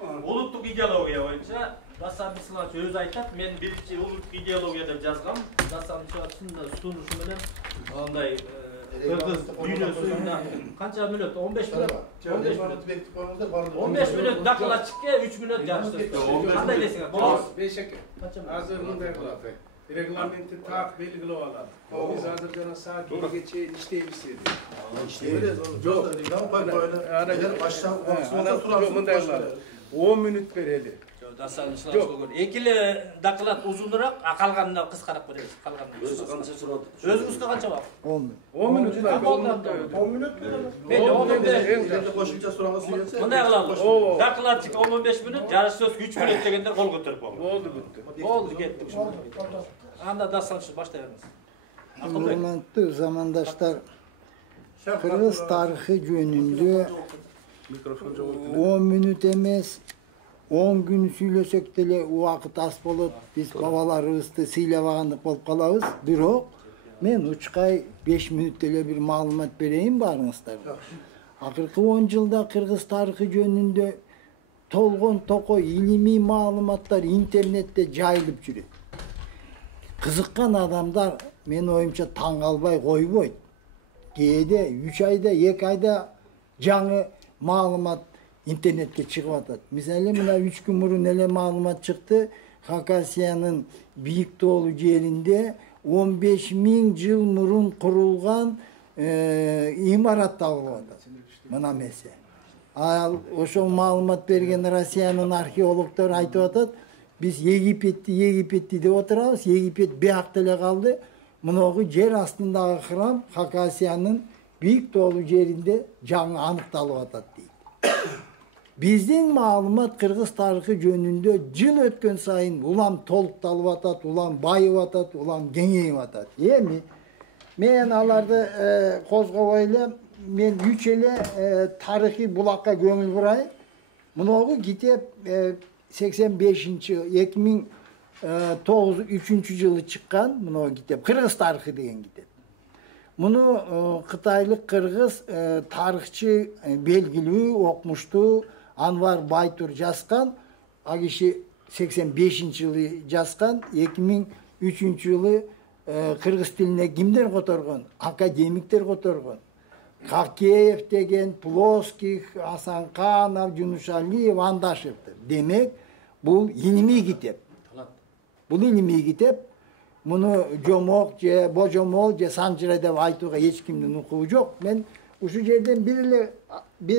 Улуттук идеология боюнча Дасан Исламович өзү айтат, мен биринчи улуттук идеология деп жазгам. Дасан Исламовичтин сунушу менен андай кыргыз дүйнөсүндө канча мүнөт? 15 мүнөт. 15 мүнөт. 15 мүнөт докладчикке 3 мүнөт жарыштырды. Кандай элесиңер? Болобуз. Бешеке. Азыр мындай кылат. Регламентти так белгилеп алат. Биз азыр жана саат 2-ге чейин иштейбиз деди. İşte Жок, эгер башка убакытта мындай кылат. 10 мүнөт берели. Дасан Исламович эки эле доклад узунураак, а калганына кыскараак беребиз. Калганына. Өзү канча сурап? Өзүңүзгө канча убакыт? 10 мүнөт. 10 мүнөт Мейли 15. Эми кошумча сурагысы келсе. Мындай кылалы. Докладчик 15 мүнөт, жарыш сөз 3 мүнөт дегендер кол көтөрүп болду. Болду бүттү. Болду, кеттик. Анда Дасан баштай бериңиз. Урматтуу замандаштар, кыргыз тарыхы жөнүндө 10 мүнөт эмес 10 күн сүйлөсөк деле убакыт аз болот. Биз бабаларыбызды сыйлабагандык болуп калабыз. Бирок мен учкай 5 мүнөт деле бир маалымат берейин барыңыздарга. Акыркы 10 жылда кыргыз тарыхы жөнүндө толгон токой илимий маалыматтар интернетте жайылып жүрөт. Кызыккан адамдар мен оюмча таң калбай койбойт. Кээде 3 айда, 2 айда жаңы маалымат интернетке чыгып атат. Мисалы мына 3 күн мурун эле маалымат чыкты. Хакасиянын Бийик Тоолу жеринде 15.000 жыл мурун курулган имарат табылып атат. Мына месе. Ал ошол маалымат берген Россиянын археологдору айтып атат. Биз Египетти деп отурабыз. Египет биякта эле калды. Мыногу жер астындагы храм Хакасиянын Бийик Тоолу жеринде жаңы аныкталып атат дейт. Биздин маалымат кыргыз тарыхы жөнүндө жыл өткөн сайын улам толукталып атат, улам байып атат, улам кеңейип атат. Эми мен аларды козгобой эле мен 3 эле тарыхый булакка көңүл бурайын. Мыногу китеп 85-2009 3 жылы чыккан мыногу китеп Кыргыз тарыхы деген китеп. Муну кытайлык кыргыз тарыхчы белгилүү, окумуштуу Анвар Байтур жазган. А киши 85-жылы жазган, 2003 жылы кыргыз тилине кимдер которгон? Академиктер которгон. Какеев деген, Плоских, Асанканов, Жунушалиев, Андашевдер. Демек, бул илимий китеп. Бул илимий китеп. Муну жомок же божомол же санжыра деп айтууга эч кимдин укугу жок. Мен ушул жерден бир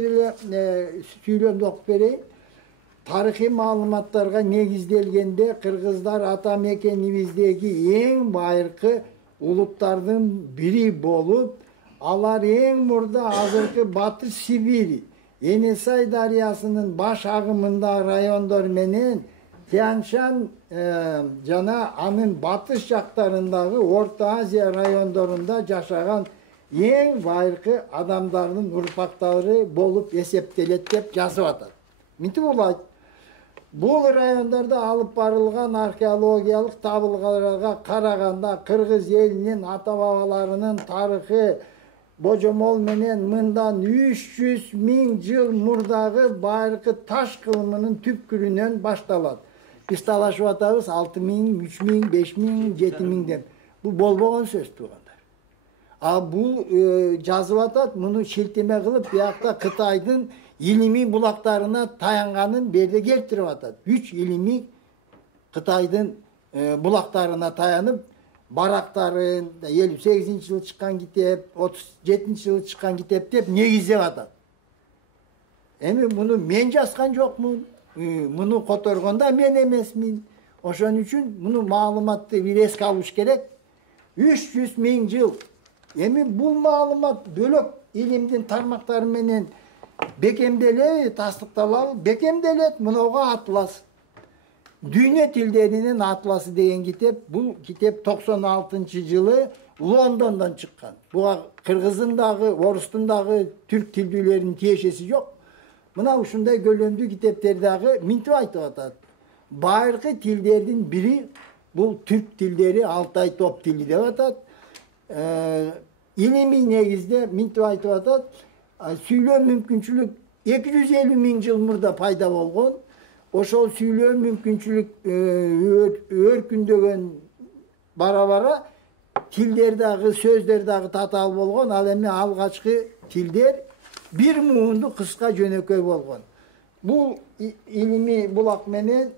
эле сүйлөмдү окуп берейин. Тарыхый маалыматтарга негизделгенде кыргыздар ата мекенибиздеги эң байыркы улуттардын бири болуп, алар эң мурда азыркы Батыш Сибирь, Енисай дарыясынын баш агымындагы райондор менен Тянь-Шань жана анын батыш жактарындагы Орто Азия райондорунда жашаган эң байыркы адамдардын урпактары болуп эсептелет деп жазып атат. Мынтип болот. Бул райондордо алып барылган археологиялык табылгаларга караганда кыргыз элинин ата-бабаларынын тарыхы божомол менен мындан 300.000 жыл мурдагы байыркы таш кылымынын түпкүрүнөн башталат. Биз талашып атабыз 6.000, 3.000, 5.000, 7.000 деп. Бул болбогон сөз туугандар. А бул жазып атат, муну шилтеме кылып, биякта Кытайдын илимий булактарына таянганын берде келтирип атат. 3 илимий Кытайдын булактарына таянып, барактарын 58-жылы чыккан китеп, 37-жылы чыккан китеп деп негиздеп атат. Эми муну мен жазган жокмун. Муну которгонда мен эмесмин. Ошон үчүн муну маалыматты бир эске алыш керек. 300.000 жыл. Эми бул маалымат бөлөк илимдин тармактары менен бекемделет, тастыкталабы? Бекемделет. Мунуга атлас. Дүйнө тилдеринин атласы деген китеп, бул китеп 96-жылы Лондондон чыккан. Буга кыргыздын дагы, орустун дагы, түрк тилдүүлөрүнүн тиешеси жок. Мына ушундай көлөмдүү китептер дагы мынтип айтып атат. Байыркы тилдердин бири бул түрк тилдери, Алтай топ тили деп атат. Илимий негизде мынтип айтып атат. Сүйлөө мүмкүнчүлүк 250.000 жыл мурда пайда болгон. ошол сүйлөө мүмкүнчүлүк өркүндөгөн бара тилдер дагы сөздөр дагы татаал болгон. Ал эми алгачкы тилдер бир муунду кыска жөнөкөй болгон. Бул илимий булак менен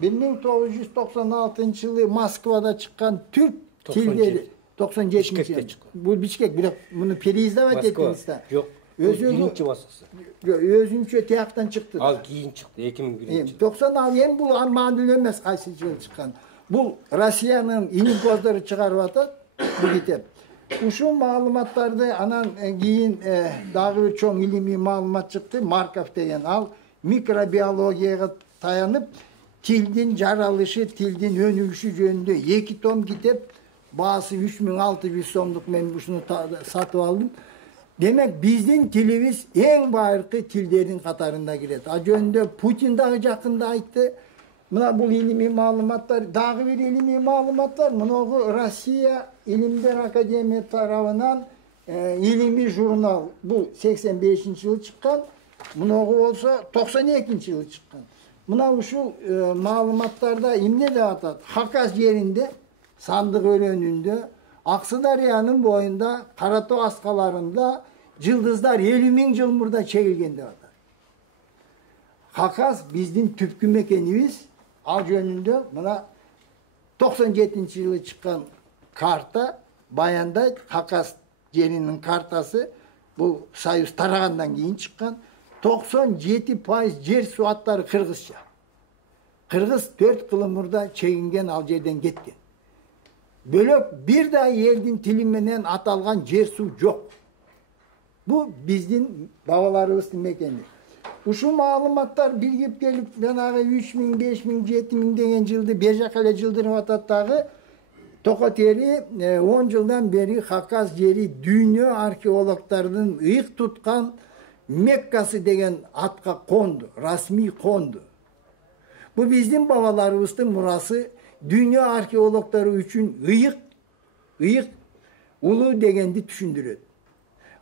1996-жылы Москвада чыккан түрк тилдери 97-жылы. Бул Бишкек, бирок муну переиздавать ettiniz да. Жок. Биринчи баскысы. Өзүнчө тияктан чыкты. Ал кийин чыкты 2001-жылы. 90 ал эми бул маанилүү эмес кайсы жылы чыккан. Бул Россиянын илим көздөрү чыгарып атат бул китеп. Ушул маалыматтарды анан кийин дагы бир чоң илимий маалымат чыкты, Марков деген. Ал микробиологияга таянып, тилдин жаралышы, тилдин өнүгүшү жөнүндө 2 том китеп, баасы 3600 сомдук. Мен ушуну сатып алдым. Демек биздин тилибиз эң байыркы тилдердин катарында кирет. А жөнүндө Путин дагы жакында айтты. Мына бул илимий маалыматтар, дагы бир илимий маалыматтар, мыногу Россия Илимдер Академия тарабынан илимий журнал. Бул 85-жылы чыккан, мыногу болсо 92-жылы чыккан. Мына ушул маалыматтарда эмне деп атат? Хакас жеринде, Сандык өрөөнүндө, Аксы-Дарыянын боюнда, Каратоо аскаларында жылдыздар 50.000 жыл мурда чегилген деп атат. Хакас биздин түпкү мекенибиз. Ал жөнүндө мына 97-жылы чыккан карта баяндайт. Хакас жеринин картасы бул Союз тарагандан кийин чыккан. 97% жер суаттары кыргызча. Кыргыз 4 кылым мурда чегинген, ал жерден кеткен. Бөлөк бир да элдин тили менен аталган жер суу жок. Бу биздин бабаларыбыздын мекени. Ушул маалыматтар биригип келип, жанагы 3000, 5000, 7000 деген жылды бер жака эле жылдырып атат дагы. Токотери 10 жылдан бери Хакас жери дүйнө археологтордун ыйык туткан Меккасы деген атка конду, расмий конду. Бу биздин бабаларыбыздын мурасы, дүйнө археологтору үчүн ыйык улуу дегенди түшүндүрөт.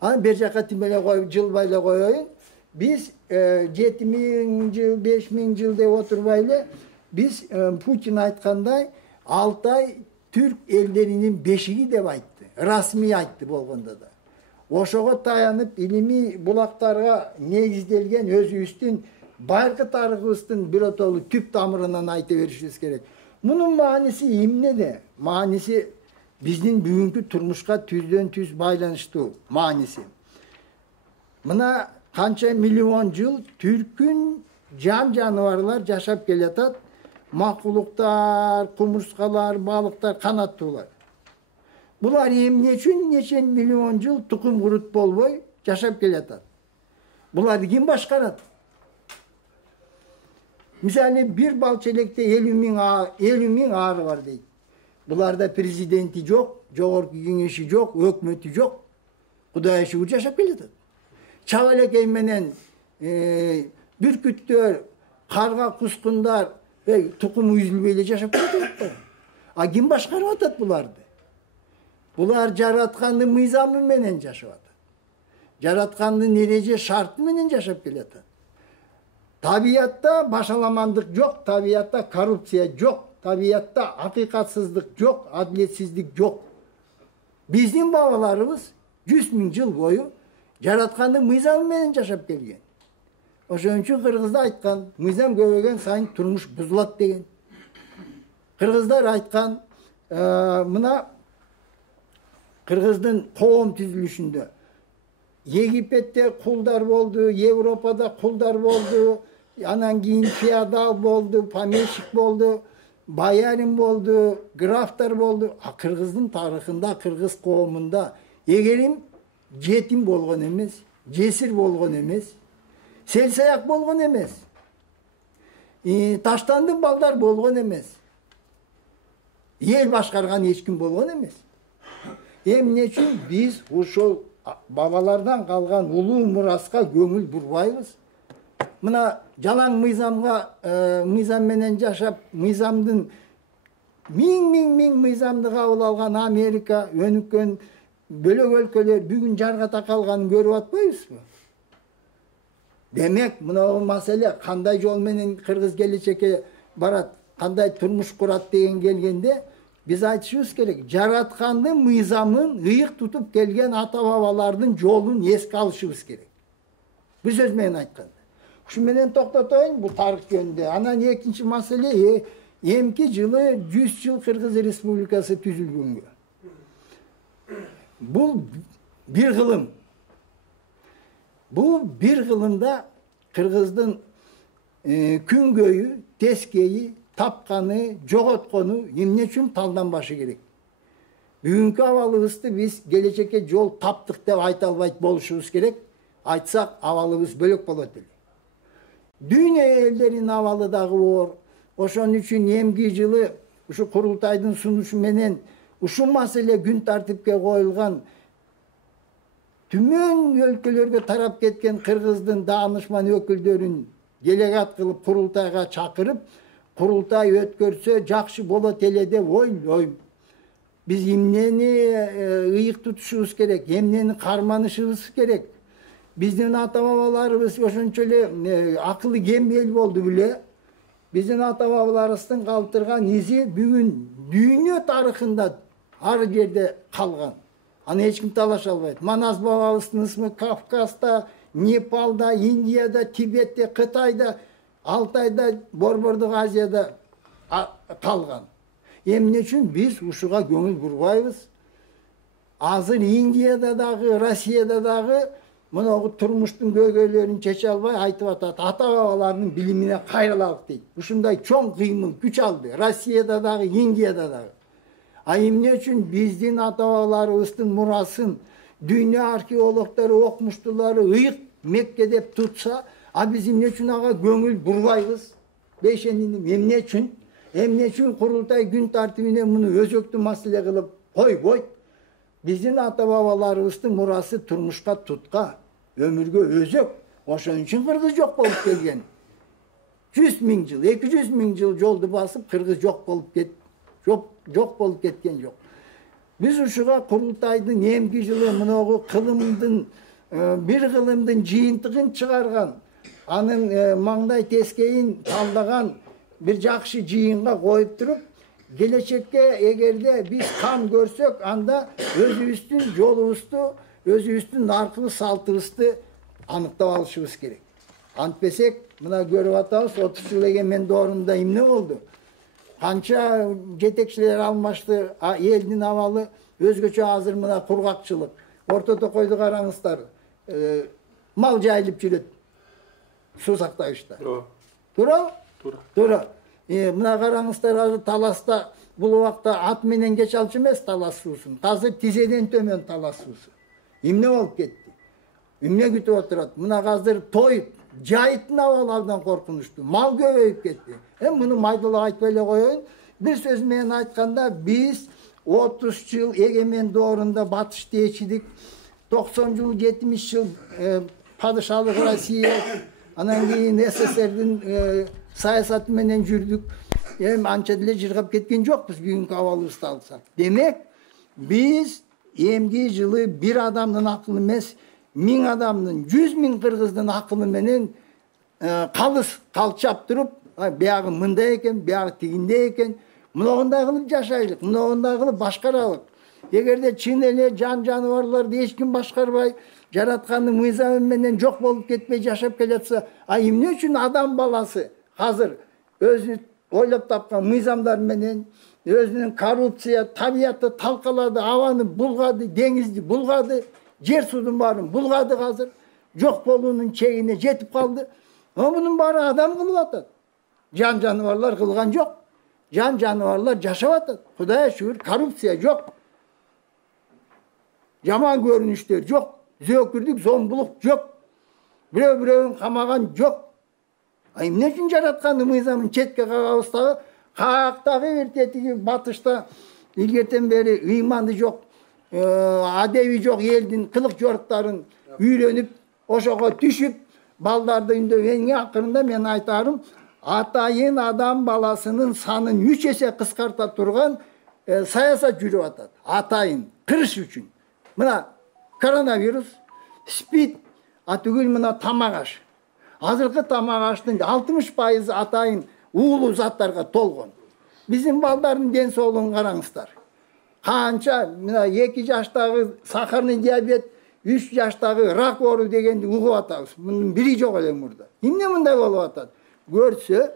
Анан бер жака тимеле коюп, жылбай эле коеюн. Биз 7000 жыл, 5000 жыл деп отурбай эле, биз Путин айткандай 6 ай түрк элдеринин бешиги деп айтты. Расмий айтты болгондо да. Ошого таянып, илимий булактарга негизделген өзүбүздүн байыркы тарыхыбыздын биротолу түп тамырынан айта беришибиз керек. Мунун мааниси эмнеде? Мааниси биздин бүгүнкү турмушка түздөн түз байланыштуу мааниси. Мына канча миллион жыл түркүн жаныбарлар жашап келатат. Макулуктар, кумурскалар, балыктар, канаттуулар. Булар эмне үчүн нече миллион жыл тукум курут болбой жашап келатат? Буларды ким башкарат? Мисалы бир балчелекте 50.000 ары бар дейт. Буларда президенти жок, жогорку кеңеши жок, өкмөтү жок. Кудай иши жашап келатат. Чабалекей менен бүркүттөр, карга кускундар тукуму үзүлбөй эле жашап келатат. А ким башкарып атат буларды? Булар жараткандын мыйзамы менен жашап атат. Жараткандын эреже шарты менен жашап келатат. Табиятта башаламандык жок, табиятта коррупция жок, табиятта акыйкатсыздык жок, адилетсиздик жок. Биздин бабаларыбыз 100.000 жыл бою жараткандын мыйзамы менен жашап келген. Ошон үчүн кыргызда айткан, мыйзам көбөйгөн сайын турмуш бузулат деген. Кыргыздар айткан, мына кыргыздын коом түзүлүшүндө Египетте кулдар болду, Европада кулдар болду, анан кийин феодал болду, помещик болду, боярин болду, графтар болду. А кыргыздын тарыхында, кыргыз коомунда эгерим жетим болгон эмес, жесир болгон эмес, селсаяк болгон эмес, таштандын балдар болгон эмес, эл башкарган эч ким болгон эмес. Эмне үчүн биз ушул бабалардан калган улуу мураска көңүл бурбайбыз? Мына жалаң мыйзам менен жашап, мыйзамдын миң мыйзамды кабыл алган Америка, өнүккөн бөлөк өлкөлөр бүгүн жарга такалганын көрүп атпайбызбы? Demek mına mesele kanday yol menen Kırgız gelecekке barat, kanday turmuş kurat degen gelgende biz aytışыбыз керек. Жараткандын мыйзамын ыйык тутуп келген ата бабалардын жолун эске алышыбыз керек. Bir söz menен ayтканда. Şu menен токтотоюн бул тарых жөнүндө. Анан экинчи маселе эмки жылы 100 жыл Кыргыз Республикасы түзүлгөнгө. Бул bir кылым. Bu bir kılımda Kırgızdın küngöyü, teskeyi, tapkanı, jogotkonu emne üçün taldan başı gerek. Bugünkü avalыбызды biz gelecekке yol taptık dep ayta albayt boluşubuz gerek. Aytsak avalыбыз bölök bolot ele. Dünya ellerin avalı dağı var. Oşon üçün emki жылы uşu kurultaydın sunuşu menen uşu masele gün tartipke koyulgan tümün өлкөлөргө tarap ketken Kırgızdın danışman öküldörün delegat kılıp kurultayga çakırıp kurultay ötkörse jakşı bolot ele dep oylойм. Biz emneni ıyık tutuşubuz gerek, emneni karmanışыбыз gerek. Bizdin ata babalarыбыз oşonço ele akıllı kemel boldu bile. Bizdin ata babalarыбыздын kалтырган izi bugün dünya tarihinde her yerde kalgan. Аны эч ким талаша албайт. Манас бабабыздын ысмы Кавказда, Непалда, Индияда, Тибетте, Кытайда, Алтайда, Борбордук Азияда калган. Эмне үчүн биз ушуга көңүл бурбайбыз? Азыр Индияда дагы, Россияда дагы мынагы турмуштун көйгөйлөрүн чече албай айтып атат. Ата бабалардын билимине кайрылалык дейт. Ушундай чоң кыймыл күч алды. Россияда дагы, Индияда дагы. Emne üçün bizdin ata-babalarыбыздын muraсын dünya arkeologları, okmuştuları ıyık Mekke dep tutsa, biz emne üçün ağa göngül burbayız. Beşendinim emne üçün kurultay gün tartibine bunu özöktü masile kılıp koy. Bizdin ata-babalarыбыздын murası turmuşka tutka, ömürgө özök. Oşon üçün Kırgız yok bolup kelgen. 100 000 yıl, 200 000 yıl yoldu basıp Kırgız yok bolup Yok bolup ketken yok. Biz uşuga kurultaydın emki жылы mınogu kılımdın bir kılımdın jıyıntыгын çıkargan, anın mаңдай teskeyin taldagan bir jakşı jıyınga koyup durup gelecekte egerde biz kan görsök anda özübüzdün jolubuzdu, özübüzdün narkılı saltыбызды anıktap alışыбыз керек. Antpesek mına görüp atabız 30 yıl egemen doğrunda emne oldu. Kança jetekçiler almıştı, eldin avalı, özgöçö azır mına kurgakçılık. Ortada koydu karаңыздар, mal jayılıp jüröt, su saktayışta. Tura. Mına karаңыздар azır talasta, bul vakta at menen geç alçı emes talas suusun. Hazır tizeden tömön talas suusu. Emne olup ketti. Emne kütüp oturat. Mına hazır toyup, jayıttın avalardan korkunuştu. Mal göbeyip ketti. Bunu maydalığa aytpay ele koyun. Bir söz menen aytkanda biz 30 yıl egemen doğrunda batış değişidik. 90 yıl 70 yıl padişahlık Россия. Anan keyin SSR'din sayasatı menen jürdük. Ança dile jırgap ketken jokpuz bugünkü avalыбызды alsak. Demek biz emki жылы bir adamdın akıllı emes 1000 adamdın 100 000 Kırgızdın akıllı menen kalçap durup biyagı mında eken, biyagı tiginde eken, mınağında kılıp yaşaylık, mınağında kılıp başkaralık. Egerde Çin ele can canavarlar hiç kim başkarbay, jaratkanın mıyzamı menen jok bolup ketpey yaşap keletsa, emne üçün adam balası hazır özü oylap tapkan mıyzamlar menen, özünün korrupsiya, tabiatı talkaladı, havanı bulgadı, dengizdi bulgadı, jer sudun barın bulgadı hazır, jok boluğunun çeyine jetip kaldı. Ama bunun bari adam kılıp atat. Can canavarlar kılgan yok. Can canavarlar yaşap atat. Kudaya şükür korrupsiya yok. Yaman görünüşler yok. Zökürdük, zombuluk yok. Biröv kamagan yok. Ne için jaratkandı mıyzamın çetke kağavızdağı, kağaktағы ertetigi batışta ilgerten beri imandı yok. Adevi yok eldin, kılık jorukların үйрөнүp, oşoğa düşüp, baldardı ünde en yakınında men aytarım, atayın adam balasının sanın 3 есе kıskarta turgan sayasat jürüp atat. Atayın, kırış üçün. Mına koronavirus, spid, atügül mına tamagaş. Azırkı tamak aştın 60% atayın uğulu zatlarga tolgun. Bizim baldarın den soğluğun qarаңыздар. Kança 2 yaştagı sakarlı diyabet, 3 yaştagı rak oru degенди uğup atабыз. Bunun biri жоқ эле burada. Эмне мындай болуп атат? Көрсө,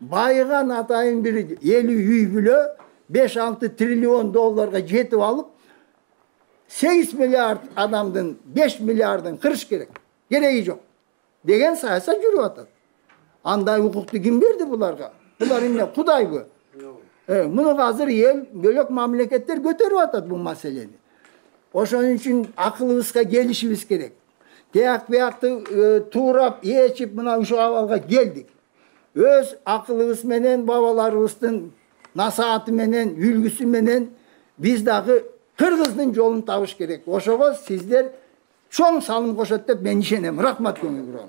байыган атайын бiri 50 үй бүлө 5-6 trilyon dollarga жетип алып 8 milyar adamdın 5 milyardın kırış gerek. Gereği yok. Degen sayesa жүрүп атат. Андай hukuktu kim verdi bularga? Bular emne Kuday bu. Bunu hazır el, bölük mamleketler götürüp atat bu meseleni. Oşun için akılımızga gelişimiz gerek. Teyak beyaktı tuğrap, yeçip buna uşu avalga geldik. Öz akılımız menen, babalarımızın nasihatı menen, ülgüsü menen biz dahi Kırgızdın yolunu tavuş gerek. Oşoğa sizler çoğun salım koşat dep ben işenem. Rahmat gönül buralar.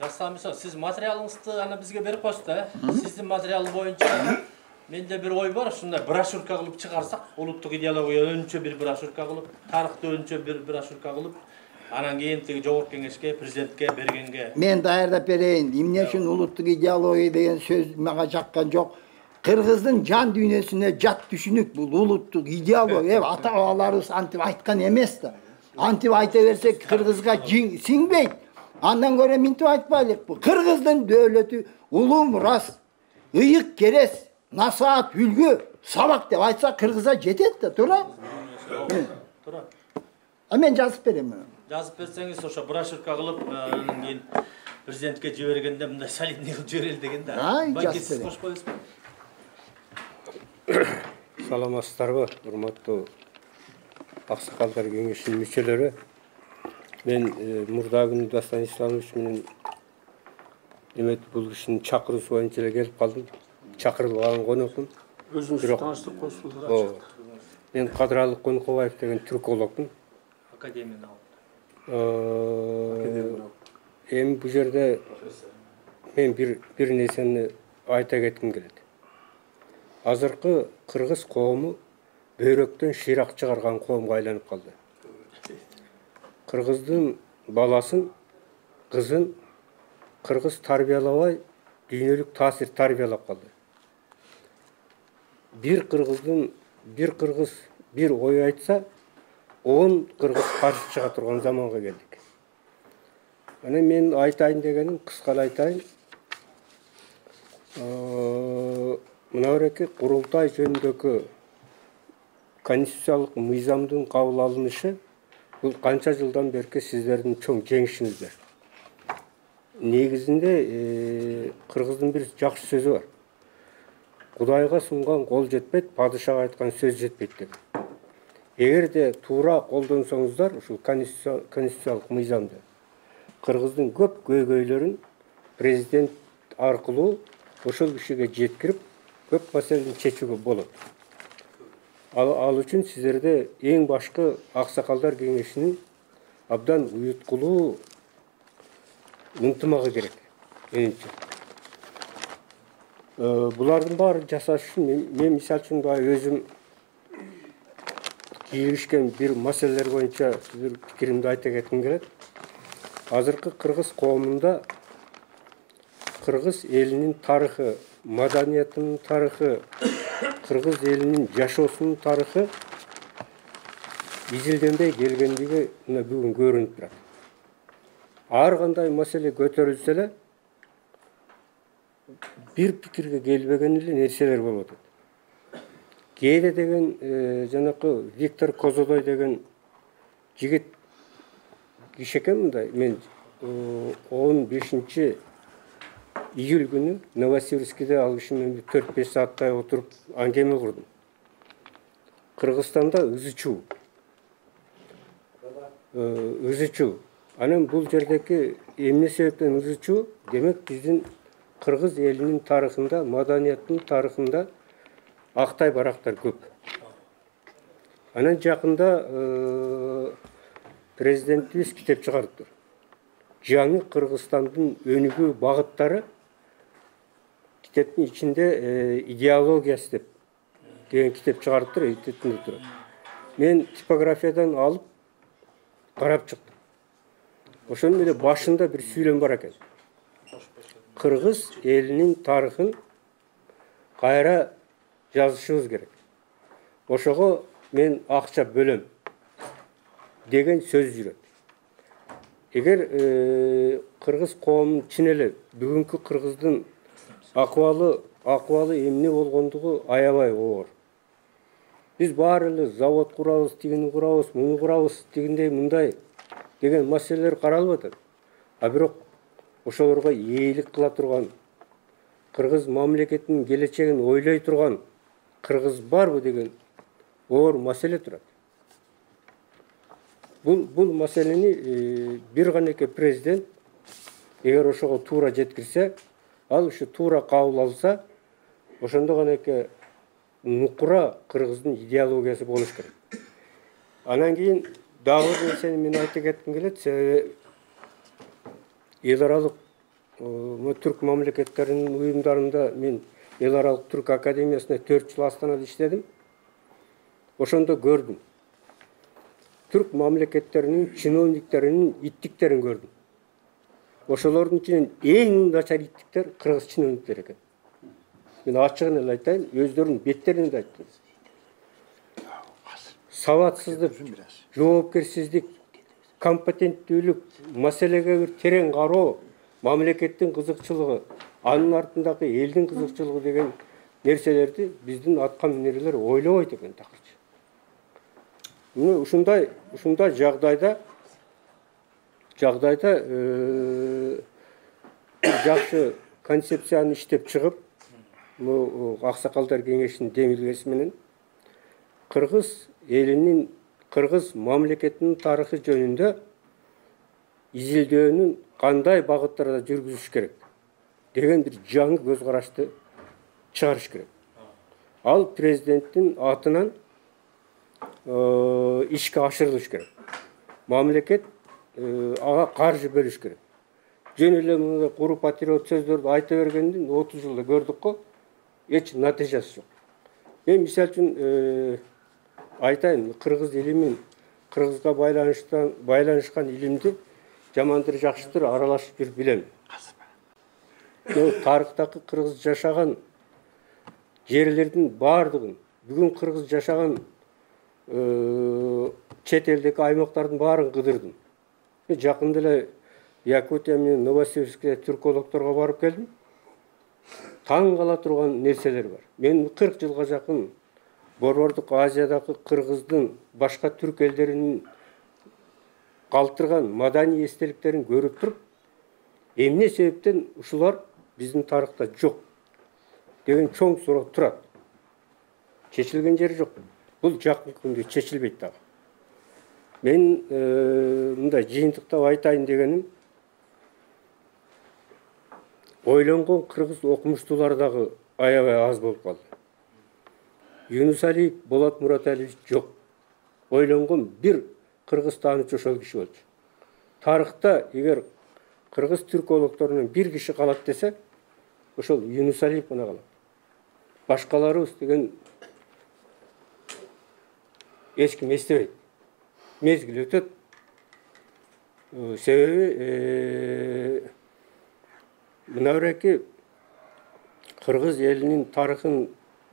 Жасамisa, siz materialыңызды ана бізге беріп қойсыз да. Сіздің материал бойынша менде бір ой бар, шундай брошюрка қылып шығарсақ, ұлттық идеология önce bir брошюрка қылып, тарихты önce bir брошюрка қылып, анан кейін тиги жогорку кеңешке, президентке бергенге. Men daярдап берейин. Эмне үчүн улуттук идеология деген сөз мага жаккан жок. Кыргыздын жан дүйнөсүнө жат түшүнүк бул улуттук идеология. Ата бабаларыбыз антип айткан эмес да. Антип айта берсек кыргызга сиңбейт. Андан göre minti айтпайлык bu. Kırgızdın dövleti ulu muras, ıyık keres, nasihat, ülgü, sabak dep aytsa Kırgız'a jetet de, tura? Tura. Men жазып берем. Жазып берсеңиz, ошо брошюрка кылып, анан кийин президентке жибергенде мындай солидный кылып жиберели деген да. Балки сиз кош коесузбу? Саламатсыздарбы, урматтуу аксакалдар кеңешинин мүчөлөрү. Мен Мурдагүн Дастан Исламович менен эметип бул кишинин чакыруусу боюнча эле келип калдым. Чакырылган конокмун. Өзүңүздү тааныштырып коесузбу? Мен Кадыралы Конкобаев деген түркологмун. Академияны алып. Эми бул жерде мен бир нерсени айта кетким келет. Азыркы кыргыз коому бөйрөктөн шыйрак чыгарган коомго айланып калды. Кыргыздын баласын, кызын кыргыз тарбиялабай, дүйнөлүк таасир тарбиялап калды. Bir кыргыз bir ой айтса, 10 кыргыз каршы чыга турган заманга келдик. Аны мен айтайын дегеним, кыскалай айтайын. Мына эреки курултай жөнүндөгү конституциялык мыйзамдын кабыл алынышы бұл қанша жылдан берки сіздердің чоң жеңишиңиздер. Негизинде кыргыздын бір жакшы сөзү бар. Кудайга сунган кол жетпейт, падышага айткан сөз жетпейт деп. Эгерде туура колдонсоңуздар, ушул конституциялык мыйзамды, кыргыздын көп көйгөйлөрүн президент аркылуу ошол кишиге жеткирип, көп маселени чечүүгө болот. Ал үчүн сиздерде эң башкы аксакалдар кеңешинин абдан уюткулуу ынтымагы керек. Менимче. Булардын баарын жасаш үчүн мен мисал үчүн өзүм кийишкен бир маселелер боюнча бир пикиримди айта кетким келет. Азыркы кыргыз коомунда кыргыз элинин тарыхы, маданиятынын тарыхы, кыргыз элинин жашоосунун тарыхы изилденбей келгендиги мына бүгүн көрүнүп турат. Ар кандай маселе көтөрүлсө эле бир пикирге келбеген эле нерселер болуп атат. Кээде деген жанакы Виктор Козодой деген жигит киши экен мындай. Мен 15 июль күнү Новосибирскиде ал киши менен 4-5 сааттай отуруп аңгеме курдум. Кыргызстанда ызычуу. Анан бул жердеки эмне себептен ызычуу? Демек биздин кыргыз элинин тарыхында, маданиятынын тарыхында актай барактар көп. Анан жакында президентибиз китеп чыгардыптыр. Жаңы Кыргызстандын өнүгүү багыттары китептин ичинде идеологиясы деп деген китеп чыгардыптыр, Мен типографиядан алып карап чыктым. Ошонун эле башында бир сүйлөм бар экен. Кыргыз элинин тарыхын кайра жазышыбыз керек. Ошого мен акча бөлөм деген сөз жүрөт. Эгер кыргыз коомунун чын эле бүгүнкү кыргыздын акыбалы эмне болгондугу аябай оор. Биз баары эле завод курабыз, тигини курабыз, муну курабыз, тигиндей мындай деген маселелер каралып атат. А бирок ошолорго ээлик кыла турган, кыргыз мамлекетинин келечегин ойлой турган кыргыз барбы деген оор маселе турат. Бул маселени бир гана эки президент эгер ошого туура жеткирсе, ал ушу туура кабыл алса, ошондо гана эки нукура кыргыздын идеологиясы болуш керек. Анан кийин дагы бир нерсени мен айта кетким келет, себеби эл аралык түрк мамлекеттеринин уюмдарында мен эл аралык түрк академиясында 4 жыл Астанада иштедим. Ошондо көрдүм. Түрк мамлекеттеринин чиновниктеринин иттиктерин көрдүм. Ошолордун ичинен эң начар иттиктер кыргыз чиновниктер экен. Мен ачыгын эле айтайын, өздөрүнүн беттеринде айттым. Сабатсыздык, жоопкерсиздик, компетенттүүлүк, маселеге бир терең кароо, мамлекеттин кызыкчылыгы, анын артындагы элдин кызыкчылыгы деген нерселерди биздин аткан минерлер ойлобойт экен такырчы. Мына ушундай жагдайда жакшы концепцияны иштеп чыгып, аксакалдар кеңешинин демилгеси менен кыргыз элинин, кыргыз мамлекетинин тарыхы жөнүндө изилдөөнүн кандай багыттарда жүргүзүш керек деген бир жаңы көз карашты чыгарыш керек. Ал президенттин атынан ишке ашырылыш керек. Мамлекет ага каржы бөлүш керек. Жөн эле мындай куру патриот сөздөрдү айта бергенден 30 жылда көрдүк го, эч натыйжасы жок. Мен мисал үчүн айтайын, кыргыз эли менен кыргызга байланышкан илимди жамандыр жакшытыр аралашып жүрүп билем. Тарыхтагы кыргыз жашаган жерлердин баардыгын, бүгүн кыргыз жашаган чет элдеги аймактардын баарын кыдырдым. Жакында эле Якутия менен Новосибирскке түркологторго барып келдим. Таң кала турган нерселер бар. Мен 40 жылга жакын Борбордук Азиядагы кыргыздын башка түрк элдеринин калтырган маданий эстеликтерин көрүп туруп, эмне себептен ушулар биздин тарыхта жок деген чоң суроо турат. Чечилген жери жок. Бул жакынкы күндө чечилбейт дагы. Мен мындай жыйынтыктап айтайын дегеним, ойлонгон кыргыз окумуштуулар дагы аябай аз болуп калды. Юнус Алиев, Болот Мураталиевич жок. Ойлонгон бир кыргыз таанычы ошол киши болчу. Тарыхта эгер кыргыз түркологторунан бир киши калат десе, ошол Юнус Алиев гана калат. Башкаларыбыз деген эч ким эстебейт. Мезгил өтөт. Себеби мына бирки кыргыз элинин тарыхын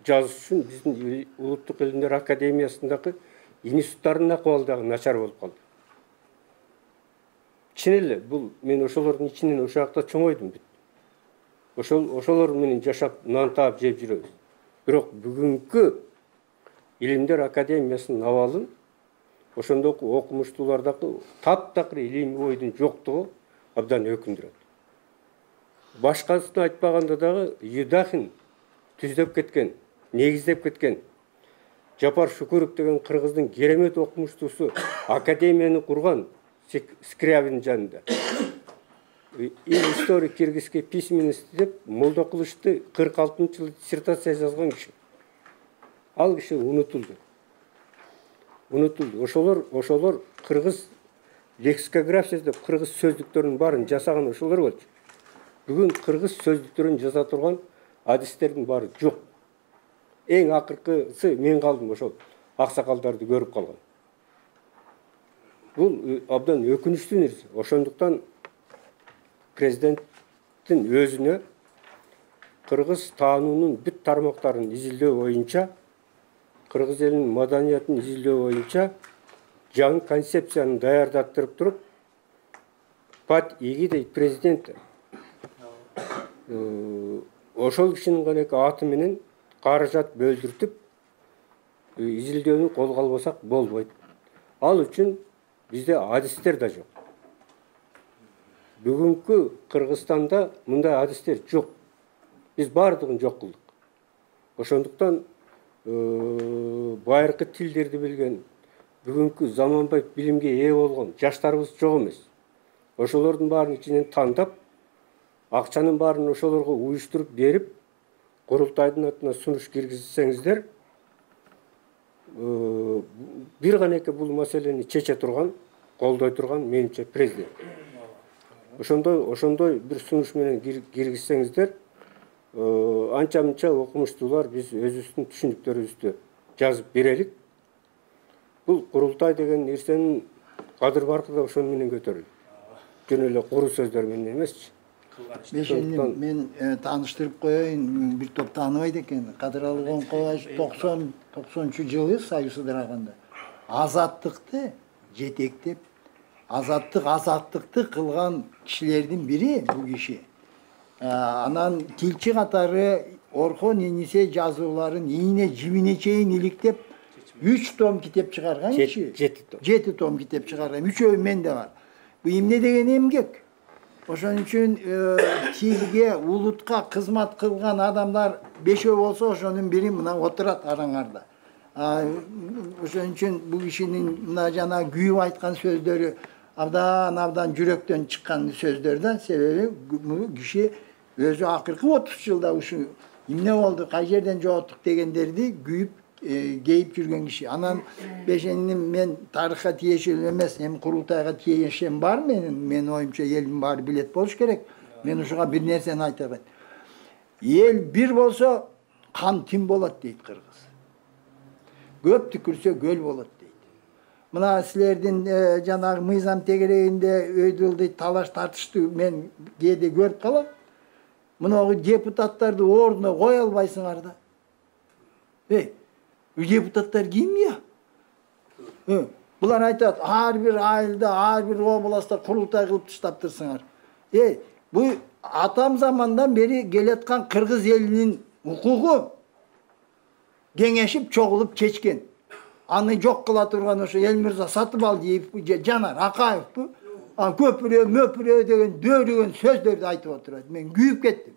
жазыш үчүн биздин Улуттук Илимдер Академиясындагы институттардын акыбалы дагы начар болуп калды. Чын эле бул мен ошолордун ичинен ошол жакта чоңойдум. Ошолор менен жашап, нан таап жеп жүрөбүз. Бирок бүгүнкү Илимдер Академиясынын абалын ошондогу окумуштуулардагы таптакыр илимий ойдун жоктугу абдан өкүндүрөт. Башкасын айтпаганда дагы Юдахин түздөп кеткен, негиздеп кеткен Жапар Шукуров деген кыргыздын керемет окумуштуусу академияны курган Скрябин жанында. История киргизской письменности деп Молдо Кылычты 46-жылы диссертация жазган киши. Ал киши унутулду. Ошолор кыргыз лексикографиясында кыргыз сөздүктөрүнүн баарын жасаган ошолор болчу. Бүгүн кыргыз сөздүктөрүн жаза турган адистердин баары жок. Эң акыркысы мен калдым ошол аксакалдарды көрүп калган. Бул абдан өкүнүчтүү нерсе. Ошондуктан президенттин өзүнө кыргыз таануунун бүт тармактарын изилдөө боюнча, кыргыз элинин маданиятын изилдөө боюнча жаңы концепцияны даярдаттырып туруп, Пат Иги дейт президент. Ошол кишинин гана аты менен каражат бөлдүртүп, изилдөөнү колго албасак болбойт. Ал үчүн бизде адистер да жок. Бүгүнкү Кыргызстанда мындай адистер жок. Биз бардыгын жок кылдык. Ошондуктан байыркы тилдерди билген, бүгүнкү заманбай билимге ээ болгон жаштарыбыз жок эмес. Ошолордун баарын ичинен тандап, акчанын баарын ошолорго уюштуруп берип, курултайдын атына сунуш киргизсеңиздер, бир гана бул маселени чече турган, колдой турган менимче президент. Ошондой бир сунуш менен киргизсеңиздер, анча-мынча окумуштуулар биз өзүбүздүн түшүнүктөрүбүздү жазып берелик. Бул курултай деген нерсенин кадыр баркы да ошону менен көтөрүлөт. Жөн эле куру сөздөр менен эмесчи. Мен тааныштырып коеюн, бир топ тааныбайт экен. Кадыр Алгонкова 90-жылы Союз ыдыраганда азаттыкты жетектеп, азаттыкты кылган кишилердин бири бул киши. Анан тилчи катары Орхон Енисе жазууларын ийине жибине чейин иликтеп 3 том китеп чыгарган киши. 7 том китеп чыгарган. Үчөө менде бар. Бу эмне деген эмгек? Ошон үчүн тилге, улутка кызмат кылган адамдар 5 болсо, ошонун бири мына отурат араңарда. Ошон үчүн бул кишинин мына жана күйүп айткан сөздөрү абдан жүрөктөн чыккан сөздөр да, себеби бул киши өзү акыркы 30 жылда ушу эмне болду, кай жерден жооттук дегендерди күйүп кейип жүргөн киши. Анан мен тарыхка тиешелүү эмес, эми курултайга тиешем бар менин оюмча элдин баары билет болуш керек. Мен ушуга бир нерсени айтабын. Эл бир болсо кан тим болот дейт кыргыз. Көп түкүрсө көл болот дейт. Мына силердин жанагы мыйзам тегерегинде өйдүлдү талаш тартышты мен кээде көрүп калам. Мынагы депутаттарды ордуна кое албайсыңар да. Депутаттар ким я? Булар айтат, ар бир айылда, ар бир областта курултай кылып таштаптырсыңар. Бу атам замандан бери келаткан кыргыз элинин укугу кеңешип, чогулуп чечкен. Аны жок кыла турган ошо Элмирза Сатыбалдиев, Жанар Акаев, көпүрө деген дөөрөгөн сөздөрдү айтып отурат. Мен күйүп кеттим.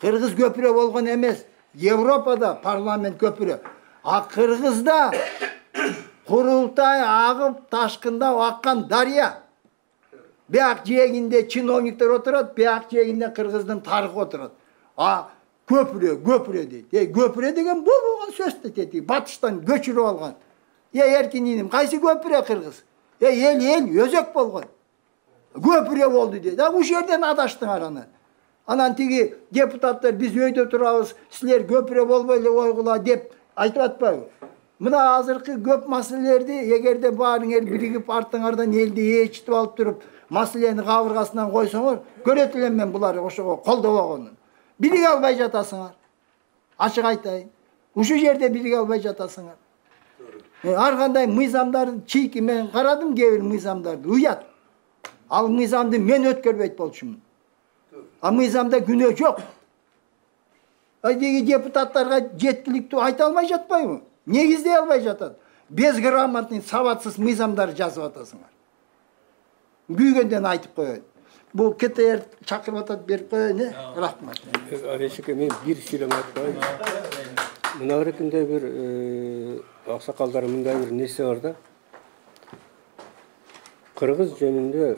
Кыргыз көпүрө болгон эмес. Европада парламент көпүрө. Кыргызда курултай агып ташкында аккан дарыя. Бияк жээгинде чиновниктер отурат, бияк жээгинде кыргыздын тарыхы отурат. Көпүрө дейт. Көпүрө деген болгон сөз дейт. Батыштан көчүрүп алган. Эркин иним, кайсы көпүрө кыргыз? Эл өзөк болгон. Көпүрө болду дейт. Ушул жерден адаштыңар анан. Анан тиги депутаттар биз өйдө турабыз, силер көпүрө болбой эле ойгула деп айтып атпайбы? Мына азыркы көп маселелерди эгерде баарыңар биригип артыңардан элди ээрчитип алып туруп, маселени кабыргасынан койсоңор, көрөт элем мен булар ошого колдобогонун. Бириге албай жатасыңар. Ачык айтайын. Ушул жерде бириге албай жатасыңар. Ар кандай мыйзамдарды чийки мен карадым, кээ бир мыйзамдарды уят. Ал мыйзамды мен өткөрбөйт болчумун. Мыйзамда күнөө жок. Деги депутаттарга жеткиликтүү айта албай жатпайбы? Негиздей албай жатат. Безграмотный, сабатсыз мыйзамдар жазып атасыңар. Күйгөндөн айтып коеюн. Бул КТР чакырып атат, берип коеюн, рахмат. Алешеке, мен бир сүйлөм айтпайын. Мына эркинде бир аксакалдар мындай бир нерсе бар да. Кыргыз жөнүндө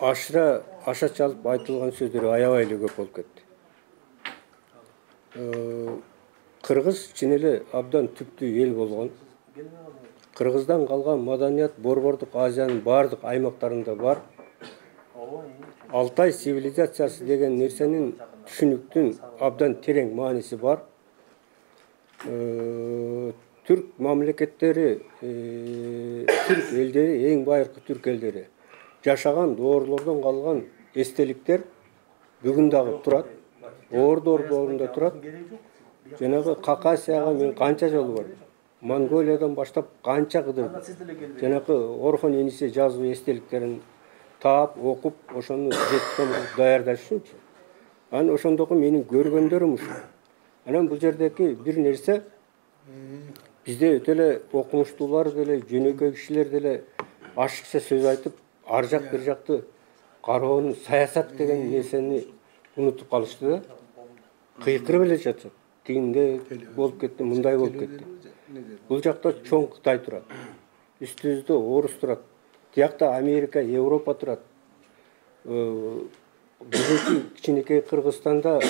аша чалып айтылган сөздөр аябай эле көп болуп кетти. Кыргыз чын эле абдан түптүү эл болгон. Кыргыздан калган маданият Борбордук Азиянын бардык аймактарында бар. Алтай цивилизациясы деген нерсенин түшүнүктүн абдан терең мааниси бар. Türk mamlekеттeri, Türk elleri, en bayırkı Türk elleri. Жашаган доорлордон калган эстеликтер бүгүн дагы турат. Ордордорунда турат. Жанагы Какасияга мен канча жолу бардым. Монголиядан баштап канча кыдырдым. Жанагы Орхон Энисе жазуу эстеликтерин таап, окуп, ошону жеткем даярдаш үчүнчү. Анан ошондогу менин көргөндөрүм ушул. Анан бул жердеги бир нерсе бизде өтө эле окумуштуулар деле, жөнөкөй кишилер деле ашыкча сөз айтып, ар жак бир жакты кароонун саясат деген нерсени унутуп калышты да. Кыйкырып эле жатышат. Тигинде болуп кетти, мындай болуп кетти. Бул жакта чоң Кытай турат. Үстүбүздө орус турат. Тиякта Америка, Европа турат. Бүгүнкү кичинекей Кыргызстанда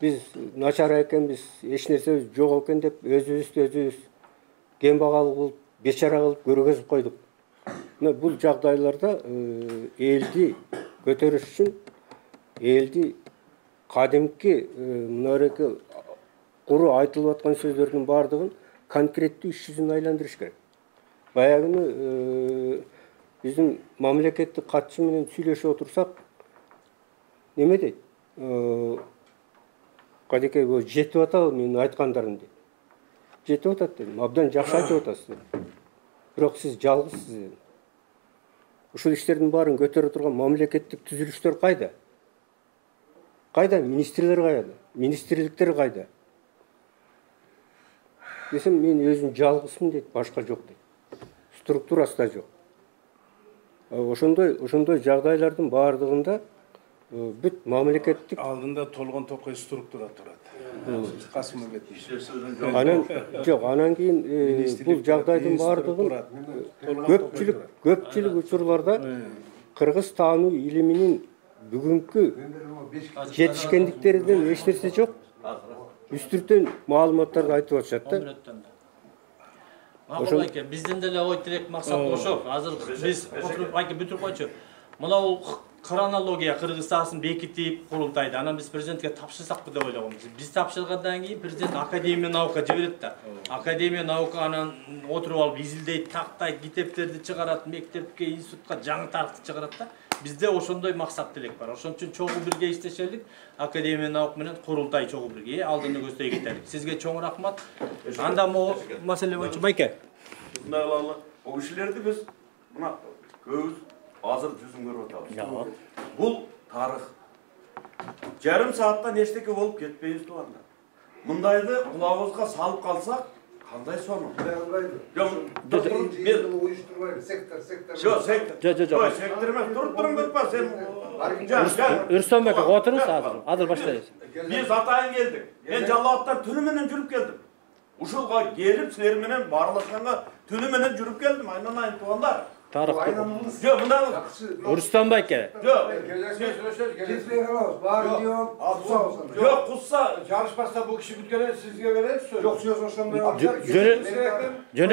биз начар экенбиз, эч нерсебиз жок экен деп өзүбүз кембагал кылып, бечара кылып көргөзүп койдук. Мына бул жагдайларда элди көтөрүш үчүн элди кадимки мынабереки куру айтылып аткан сөздөрдүн баардыгын конкреттүү иш жүзүнө айландырыш керек. Баягыны биздин мамлекеттик катчы менен сүйлөшүп отурсак, неме дейт? Кадеке бул жетип атабы менин айткандарым дейт. Жетип атат дедим. Абдан жакшы айтып атасыз. Бирок сиз жалгызсыз дедим. Ушул иштердин баарын көтөрө турган мамлекеттик түзүлүштөр кайда? Кайда министрлер кайда? Министрликтер кайда? Десем, мен өзүм жалгызмын дейт, башка жок дейт. Структурасы да жок. Ошондой жагдайлардын баардыгында бүт мамлекеттик Алдында толгон токой структура турат. Анан кийин бул жагдайдын баардыгын көпчүлүк учурларда кыргыз таануу илиминин бүгүнкү жетишкендиктеринен эч нерсе жок. Үстүртөн маалыматтарды айтып атышат да. Ошол биздин деле ой тилек максат ошол. Азыр биз бүтүрүп койчу. Мына хронология Кыргызстандын бекитип курултайда. Анан биз президентке тапшырсакпы деп ойлогонбуз. Биз тапшыргандан кийин президент Академия наука жиберет да. Академия наука анан отуруп алып изилдейт, тактайт, китептерди чыгарат, мектепке, институтка жаңы тарыхты чыгарат да. Бизде ошондой максат тилек бар. Ошон үчүн чогуу бирге иштешелик. Академия наука менен курултай чогуу бирге алдыны көздөй кетелик. Сизге чоң рахмат. Анда могу маселе боюнча байке. Мындай кылалы. О кишилерди биз мына көбүз азыр жүзүн көрүп атабыз. Бул тарых. Жарым сааттан эчтеке болуп кетпейбиз туугандар. Мындайды кулагыбызга салып калсак, кандай сонун? Жок, сектор эмес. Туруп кетпа сен. Рустам байке, отуруңуз азыр баштайбыз. Биз атайын келдик. Мен Жалал-Абадтан түнү менен жүрүп келдим. Ушулга келип силер менен баарлашканга түнү менен жүрүп келдим. Айнанайын туугандар. Тарыхты. Жок, мындай. Рустам байке. Жок. Жок, кусса Жарышпаса бул киши бүткөнө сизге беребиз сөз. Жок, сөз ошондой. Жөн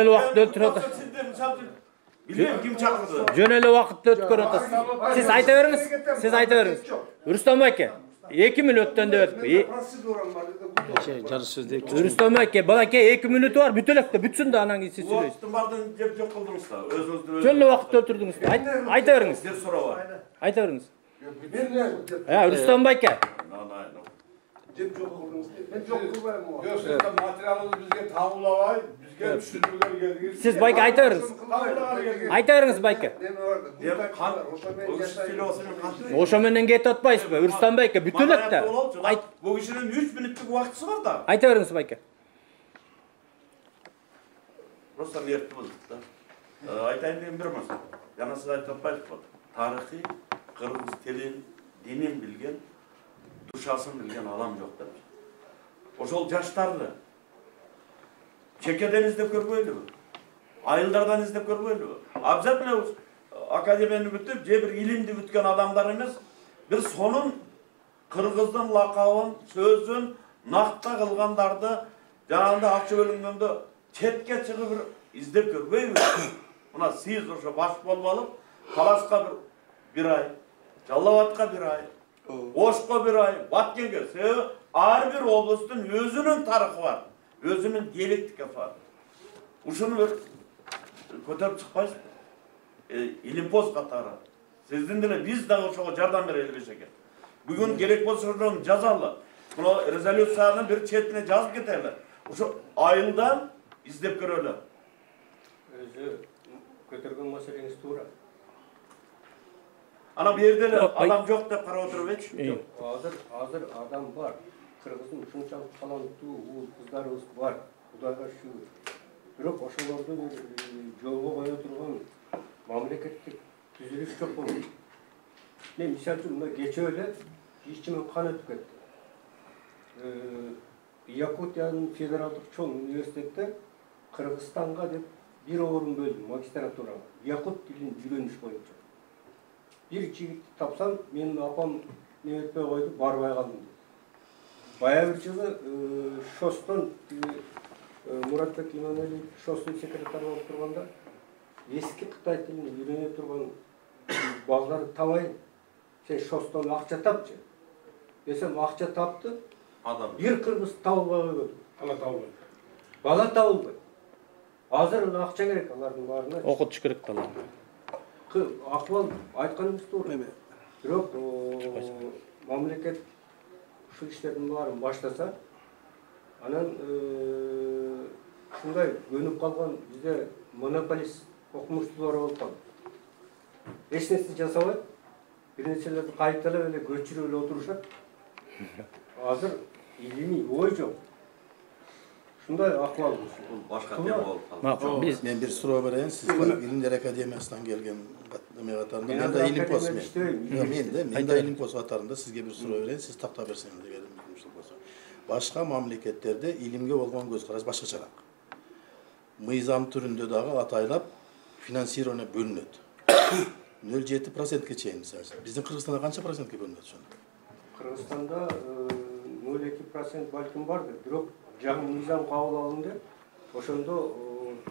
эле убакыт өтүп атат. Билбейм ким чакырды. Жөн эле убакыт өткөрүп атасыз. Сиз айта бериңиз. Рустам байке, 2 мүнөттөн деп атпы. Рустам байке, балаке 2 мүнөтү бар, бүтөлөк да, бүтсүн да анан кийин сиз сүйлөйсүз. Убакыттын бардын жеп жок кылдыңыз да. Өзүңүздү Жөн эле убакыт өтүрдүңүз. Айта бериңиз. Бир суроо бар. Айта бериңиз. Рустам байке. Жеп жок кылдыңыз. Мен жок кылбайм. Жок, сиз материалыңызды бизге табуулабай, бизге түшүндүргөнгө келдиңиз. Сиз байке айта бериңиз. Айта бериңиз байке. Ошо менен кетип атпайсызбы? Рустам байке, бүтөлөк да. Бул кишинин 3 мүнөттүк убактысы бар да. Айта бериңиз байке. Просто эртип болдук да. Айтайын деген бир маселе. Жана сиз айтып атпайсызбы? Тарыхый кыргыз тилин, динин билген, душасын билген адам жок да. Ошол жаштарды чекеден издеп көрбөйлүбү? Айылдардан издеп көрбөйлүбү? Обязательно академияны бүтүп, же бир илимди бүткөн адамдар эмес, бир сонун кыргыздын лакабын, сөзүн накта кылгандарды жанагында акча бөлүнгөндө четке чыгып бир издеп көрбөйбү? Мына сиз ошо баш болуп алып, Таласка бир ай, Жалал-Абадка бир ай, Ошко бир ай, Баткенге. Себеби ар бир облустун өзүнүн тарыхы бар. özünün diyalektika var. Uşunu bir kötörüp çıkmayız. İlimpoz katarı. Sizdin de biz de uşağa jardan bereli eken. Bugün gerek bolsa şuradan jazalı. Bunu rezolüsiyonun bir chetine yazıp keterler. Uşu ayıldan izlep göröler. Özü kötürgün meseleniz doğru. Ana bir yerde de adam yok dep karap oturup hiç. Yok, hazır adam var. Kırgız'ın şunçalık kalanlıklı uğul kızlarımız var. Kudayga şükür. Bирок ошолорду жолго кое турган мамлекеттик түзүлүш жок болду. Мен мисалы үчүн мына кечээ эле ишчимен кан өтүп кетти. Якутиянын федералдык чоң университетте Кыргызстанга деп бир орун бөлдүм магистратурага. Якут тилин үйрөнүш боюнча. Бир жигитти тапсам, менин апам неметпей койду, барбай калдым. Баягы бир жылы ШОСтон Muratbek İmamoğlu ШОСтун секретары болуп турганда эски Кытай тилин үйрөнө турган балдарды табайын. Сен ШОСтон акча тапчы. Десем акча тапты. Adam. Бир кыргыз табылбай койду. Ала табылбайт. Бала табылбайт. Азыр акча керек алардын баарына. Окутуш керек да алар. Акыбал айтканыбыз туура. Бирок мамлекет ушул иштердин баарын баштаса, анан ушундай көнүп калган бизде монополист окумуштуулар болуп калды. Эч нерсе жасабайт, бир нерселерди кайталап эле көчүрүп эле отурушат. Азыр илимий ой жок. Ушундай акыбал Başka tema olup kaldı. Макул, биз Men bir soru bereyim. Siz İlimler Akademiyası'ndan gelgen katlarında. Ben de ilim posu men de ilim posu katarında sizge bir soru bereyim. Siz takta berseniz de verin. Başka mamleketlerde ilimge olgan göz karası başkaçarak. Mıyzam türünde dağı ataylap finansirone bölünöt. 0,7% geçeyim mesela. Bizim Kırgızistan'da kaça prosentke bölünöt şu an? Kırgızistan'da 0,2% balkim vardır. Bирок жаңы мыйзам кабыл алынды. Ошондо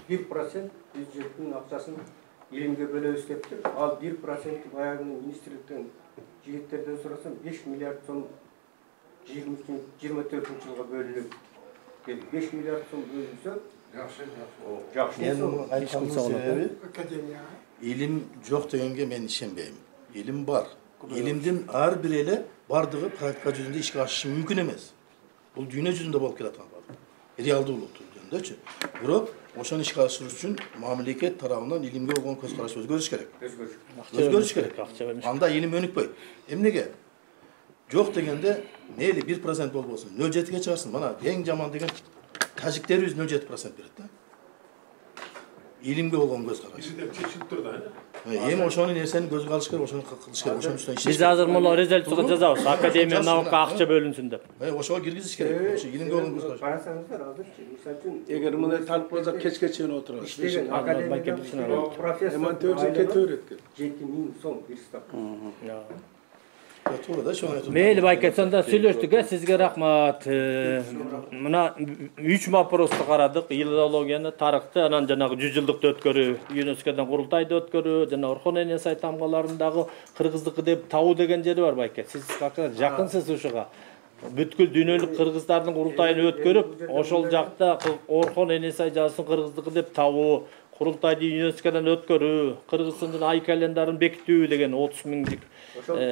1% бюджеттин акчасын илимге бөлөбүз депти. Ал 1% баягы министрликтен жигиттерден сурасам 5 миллиард сом 24-жылга бөлүнүп. 5 миллиард сом бөлүнсө, жакшы. Yani bunu aytkanın sebebi ilim yok degenge men işenbeyim. İlim var. İlimdin her bir ele bardığı praktika yüzünde işe aşışı mümkün emez. Bu dünya yüzünde bol kiratan var. Realda uluktur dünyada. Bırak, oşan işe aşırış için mamleket tarafından ilimge olan göz karşı özgörüş gerek. Özgörüş gerek. Anda ilim önük boy. Emnege? Yok degende neyle 1% olmasın. 0,7'ye çıkarsın bana. En zaman degen Tajikler 0,7% beredi. İlimge olan göz karşı. Bizi de çeşit durdu hani. Hem oşanın nersenin göz karşı gerek, oşanın kılış gerek, oşanın üstüne işe. биз азыр муну резолюцияга жазабыз. Академия наука акча бөлүнсүн деп. Oşağa girgiziş gerek. İlimge olan göz karşı. Карасаңыздар азырчы, мисалы үчүн Эгер мындай талып болсо кечке чейин отурабыз. иштеген академияда профессор Эмантөбү кетип кеткен. 7000 сом бир ставка. Doğru da şöyle. Мейли байке, сонда сүйлөштүк, сизге рахмат. Мына 3 вопросту карадык, идеологияны, тарыхты, анан жанагы 100 жылдыкты өткөрүү, ЮНЕСКОдон курултайды өткөрүү, жана Орхон Энесай тамгаларындагы кыргыздыкы деп табуу деген жери бар байке. Сиз жакынсыз ушуга. Бүткүл дүйнөлүк кыргыздардын курултайын өткөрүп, ошол жакта Орхон Энесай жазсын кыргыздыкы деп табуу, курултайды ЮНЕСКОдон өткөрүү, Кыргызстандын ай календарын бекитүү деген 30 миңдик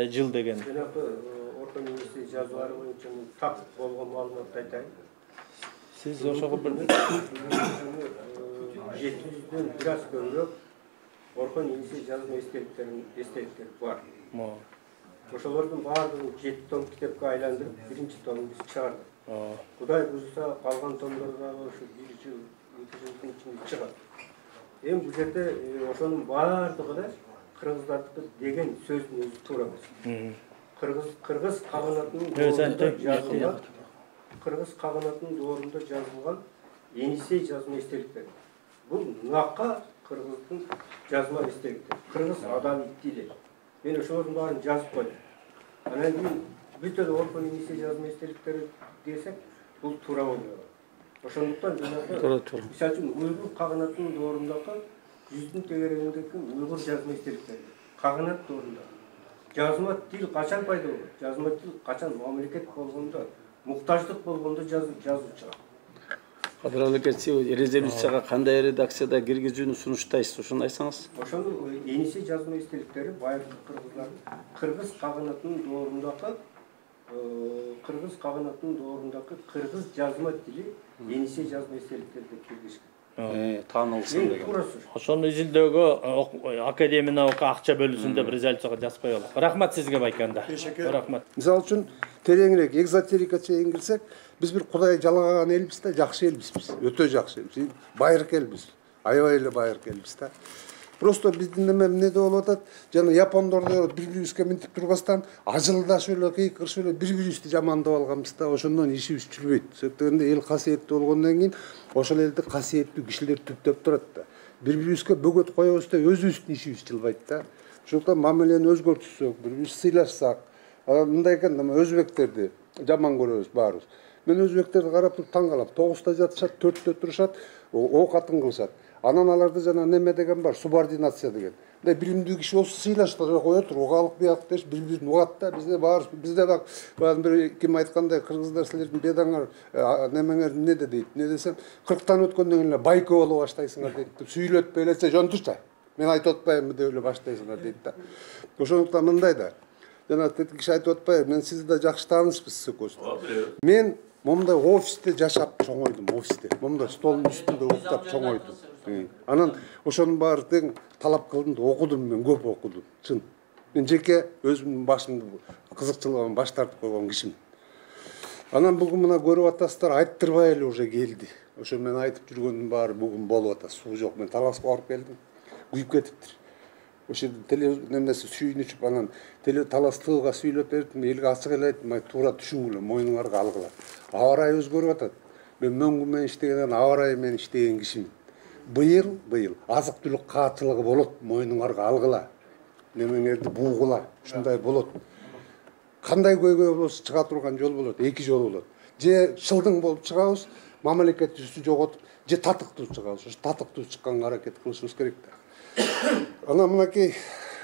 жыл деген. Жанагы Орхон Энесай жазуулары боюнча так болгон маалыматты айтайын. Сиз ошого бир 700дөн бир аз көбүрөөк Орхон Энесай жазма эстеликтери бар. Ошолордун баардыгын 7 том китепке айландырып, биринчи томун биз чыгардык. Кудай буюрса, калган томдор дагы ошо 1 жыл, 2 жылдын ичинде чыгат. Эми бул жерде ошонун баардыгы да кыргыздардыкы деген сөздүн өзү туура эмес. Кыргыз каганатынын доорунда жазылган Енисей жазма эстеликтери. Бул накка кыргыздын жазма эстеликтери. Кыргыз адами тили. Мен ошолордун баарын жазып койдум. Анан кийин бүт эле Орхон Энесей жазма эстеликтери десек, бул туура болбой. Ошондуктан жанагы мисалы үчүн уйгур каганатынын доорундагы 100дүн тегерегиндеги уйгур жазма эстеликтери. Каганат доорунда. Жазма тил качан пайда болот? Жазма тил качан мамлекет болгондо, муктаждык болгондо жазуу чыгат. Кадырлы кетси резолюцияга кандай редакцияда киргизүүнү сунуштайсыз, ошону айтсаңыз. Ошону Енисей жазма эстеликтери байыркы кыргызлардын кыргыз кагынатынын доорундаky кыргыз жазма тили Енисей жазма эстеликтерине киргизген. Таанылсын деген. Ошону изилдөөгө академиялык акча бөлүүсүндө бир резолюцияга жазып коелу. Рахмат сизге байканда. Рахмат. Мисалы үчүн тереңирээк экзотерика чейин кирсек, биз бир Кудай жалаган элбиз да, жакшы элбиз биз. Өтө жакшы элбиз. Байыркы элбиз. Аябай эле байыркы элбиз да. Просто биздин эмнеде болуп атат, жана япондордо бири-бирибизге минтип турбастан ажылдашып эле, кыйкырышып эле бири-бирибизди жамандап алганбыз да, ошондон ишибиз жүрбөйт. Себептегенде эл касиеттүү болгондон кийин ошол элди касиеттүү кишилер түптөп турат да. Бири-бирибизге бөгөт коебуз да, өзүбүздүн ишибиз жылбайт да. Ошондуктан мамилени өзгөртсөк, бири-бирибизди сыйлашсак, мындай экен, өзбектерди жаман көрөбүз баарыбыз. Мен өзбектерди карап туруп таң калам. 9-та жатышат, 4-тө турушат, оокатын кылышат. Анан аларды жана неме деген бар, субординация деген. Мындай билимдүү киши болсо сыйлашып кое туруп, угалык биялык деш, бири-бирин угат да. Бизде бак бир ким айткандай, кыргыздар силердин бедаңар немеңер эмнеде дейт. Не десем, 40-тан өткөндөн кийин эле байкө болуп баштайсыңар дейт. Сүйлөтпөй элесе жонтурча. Мен айтып атпайбынбы деп эле баштайсыңар дейт да. Ошондуктан мындай да. Жана тетик киши айтып атпайбы, мен сизди да жакшы таанышпыз көздөй. Мен момундай офисте жашап чоңойдум, офисте. Момундай столдун үстүндө уктап чоңойдум. Анан ошонун баары тең талап кылдым да, окудум мен, көп окудум. Чын. Мен жеке өзүмдүн башымды кызыкчылыгыман баш тартып койгон кишимин. Анан бүгүн мына көрүп атасыздар, айттырбай эле уже келди. Ошо мен айтып жүргөндүн баары бүгүн болуп атат. Суу жок. Мен таласка барып келдим. Күйүп кетиптир. Ошо немеси сүйүнүчүп, анан талас тыгылга сүйлөп берип, элге ачык эле айттым, туура түшүнгүлө, мойнуңарга алгыла. Аба ырайы өзгөрүп атат. Мен мөңгү менен иштегенден аба ырайы менен иштеген кишимин. Быйыл азык түлүк каатчылыгы болот, мойнуңарга алгыла. Немеңерди бугула, ушундай болот. Кандай көйгөй болсо чыга турган жол болот, эки жол болот. Же шылдың болуп чыгабыз, мамлекет жүзү жоготуп, же татыктуу чыгабыз. Ошо татыктуу чыкканга аракет кылышыбыз керек да. Анан мынакей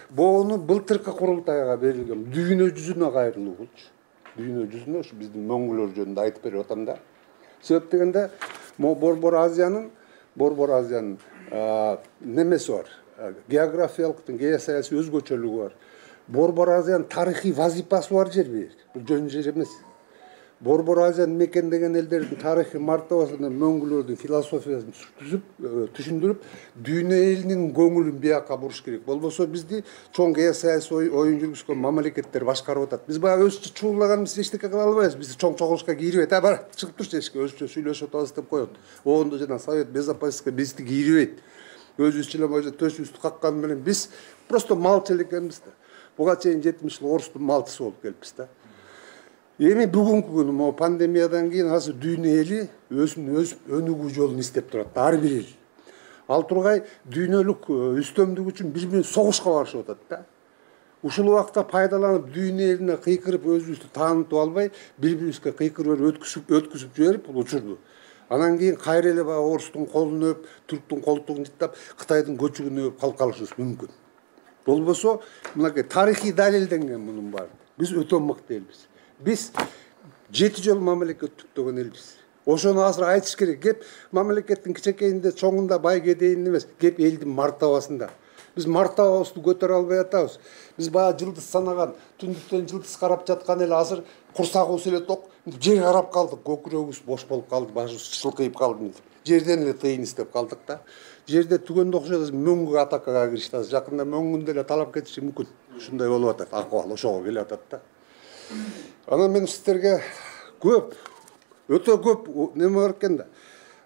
боону былтыркы курултайга берилген дүйнө жүзүнө кайрылуу болчу. Дүйнө жүзүнө ушу биздин мөңгүлөр жөнүндө айтып берип атам да. Себеп дегенде Борбор Азиянын немеси бар. Географиялыктын, геосаясий өзгөчөлүгү бар. Борбор Азиянын тарыхый вазипасы бар жер бир. Бул жөн жер эмес. Борбор Азияны мекендеген элдердин тарыхый мартабасына мөңгүлөрдүн философиясын түшүндүрүп, дүйнө элинин көңүлүн бияка буруш керек. Болбосо бизди чоң геосаясий оюн жүргүзгөн мамлекеттер башкарып атат. Биз баягы өзүбүз чуулаганыбыз эчтеке кыла албайбыз. Биз чоң чогулушка кийрибейт. Бар, чыгып турчу эшикке, өзүчө сүйлөшүп атабыз деп коет. Ондо жана Совет Безопасностька бизди кийрибейт. Өзүбүз эле моюнча төшүбүздү каккан менен биз просто малчы эле экенбиз да. Буга чейин 70 жыл орустун малчысы болуп келиппиз да. Эми бүгүнкү күнү могу пандемиядан кийин азыр дүйнө эли өзүнүн өнүгүү жолун издеп турат. Ар бир эл. Ал тургай дүйнөлүк үстөмдүк үчүн бири-бирин согушка барышып атат да. Ушул убакта пайдаланып дүйнө элине кыйкырып өзүбүздү таанытып албай, бири-бирибизге кыйкырып өткүзүп жиберип бул учурду. Анан кийин кайра эле баягы орустун колун өп, түрктүн колтугун жыттап, Кытайдын көчүгүн өп калып калышыбыз мүмкүн. Болбосо мынакей тарыхый далилденген мунун баары. Биз өтө мыкты элбиз. Биз 7 жыл мамлекет түптөгөн элбиз. Ошону азыр айтыш керек. Кеп мамлекеттин кичекейинде, чоңунда бай кедейин эмес, кеп элдин мартабасында. Биз мартабабызды көтөрө албай атабыз. Биз баягы жылдыз санаган, түндүктөн жылдыз карап жаткан эле азыр курсагыбыз эле ток, жер карап калдык, көкүрөгүбүз бош болуп калды, башыбыз чылкыйып калды. Жерден эле тыйын издеп калдык да. Жерде түгөндө окшойт, мөңгү атакага киришти. Жакында мөңгүндө эле талап кетиши мүмкүн. Ушундай болуп атат, акыбал ошого келип атат да. Анан мен сиздерге өтө көп неме бар экен да.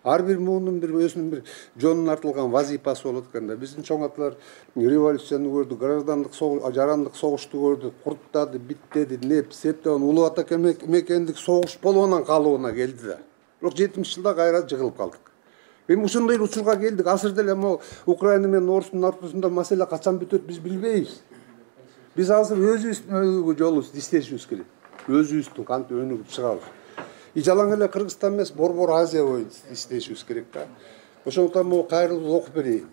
Ар бир муунун бир өзүнүн бир жонун артылган вазипасы болот экен да. Биздин чоң аталар революцияны көрдү, граждандык согуш, жарандык согушту көрдү, курттады, биттеди, неп, септен улуу ата мекендик согуш болуунан калыбына келди да. Бирок 70 жылда кайра жыгылып калдык. Эми ушундай учурга келдик. Азыр деле могу Украина менен Орустун ортосунда маселе качан бүтөт биз билбейбиз. Биз азыр өзүбүздүн өнүгүү жолубузду издешибиз керек. Өзүбүздүн кантип өнүгүп чыгабыз. Жалаң эле Кыргызстан эмес, Борбор Азия боюнча издешибиз керек да. Ошондуктан могу кайрылуу окуп берейин.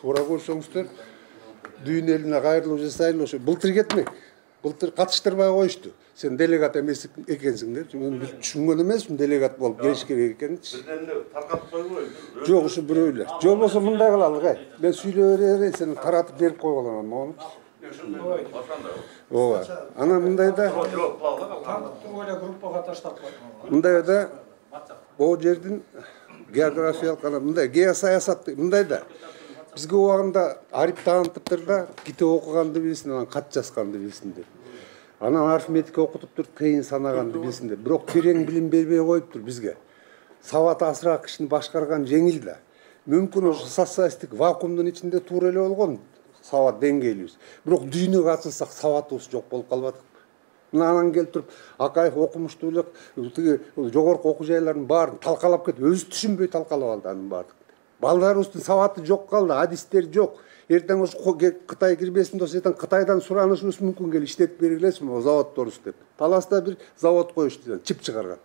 Туура көрсөңүздөр, дүйнө элине кайрылуу жасайлы. Ошо былтыр кетмек. Былтыр катыштырбай коюшту. Sen delegat emes ekensиңдер. Мен түшүнгөн эмесмин делегат болуп келиш керек экенин. Birden de tarqatып koyuyor. Жок, ушу бирөөлөр. Же болбосо мындай кылалык, Мен сүйлөп берейин, сени таратып берип койгула, могу. Ооба. Анан мындай да группага таштап кой. мындай да бул жердин географиялык анан мындай геосаясат мындай да бизге убагында арип таанытыптыр да китеп окуганды билсин, анан кат жазганды билсин деп. Анан арифметика окутуптур, кыйын санаганды билсин деп. Бирок терең билим бербей коюптур бизге. Сабат асыраак кишини башкарган жеңил да. Мүмкүн ошо социалисттик вакуумдун ичинде туура эле болгон сабат деңгээлибиз. Бирок дүйнөгө ачылсак сабатыбыз жок болуп калбадык. Мына анан келип туруп Акаев окумуштуу эле тиги жогорку окуу жайлардын баарын талкалап кетип, өзү түшүнбөй талкалап алды анын баардыгын. Балдарыбыздын сабаты жок калды, адистер жок. Эртең ошо Кытай кирбесин болсо, эртең Кытайдан суранышыбыз мүмкүн кел иштетип берилесизби заводдорубуз деп. Таласта бир завод коюшту, чип чыгарган.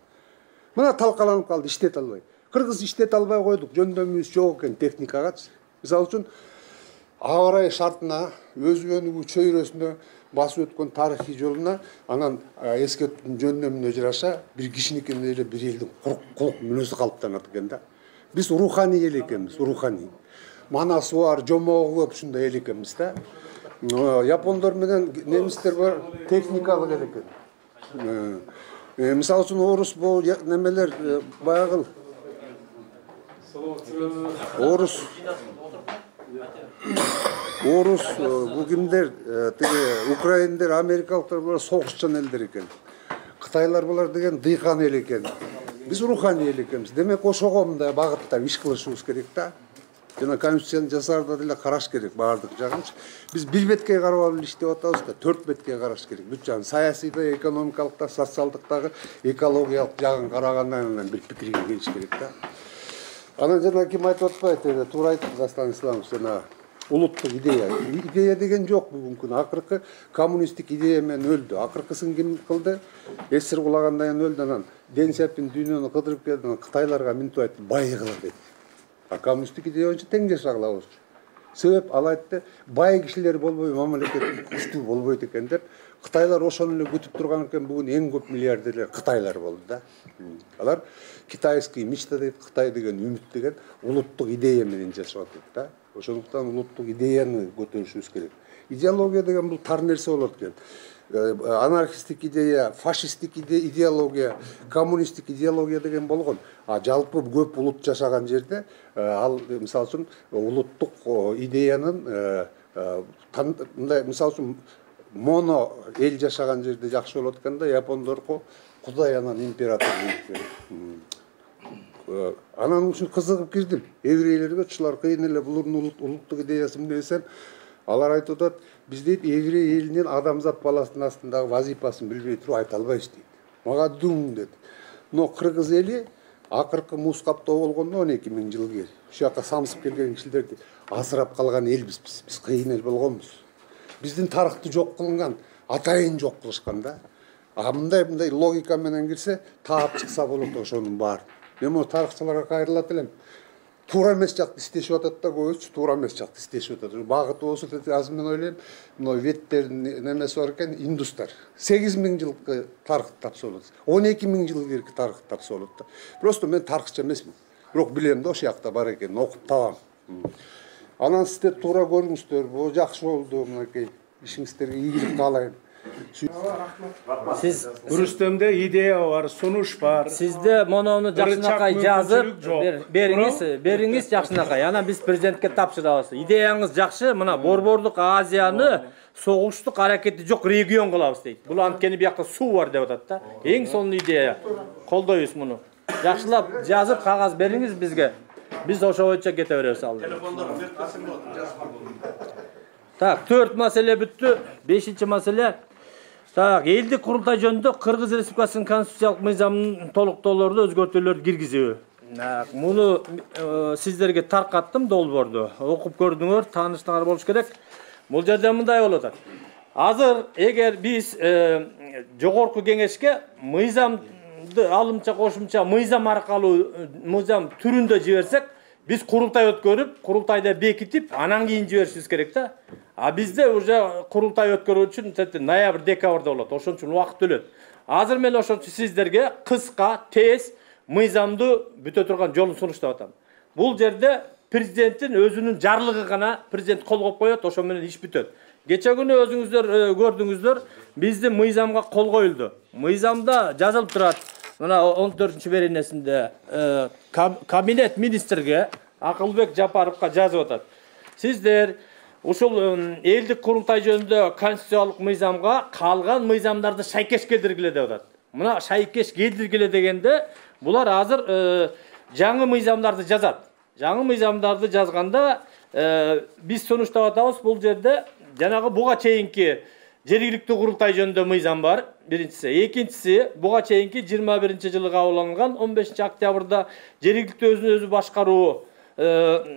Мына талкаланып калды, иштете албай. Кыргыз иштете албай койдук, жөндөмүбүз жок экен техникагачы. Мисалы үчүн аба ырайы шартына, өз өнүгүү чөйрөсүнө басып өткөн тарыхый жолуна, анан эскерттин жөндөмүнө жараша бир кишиникин эле бир элдин кулк мүнөзү калыптанат экен да. Биз руханий эл экенбиз, руханий. Манасы бар, жомогу көп ушундай эл экенбиз да. Япондор менен немистер бар, техникалык эл экен. Мисалы үчүн орус бул немелер баягы орус бул кимдер, тиги украиндер, америкалыктар булар согушчан элдер экен. Кытайлар булар деген дыйкан эл экен. Биз руханий эл экенбиз. Демек ошого мындай багыттап иш кылышыбыз керек да. Жана конституцияны жасаарда деле караш керек баардык жагын. Биз бир бетке карап алып иштеп атабыз да, 4 бетке караш керек. Бүт жагын саясий да, экономикалык да, социалдык дагы, экологиялык жагын карагандан кийин бир пикирге келиш керек да. Анан жана ким айтып атпайбы, туура айтты Дастан Исламов, жана улуттук идея. Идея деген жок бүгүнкү. Акыркы коммунисттик идея менен өлдү. Акыркысын ким кылды? Эсир кулагандан кийин өлдү. Анан Дэн Сяопин дүйнөнү кыдырып келди, Кытайларга минтип айтты, бай кыла деди. А коммунисттик идея боюнча тең жаша кылабыз. Себеп ал айтты, бай кишилер болбой мамлекет күчтүү болбойт экен деп, Кытайлар ошону эле күтүп турган экен, бүгүн эң көп миллиардерлер Кытайлар болду да. Алар китайский мечта дейт, Кытай деген үмүт деген улуттук идея менен жашап атат да. Ошондуктан улуттук идеяны көтөрүшүбүз керек. Идеология деген бул тар нерсе болот экен. Анархистик идея, фашисттик идеология, коммунисттик идеология деген болгон. А жалпы көп улут жашаган жерде ал мисалы үчүн улуттук идеянын мындай мисалы үчүн моно эл жашаган жерде жакшы болот экен да, япондорго Кудай анан император дейт. Анан үчүн кызыгып кирдим. Еврейлерге чулар кыйын эле булардын улуттук идеясы эмне десем, алар айтып атат, биз дейт еврей элинин адамзат баласынын астындагы вазипасын билбей туруп айта албайбыз дейт. Мага дуң деди. Но кыргыз эли акыркы муз каптоо болгондо 12 000 жыл кийин ушул жака самсып келген кишилерди асырап калган элбиз биз. Биз кыйын эл болгонбуз. Биздин тарыхты жок кылынган, атайын жок кылышкан да. А мындай логика менен кирсе, таап чыкса болот ошонун баары. Мен могу тарыхчыларга кайрылат элем. Туура эмес жакты иштешип атат да, көбүсү туура эмес жакты иштешип атат. Багыты болсо азыр мен ойлойм, мына веттердин немеси бар экен, индустар. 8000 жылкы тарыхты тапса болот. 12 000 жыл кийинки тарыхты тапса болот да. Просто мен тарыхчы эмесмин. Бирок билем да ошол жакта бар экен, окуп табам. Анан сиздер туура көрүңүздөр, бул жакшы болду, мынакей ишиңиздерге ийгилик каалайм. Siz Rüstem'de idea var, sonuç var. Sizde monoну жакшынакай жазып бериңиz жакшынакай. Анан биз президентке тапшырабыз. Идеяңыз жакшы, мына Борбордук Азияны согуштук аракети жок регион кылабыз дейт. Бул анткени биякта суу бар деп атат да. Эң сонун идея. Колдойбуз муну. Жакшылап жазып кагаз бериңиз бизге. Биз ошо боюнча кете беребиз алды. Так, 4 маселе бүттү. 5-чи маселе. Так, элдик курултай жөнүндө Кыргыз Республикасынын конституциялык мыйзамынын толуктоолорду өзгөртүүлөрдү киргизүү. Муну сиздерге таркаттым долбоорду. Окуп көрдүңөр, тааныштыгыңар болуш керек. Бул жерде мындай болот. Азыр эгер биз жогорку кеңешке мыйзамды алымча кошумча мыйзам аркылуу мыйзам түрүндө жиберсек, Biz kurultay ötkөрüp, kurultayda bekitip, anan keyin жиберишибиз керек да. А bizde уже kurultay ötkөрүү үчүн ноябрь, декабрда болот. Ошон үчүн убакыт өлөт. Азыр мен ошон үчүн сиздерге кыска, тез, мыйзамдуу бүтө турган жолун сунуштап атам. Бул жерде президенттин өзүнүн жарлыгы гана президент кол коюп коет, ошо менен иш бүтөт. Кече күнү өзүңүздөр көрдүңүздөр, биздин мыйзамга кол коюлду. Мыйзамда жазылып турат. Мына 14-чү беренесинде кабинет министрге Акылбек Жапаровга жазып атат. Сиздер ушул элдик курултай жөнүндө конституциялык мыйзамга калган мыйзамдарды шайкеш келтиргиле деп атат. Мына шайкеш келтиргиле дегенде булар азыр жаңы мыйзамдарды жазат. Жаңы мыйзамдарды жазганда биз сунуштап атабыз, бул жерде жанагы буга чейинки жергиликтүү курултай жөнүндө мыйзам бар. Биринчиси, экинчиси буга чейинки 21-жылы кабылган 15-октябрда жергиликтүү өзүн өзү башкаруу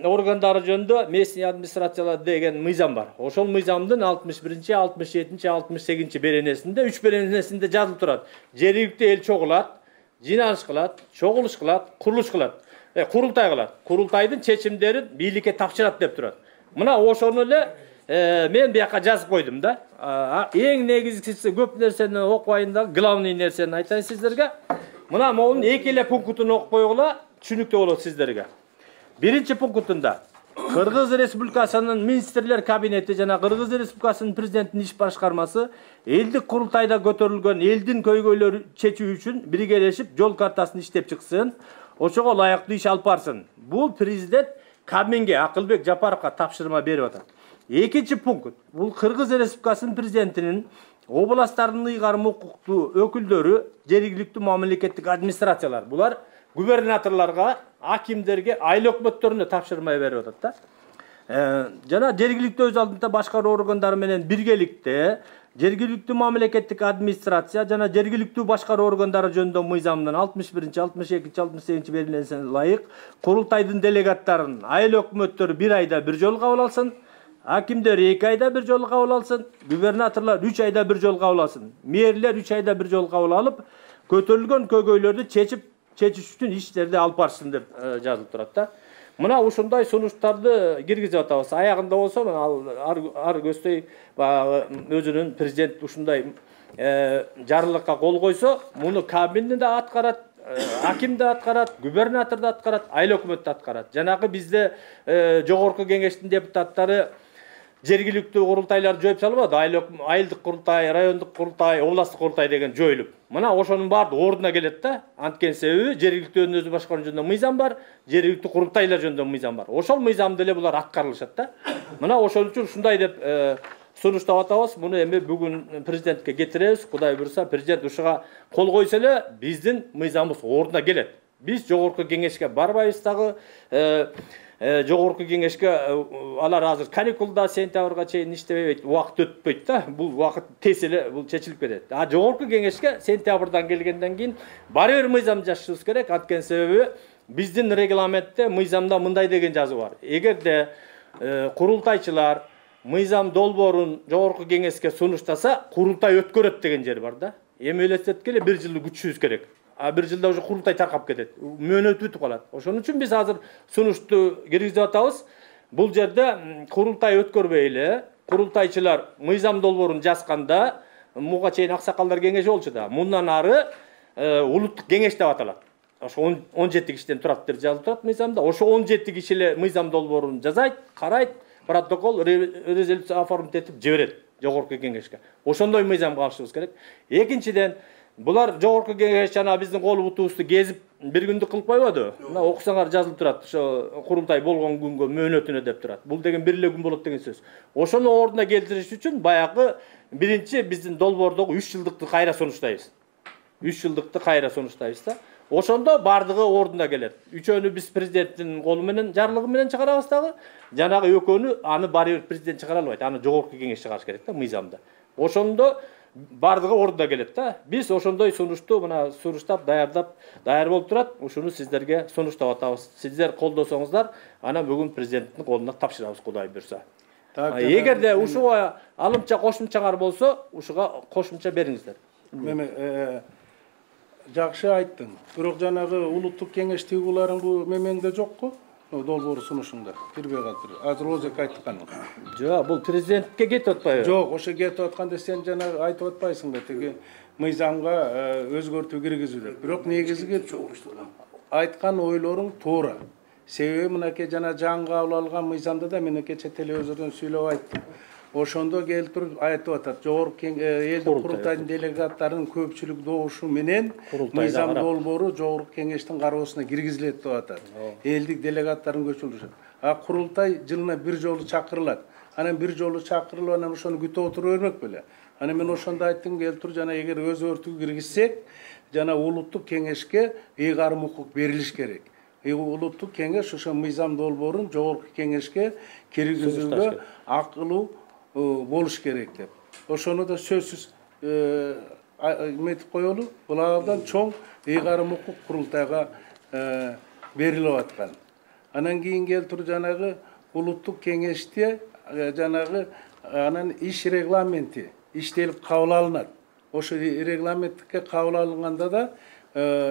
органдары жөнүндө местный администрациялар деген мыйзам бар. Ошол мыйзамдын 61-чи, 67-чи, 68-чи беренесинде 3 беренесинде жазылып турат. Жергиликтүү эл чогулат, жыйналыш кылат, чогулуш кылат, курулуш кылат, курултай кылат. Курултайдын чечимдерин бийликке тапшырат деп турат. Мына ошону эле мен бияка жазып койдум да. Эң негизгиси көп нерсени окубайын да, главный нерсени айтайын сиздерге. Мына могунун эки эле пунктун окуп койгула, түшүнүктүү болот сиздерге. Биринчи пунктунда Кыргыз Республикасынын министрлер кабинети жана Кыргыз Республикасынын президентинин иш башкармасы элдик курултайда көтөрүлгөн элдин көйгөйлөрүн чечүү үчүн биргелешип жол картасын иштеп чыксын, ошого ылайыктуу иш алып барсын. Бул президент Кабминге Акылбек Жапаровго тапшырма берип атат. Экинчи пункт. Бул Кыргыз Республикасынын президентинин областтардын ыйгарым укуктуу өкүлдөрү, жергиликтүү мамлекеттик администрациялар. Булар губернаторлорго, акимдерге, айыл өкмөттөрүнө тапшырма берип атат да. Жана жергиликтүү өз алдынча башкаруу органдары менен биргеликте жергиликтүү мамлекеттик администрация жана жергиликтүү башкаруу органдары жөнүндө мыйзамдын 61-чи, 62-чи, 68-чи беренесине ылайык курултайдын делегаттарын айыл өкмөттөрү 1 айда бир жолу кабыл алсын, акимдер 2 айда бир жолу кабыл алсын, губернаторлор 3 айда бир жолу кабыл алсын, мэрлер 3 айда бир жолу кабыл алып, көтөрүлгөн көйгөйлөрдү чечиш үчүн иштерди алып барсын деп жазылып турат да. Мына ушундай сунуштарды киргизип атабыз. Аягында болсо ар көздөй өзүнүн президент ушундай жарлыкка кол койсо, муну Кабмин да аткарат, аким да аткарат, губернатор да аткарат, айыл өкмөт да аткарат. Жанагы бизде жогорку кеңештин депутаттары жергиликтүү курултайларды жоюп салбады. Айылдык курултай, райондук курултай, областтык курултай деген жоюлуп. Мына ошонун баардыгы ордуна келет да. Анткени себеби жергиликтүү өзүн өзү башкаруу жөнүндө мыйзам бар, жергиликтүү курултайлар жөнүндө мыйзам бар. Ошол мыйзамды эле булар аткарылышат да. Мына ошол үчүн ушундай деп сунуштап атабыз. Муну эми бүгүн президентке кетиребиз. Кудай буйруса, президент ушуга кол койсо эле биздин мыйзамыбыз ордуна келет. Биз жогорку кеңешке барбайбыз дагы. Жогорку кеңешке алар азыр каникулда сентябрга чейин иштебейт, убакыт өтпөйт да. Бул убакыт тез эле бул чечилип кетет. Жогорку кеңешке сентябрдан келгенден кийин баары бир мыйзам жазышыбыз керек. Анткени себеби биздин регламентте мыйзамда мындай деген жазуу бар. Эгерде курултайчылар мыйзам долбоорун жогорку кеңешке сунуштаса, курултай өткөрөт деген жер бар да. Эми элестеткеле 1 жылды күтүшүбүз керек. 1 жылда уже курултай таркап кетет. Мөөнөтү бүтүп калат. Ошон үчүн биз азыр сунушту киргизип атабыз. Бул жерде курултай өткөрбөй эле, курултайчылар мыйзам долбоорун жазганда, муга чейин аксакалдар кеңеши болчу да. Мындан ары улуттук кеңеш деп аталат. Ошо 17 кишиден турат деп жазылып турат мыйзамда. Ошо 17 киши эле мыйзам долбоорун жазайт, карайт, протокол, резолюция оформить этип жиберет жогорку кеңешке. Ошондой мыйзамга алышыбыз керек. Экинчиден, булар жогорку кеңеш жана биздин кол бутубузду кезип бир күндүк кылып койбоду. Мына окусаңар жазылып турат. Ошо курултай болгон күнгө мөөнөтүнө деп турат. Бул деген бир эле күн болот деген сөз. Ошону ордуна келтириш үчүн баягы биринчи биздин долбоордогу 3 жылдыкты кайра сунуштайбыз. 3 жылдыкты кайра сунуштайбыз да. Ошондо бардыгы ордуна келет. Үчөөнү биз президенттин колу менен, жарлыгы менен чыгарабыз дагы. Жанагы экөөнү аны баары бир президент чыгара албайт. Аны жогорку кеңеш чыгарыш керек да мыйзамда. Ошондо бардыгы ордуна келет да. Биз ошондой сунушту мына суруштап, даяр болуп турат. Ушуну сиздерге сунуштап атабыз. Сиздер колдосоңуздар, ана бүгүн президенттин колуна тапшырабыз, Кудай буйруса. Эгерде ушуга алымча кошумчаңар болсо, ушуга кошумча бериңиздер. Меме жакшы айттың. Бирок жанагы улуттук кеңештеги буларын бу мемеңде жокку? долбоор сунушунда кирбей калдыр. Азыр ол жака айткан. Жок, бул президентке кетип атпайбы? Жок, ошо кетип атканда сен жана айтып атпайсың да тиги мыйзамга өзгөртүү киргизүү деп. Бирок негизги айткан ойлоруң туура. Себеби мынакей жана жаңы кабыл алган мыйзамда да мен кече телевизордон сүйлөп айттым. Ошондо келтирип айтып атат. Жогорку элдик курултайдын делегаттарынын көпчүлүк добушу менен мыйзам долбоору жогорку кеңештин кароосуна киргизилет деп атат. Элдик делегаттардын көпчүлүгү. А курултай жылына бир жолу чакырылат. Анан бир жолу чакырылып анан ошону күтүп отура бермек беле. Анан мен ошондо айттым, келтирип жана эгер өзгөртүү киргизсек, жана улуттук кеңешке ыйгарым укук берилиш керек. Улуттук кеңеш ошо мыйзам долбоорун жогорку кеңешке киргизүүгө акылуу болуш керек деп. Ошону да сөзсүз эметип коелу. Булардан чоң ыйгарым укук курултайга берилип аткан. Анан кийин келтирип жанагы улуттук кеңеште жанагы анан иш регламенти иштелип кабыл алынат. Ошо регламентке кабыл алынганда да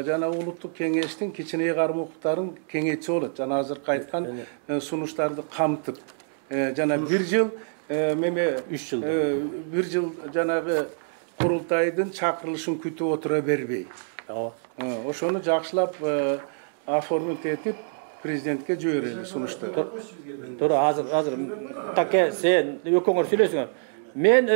жана улуттук кеңештин кичине ыйгарым укуктарын кеңейтсе болот. Жана азыркы айткан сунуштарды камтып жана бир жыл меме 3 жыл бир жыл жанагы курултайдын чакырылышын күтүп отура бербей. Ооба. Ошону жакшылап оформить этип президентке жиберели сунушту. Туура, азыр таке сен экөөңөр сүйлөсүңөр. Мен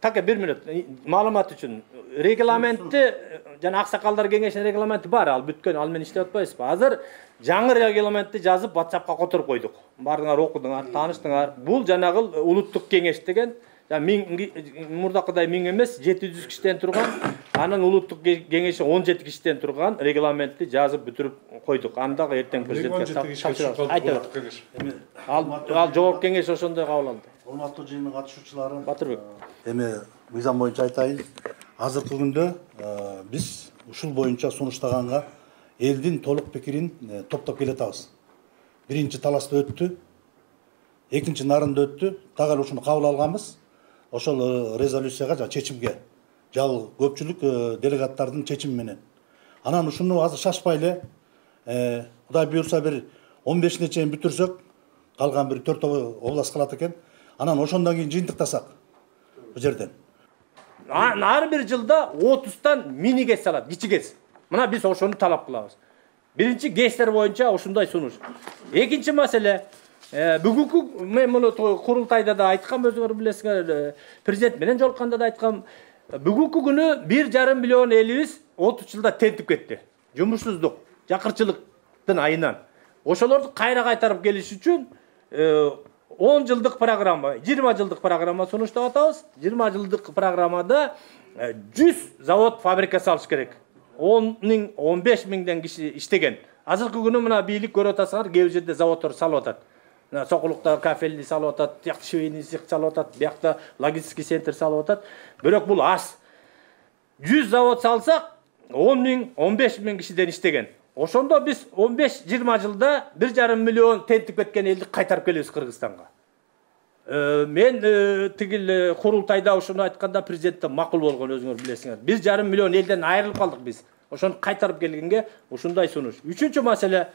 таке 1 минут маалымат үчүн регламентти жана аксакалдар кеңешинин регламенти бар, ал бүткөн, ал менен иштеп атпайсызбы? Азыр жаңы регламентти жазып WhatsAppка которуп койдук. Бардыңар окудуңар, тааныштыңар. Бул жанагы улуттук кеңеш деген мурдакыдай 1000 эмес 700 кишиден турган, анан улуттук кеңеши 17 кишиден турган регламентти жазып бүтүрүп койдук. Андагы эртең президентке тапшырабыз. Айтып. Ал жогорку кеңеш ошондой кабыл алды. Урматтуу жыйындын катышуучулары, Батырбек. Эми мыйзам боюнча айтайын. Азыркы күндө биз ушул боюнча сунуштаганга элдин толук пикирин топтоп келатабыз. Биринчи талашта өттү, экинчи нарында өттү, дагы ушуну кабыл алганбыз. Ошол резолюцияга, чечимге, жалпы көпчүлүк делегаттардын чечими менен. Анан ушуну азыр шашпай эле, Кудай буйрса бир 15-ине чейин бүтүрсөк, калган бир 4 область калат экен. Анан ошондон кийин жыйынтыктасак бу жерден. Ар бир жылда 30тан мини ГЭС алат, кичи ГЭС. Мына биз ошону талап кылабыз. Биринчи ГЭСтер боюнча ушундай сунуш. Экинчи маселе, бүгүнкү мен муну курултайда да айткам, өзүңөр билесиңер, президент менен жолукканда да айткам, бүгүнкү күнү 1,5 миллион элибиз 30 жылда тентип кетти. Жумушсуздук, жакырчылыктын айынан. Ошолорду кайра кайтарып келиш үчүн 10 жылдык программа, 20 жылдык программа сунуштап атабыз. 20 жылдык программада 100 завод, фабрика салыш керек. 10-15 миңден киши иштеген. Азыркы күнү мына бийлик көрүп атасыңар, кээ бир жерде заводдор салып атат. Сокулукта кафельный салып атат, тиякта швейный цех салып атат, биякта логистический центр салып атат. Бирок бул аз. 100 завод салсак, 10 миң, 15 миң кишиден иштеген. Ошондо биз 15-20 жылда 1,5 миллион тентип кеткен элди кайтарып келебиз Кыргызстанга. Мен тигил курултайда ошону айтканда президентте макул болгон, өзүңөр билесиңер. 1,5 миллион элден айрылып калдык биз. Ошону кайтарып келгенге ушундай сунуш. Үчүнчү маселе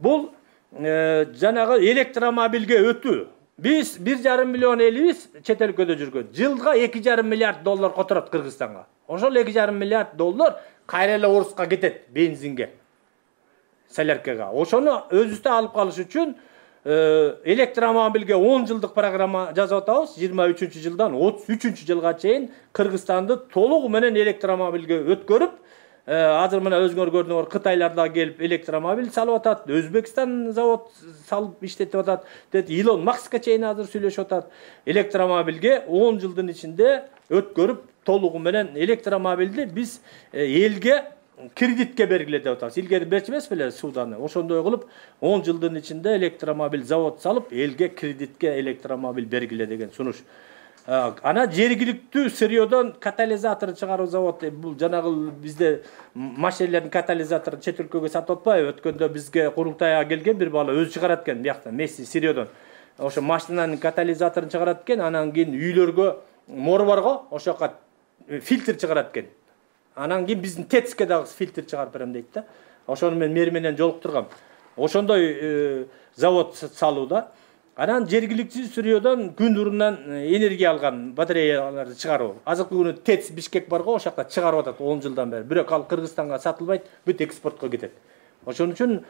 бул жанагы электромобилге өтүү. Биз 1,5 миллион элибиз чет өлкөдө жүргөн. Жылга 2,5 миллиард доллар которот Кыргызстанга. Ошол 2,5 миллиард доллар кайра эле Оруска кетет бензинге. Соляркага. Ошону өзүбүздө алып калыш үчүн электромобилге 10 жылдык программа жазып атабыз. 23 жылдан 33 жылга чейин Кыргызстанды толугу менен электромобилге өткөрүп, азыр мына өзүңөр көрдүңөр, Кытайлар да келип электромобил салып атат, Өзбекстан завод салып иштетип атат. Илон Маскка чейин азыр сүйлөшүп атат. Электромобилге 10 жылдын ичинде өткөрүп, толугу менен электромобилди биз элге кредитке бергиле деп атабыз. Илгери берчү эмес беле суудан. Ошондой кылып 10 жылдын ичинде электромобил завод салып, элге кредитке электромобил бергиле деген сунуш. Ана жергиликтүү сырьёдон катализатор чыгаруу завод, бул жанагы бизде машинелердин катализаторун чет өлкөгө сатып атпайбы? Өткөндө бизге курултайга келген бир бала өзү чыгарат экен, биякта месси сырьёдон. Ошо машинанын катализаторун чыгарат экен, анан кийин үйлөргө мор барго, ошока фильтр чыгарат экен. Анан кийин биздин ТЭЦке дагы фильтр чыгарып берем дейт да. Ошону мен мэри менен жолуктургам. ошондой завод салууда. Анан жергиликтүү Сүрөдөн күн нурунан энергия алган батареяларды чыгаруу. Азыркы күнү ТЭЦ Бишкек бар го, ошакта чыгарып атат 10 жылдан бери. Бирок ал Кыргызстанга сатылбайт, бүт экспортко кетет. Ошон үчүн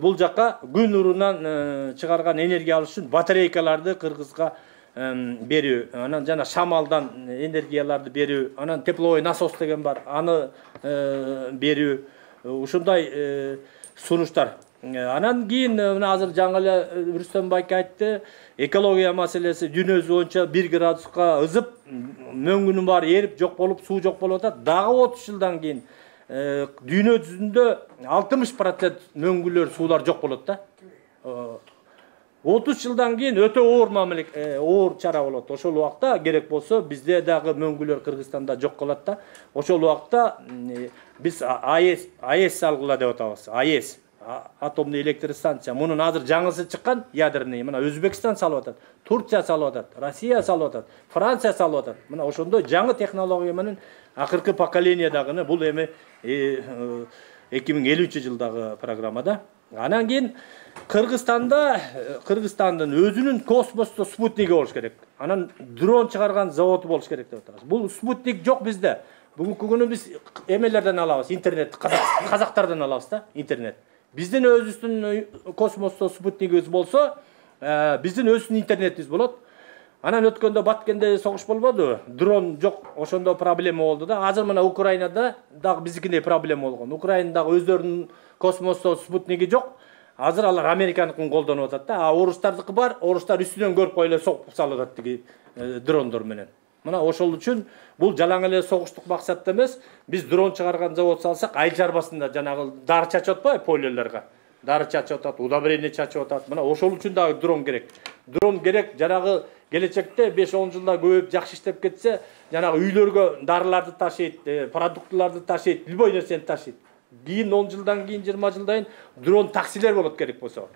бул жакка күн нурунан чыгарган энергия алыш үчүн батарейкаларды Кыргызга берүү, анан жана шамалдан энергияларды берүү, анан тепловой насос деген бар, аны берүү, ушундай сунуштар. Анан кийин мына азыр жаңы эле Рүстөм байке айтты, экология маселеси дүйнө боюнча 1 градуска ызып, мөңгүнүн баары эрип жок болуп, суу жок болуп атат. Дагы 30 жылдан кийин дүйнө жүзүндө 60% мөңгүлөр, суулар жок болот да. 30 жылдан кийин өтө оор чара болот. Ошол убакта керек болсо бизде дагы мөңгүлөр Кыргызстанда жок калат да. Ошол убакта биз АЭС салгыла деп атабыз. АЭС атомный электростанция. Мунун азыр жаңысы чыккан ядерный. Мына Өзбекстан салып атат, Турция салып атат, Россия салып атат, Франция салып атат. Мына ошондой жаңы технология менен акыркы поколениядагы бул эми 2050-жылдагы программада. Анан кийин Кыргызстандын өзүнүн космосто спутниги болуш керек. Анан дрон чыгарган заводу болуш керек деп атабыз. Бул спутник жок бизде. Бүгүнкү күнү биз эмелерден алабыз, интернет, казактардан алабыз да, интернет. Биздин өзүбүздүн космосто спутнигибиз болсо, биздин өзүбүздүн интернетибиз болот. Анан өткөндө Баткенде согуш болбоду? Дрон жок, ошондо проблема болду да. Азыр мына Украинада дагы биздикиндей проблема болгон. Украинадагы өздөрүнүн космосто спутниги жок. Азыр алар Американыкын колдонуп атат да. А орустардыкы бар, орустар үстүнөн көрүп коеле соқып салып атат тиги дрондор менен. Мына ошол үчүн бул жалаң эле согуштук максатта эмес. Биз дрон чыгарган завод салсак, айыл чарбасында жанагы дары чачып атпайбы пойлерлерге. Дары чачып атат, удобрение чачып атат. Мына ошол үчүн дагы дрон керек. Дрон керек, жанагы келечекте 5-10 жылда көбөйүп жакшы иштеп кетсе, жанагы үйлөргө дарыларды ташыйт, продуктыларды ташыйт, любой нерсени ташыйт. Кийин 10 жылдан кийин 20 жылдан дрон таксилер болот керек болсо.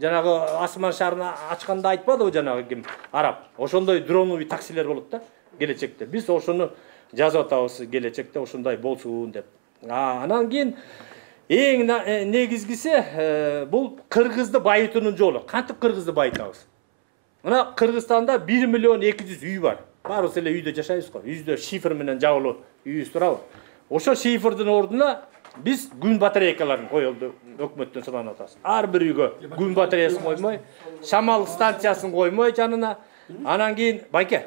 Жанагы асман шарын ачканда айтпадыбы жанагы ким? Араб. Ошондой дроновый таксилер болот да келечекте. Биз ошону жазып атабыз келечекте ошондой болсун деп. Анан кийин эң негизгиси бул кыргызды байытуунун жолу. Кантип кыргызды байытабыз? Мына Кыргызстанда 1 миллион 200 үй бар. Баарыбыз эле үйдө жашайбыз го. Үйдө шифр менен жабылуу үйүбүз турабы? Ошо шифрдын ордуна биз күн батарейкаларын коелду, өкмөттөн суранып атабыз. Ар бир үйгө күн батареясын коймой, шамал станциясын коймой жанына, анан кийин байке,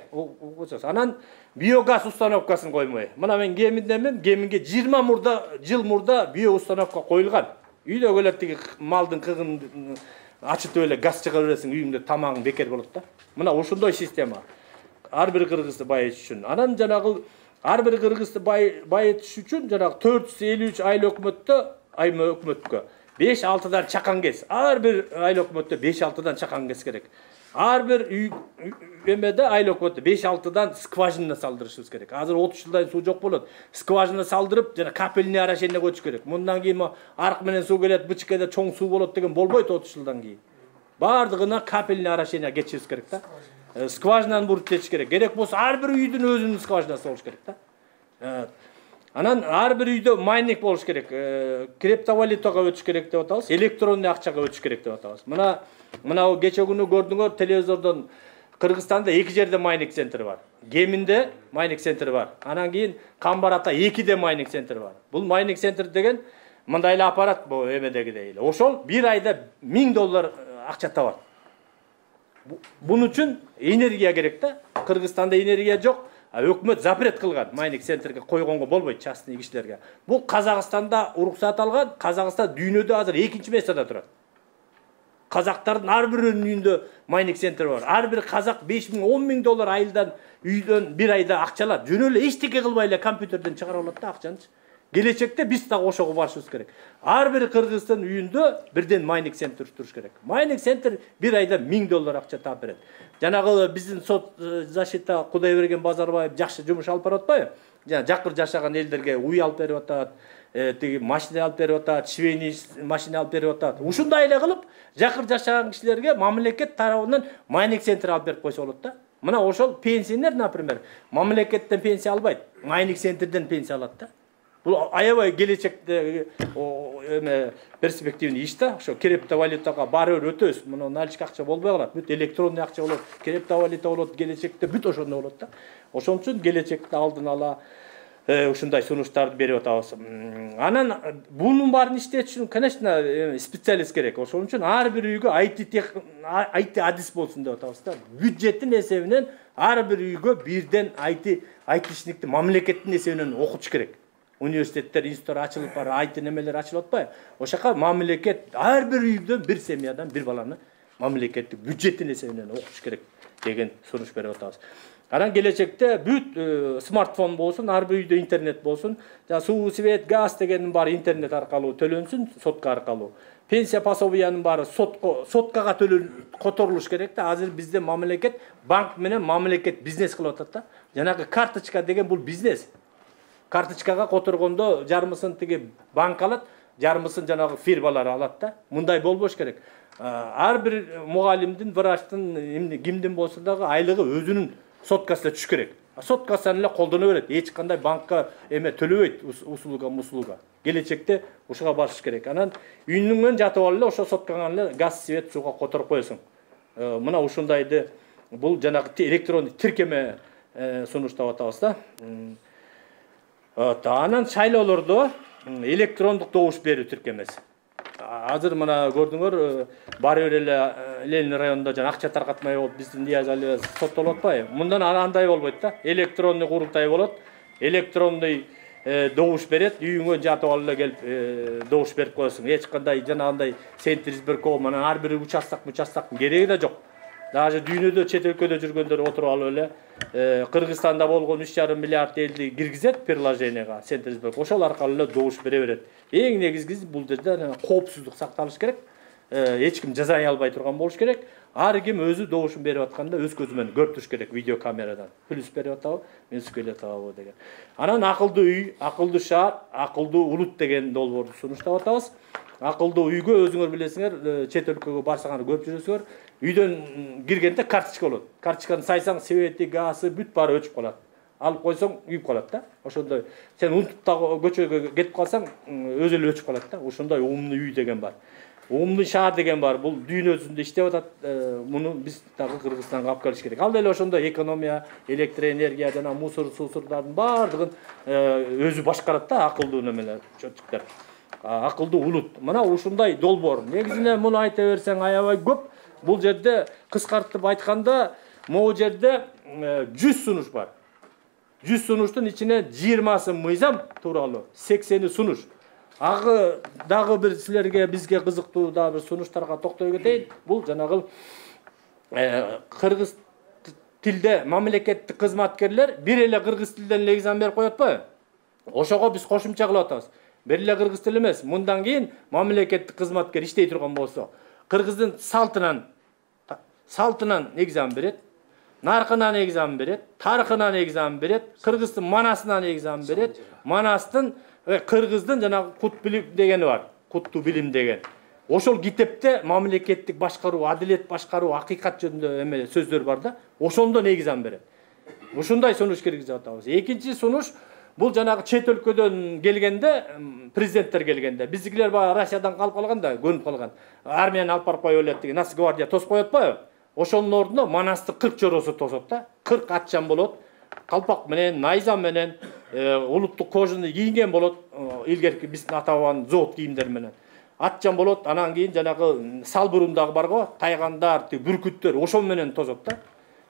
анан биогаз установкасын коймой. Мына мен Кеминдемин, Кеминге 20 жыл мурда био установка коюлган. Үйдө эле тиги малдын кыгын ачытып эле газ чыгарып бересиң, үйүңдө тамагың бекер болот да. Мына ошондой система. Ар бир кыргызды байытыш үчүн. Анан жанагы ар бир кыргызды байытыш үчүн жанагы 453 айыл өкмөттө, айма өкмөткө 5-6дан чакан кес. Ар бир айыл өкмөттө 5-6дан чакан кес керек. Ар бир үй эмеде айыл өкмөттө 5-6дан скважина салдырышыбыз керек. Азыр 30 жылдан суу жок болот. Скважина салдырып, жана капельный орошение көчүш керек. Мындан кийин арык менен суу келет, бычкеде чоң суу болот деген болбойт 30 жылдан кийин. Бардыгына капельный орошение кетишибиз керек да. Скважинаны буруп кетиш керек. Керек болсо ар бир үйдүн өзүнүн скважинасы болуш керек да. Анан ар бир үйдө майник болуш керек. Криптовалютага өтүш керек деп атабыз. Электронный акчага өтүш керек деп атабыз. Мына кече күнү көрдүңөр телевизордон Кыргызстанда 2 жерде майник центри бар. Кеминде майник центри бар. Анан кийин Камбарата 2де майник центри бар. Бул майник центр деген мындай эле аппарат бул эмедегидей эле. Ошол бир айда $1000 акча табат. Бунун үчүн энергия керек да. Кыргызстанда энергия жок. Өкмөт запрет кылган майник центрге койгонго болбойт частный кишилерге. Бул Казакстанда уруксат алган. Казакстан дүйнөдө азыр 2-нчи местордо турат. Казактардын ар биринин үйүндө майник центр бар. Ар бир казак $5000-10.000 айылдан үйдөн бир айда акча алат. Жөн эле эчтеке кылбай эле компьютерден чыгарып алат да акчаны. Келечекте биз дагы ошого барышыбыз керек. Ар бир кыргыздын үйүндө бирден майник центр туруш керек. Майник центр бир айда $1000 акча таап берет. Жанагы биздин сот защита Кудайберген Базарбаев жакшы жумуш алып барып атпайбы? Жана жакыр жашаган элдерге уй алып берип атат, тиги машина алып берип атат, швейный машина алып берип атат. Ушундай эле кылып жакыр жашаган кишилерге мамлекет тарабынан майник центр алып берип койсо болот да. Мына ошол пенсионер, например, мамлекеттен пенсия албайт, майник центрден пенсия алат да. Бул аябай келечекте перспективный иш да. Ошо криптовалютага барыбыр өтөбүз. Муну наличка акча болбой калат. Бүт электронный акча болот, криптовалюта болот, келечекте бүт ошондой болот да. Ошон үчүн келечекте алдын ала ушундай сунуштарды берип атабыз. Анан бунун баарын иштеш үчүн, конечно, специалист керек. Ошон үчүн ар бир үйгө IT адис болсун деп атабыз да. Бюджеттин эсебинен ар бир үйгө бирден айтишникти мамлекеттин эсебинен окутуш керек. Университеттер, институттар ачылып бар, IT немелер ачылып атпайбы? Ошака мамлекет ар бир үйдөн, бир семьядан бир баланы мамлекеттик бюджеттин эсебинен окутуш керек деген сунуш берип атабыз. Анан келечекте бүт смартфон болсун, ар бир үйдө интернет болсун. Жана суу, свет, газ дегендин баары интернет аркылуу төлөнсүн, сотка аркылуу. Пенсия пособиянын баары соткага которулуш керек да. Азыр бизде мамлекет банк менен мамлекет бизнес кылып атат да. Жанагы карточка деген бул бизнес. Карточкага которгондо жарымысын тиги банк алат, жарымысын жанагы фирмалар алат да. Мындай болбош керек. Ар бир мугалимдин, врачтын, кимдин болсо дагы айлыгы өзүнүн соткасына түш керек. Соткасын эле колдоно берет. Эч кандай банкка төлөбөйт услуга. Келечекте ушуга барыш керек. Анан үйүңөн жатып алып эле ошо соткаңан эле газ, свет, сууга которуп коесуң. Мына ушундайды бул жанагы электрондук тиркеме сунуштап атабыз да. Анан шайлоолордо электрондук добуш берүү тиркемеси. Азыр мына көрдүңөр, бары бир эле Ленин районунда жана акча таркатмай болуп, биздин Диязали соттолуп атпайбы? Мындан андай болбойт да. Электронный курултай болот, электронный добуш берет, үйүңө жатып алып эле келип добуш берип коесуң. Эч кандай жанагындай центр избирком менен ар бир участактын кереги да жок. Даже дүйнөдө чет өлкөдө жүргөндөр отуруп алып эле Кыргызстанда болгон 3,5 миллиард элди киргизет приложенияга, центр избирком. Ошол аркылуу эле добуш бере берет. Эң негизгиси бул жерде коопсуздук сакталыш керек. Эч ким жазай албай турган болуш керек. Ар ким өзү добушун берип атканда өз көзү менен көрүп туруш керек видео камерадан. Плюс берип атабы, минус берип атабы деген. Анан акылдуу үй, акылдуу шаар, акылдуу улут деген долбоорду сунуштап атабыз. Акылдуу үйгө өзүңөр билесиңер, чет өлкөгө барсаңар көрүп жүрөсүңөр. Үйдөн киргенде карточка болот. Карточканы сайсаң, свети, газы бүт баары өчүп калат. Алып койсоң, үйүп калат да. Ошондой сен унутуп да көчөгө кетип калсаң, өзү эле өчүп калат да. Ошондой умный үй деген бар. Умный шаар деген бар. Бул дүйнөсүндө иштеп атат. Муну биз дагы Кыргызстанга алып келиш керек. Ал деле ошондой экономия, электроэнергия жана мусордун баардыгын өзү башкарат да, акылдуу немелер, чөтчүктөр. Акылдуу улут. Мына ушундай долбоор. Негизинен муну айта берсең аябай көп. Бул жерде кыскартып айтканда, могу жерде 100 сунуш бар. 100 сунуштун ичине 20сы мыйзам тууралуу, 80-и сунуш. Агы дагы бир силерге, бизге кызыктуу дагы бир сунуштарга токтой кетейин. Бул жанагы кыргыз тилде мамлекеттик кызматкерлер бир эле кыргыз тилден эле экзамен берип коет атпайбы? Ошого биз кошумча кылып атабыз. Бир эле кыргыз тили эмес, мындан кийин мамлекеттик кызматкер иштей турган болсо, кыргыздын салтынан экзамен берет, наркынан экзамен берет, тарыхынан экзамен берет, кыргыздын манасынан экзамен берет, манастын кыргыздын жанагы кут билим дегени бар, кутту билим деген. Ошол китепте мамлекеттик башкаруу, адилет башкаруу, акыйкат жөнүндө сөздөр бар да, ошондон экзамен берет. Ушундай сунуш киргизип атабыз. Экинчи сунуш бул жанагы чет өлкөдөн келгенде, президенттер келгенде, биздикилер баягы Россиядан калып калган да, көнүп калган. Армияны алып барып коюп элет деген, Нацгвардия тосуп коет атпайбы? Ошонун ордуна манасты 40 жоросу тосот да. 40 атчан болот. Калпак менен, найза менен, улуттук кожуну кийинген болот. Илгерки биздин ата бабанын завод кийимдери менен. Атчан болот, анан кийин жанагы салбурундагы бар го, тайгандар, бүркүттөр ошол менен тосот да.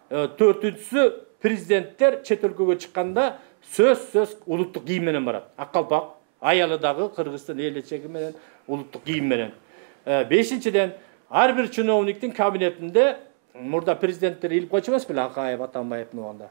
Төртүнчүсү президенттер чет өлкөгө чыкканда сөз улуттук кийим менен барат. Ак калпак, аялы дагы Кыргыздын элчеги менен, улуттук кийим менен. Бешинчиден, ар бир чиновниктин кабинетинде мурда президенттер илип койчу эмес беле, Акаев, Атамбаев мында.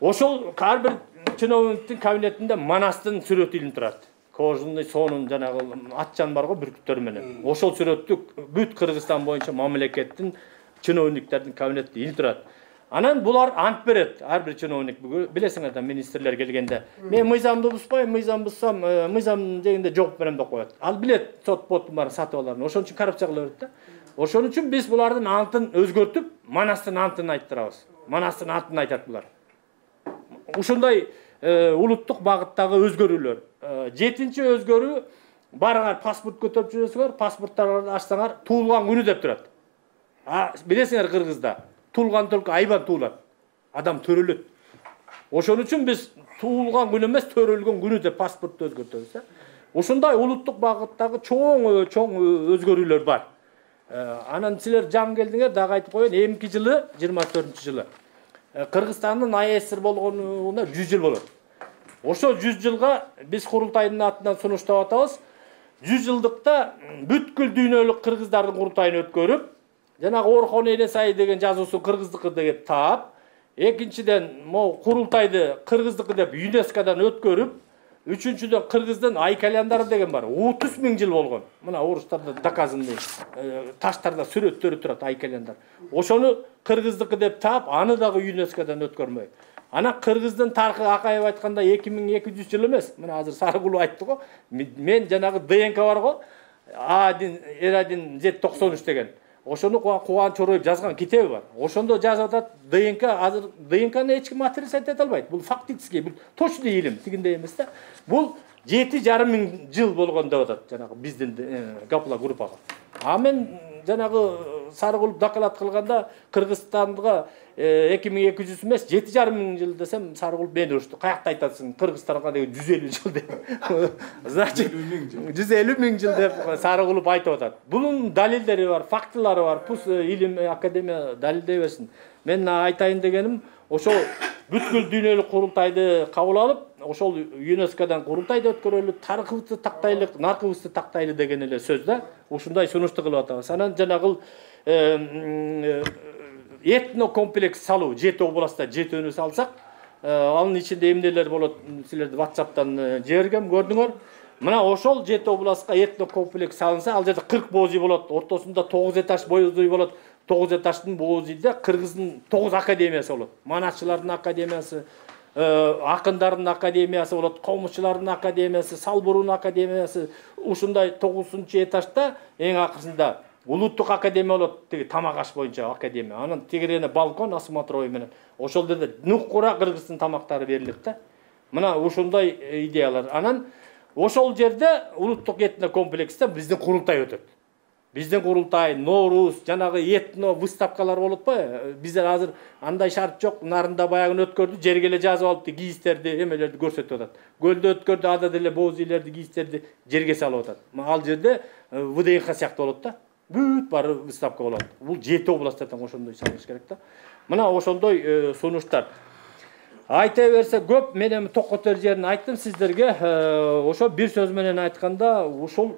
Ошол ар бир чиновниктин кабинетинде манастын сүрөтү илинип турат. Кожунун, сонун жанагы атчан бар го бүркүттөр менен. Ошол сүрөттү бүт Кыргызстан боюнча мамлекеттин чиновниктердин кабинетинде илинип турат. Анан булар ант берет, ар бир чиновник, билесиңер да, министрлер келгенде. Мен мыйзамды бузбайм, мыйзам бузсам, мыйзам дегенде жооп берем деп коет. Ал билет сот ботун баарын сатып аларын. Ошон үчүн коррупция кыла берет да. Ошон үчүн биз булардын антын өзгөртүп, манастын антын айттырабыз. Манастын антын айтат булар. Ушундай улуттук багыттагы өзгөрүүлөр 7-ci özgөрүү барыңар паспорт көтөрүп жүрөсүңөр, паспорттарды ачсаңар туулган күнү деп турат. Билесиңер Кыргызда туулган только айбан туулат. Адам төрөлөт. Ошон үчүн биз туулган күнү эмес, төрөлгөн күнү деп паспортты өзгөртөбүз. Ушундай улуттук багыттагы чоң өзгөрүүлөр бар. Анан силер жаңы келдиңер, дагы айтып коеюн, эмки жылы 24-жылы Кыргызстандын АЭС болгонуна 100 жыл болот. Ошо 100 жылга биз курултайдын атынан сунуштап атабыз. 100 жылдыкта бүткүл дүйнөлүк кыргыздардын курултайын өткөрүп, жанагы Орхон Элесай деген жазуусу кыргыздыкы деп таап, экинчиден могу курултайды кыргыздыкы деп ЮНЕСКОдан өткөрүп, үчүнчүдөн кыргыздын ай календары деген бар. 30 000 жыл болгон. Мына орустарда доказанный таштарда сүрөттөрү турат ай календар. Ошону кыргыздыкы деп таап, аны дагы ЮНЕСКОдан өткөрмөй. Ана кыргыздын тарыхы акайып айтканда 2200 жыл эмес. Мына азыр Сарыгул айтты го. Мен жанагы ДНК бар го. A1, R1, Z93 деген. Ошону Кубан Чороев жазган китеби бар. Ошондо жазып атат, ДНК азыр ДНКны эч ким отрицать албайт. Бул фактический, бул точный илим, тигиндей эмес да. Бул 7500 жыл болгон деп атат жанагы биздин Гапла группага. А мен жанагы Сарыгул доклад кылганда Кыргызстанга 2200 эмес 7500 жыл десем Сарыгул мени урушты. Каякта айтасың Кыргызстанга деген 150 жыл деп. Значит 150 000 жыл деп Сарыгул айтып атат. Бунун далилдери бар, фактылары бар. Пусть илим академия далилдей берсин. Мен айтайын дегеним, ошол бүткүл дүйнөлүк курултайды кабыл алып, ошол ЮНЕСКОдан курултайды өткөрөлү, тарыхыбызды тактайлы, наркыбызды тактайлы деген эле сөз да. Ушундай сунушту кылып атабыз. Анан жанагы этно комплекс салуу, 7 областта 7 салсак, анын ичинде эмнелер болот, силерди WhatsApp'тан жибергем, көрдүңөр. Мына ошол 7 областка этно комплекс салынса, ал жерде 40 боозүй болот, ортосунда 9 этаж боозүй болот. 9 этаждын боозүйдө Кыргыздын 9 академиясы болот. Манатчылардын академиясы, акындардын академиясы болот, комузчулардын академиясы, салбурун академиясы. Ушундай 9-чу этажда эң акырсында улуттук академия болот, тиги тамак аш боюнча академия. Анан тегерене балкон, осмотровый менен. Ошол жерде нуккура кыргыздын тамактары берилет да. Мына ушундай идеялар. Анан ошол жерде улуттук этно комплексте биздин курултай өтөт. Биздин курултай, Норуз, жанагы этно выставкалар болот го. Биздер азыр андай шарт жок, нарында баягы өткөрдү, жерге эле жазып алып, кийистерди, эмелерди көрсөтүп атат. Көлдө өткөрдү, ада деле боозүйлөрдү, кийистерди жерге салып атат. Ал жерде ВДНХ сыяктуу болот да. Бүт баары выставка болот. Бул 7 областтан ошондой салыш керек да. Мына ошондой сунуштар. Айта берсе көп, мен эми токотор жерин айттым сиздерге. Ошо бир сөз менен айтканда, ушул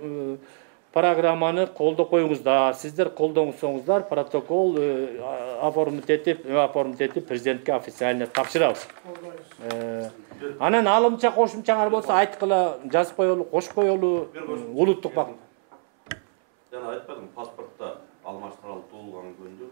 программаны колдоп коюңуздар. Сиздер колдоңузсоңуздар, протокол оформить этип президентке официально тапшырабыз. Анан алымча кошумчаңар болсо айткыла, жазып коелу, кошуп коелу, улуттук багыт. Жана айтпадым, паспортто алмаштыралы туулган күндү,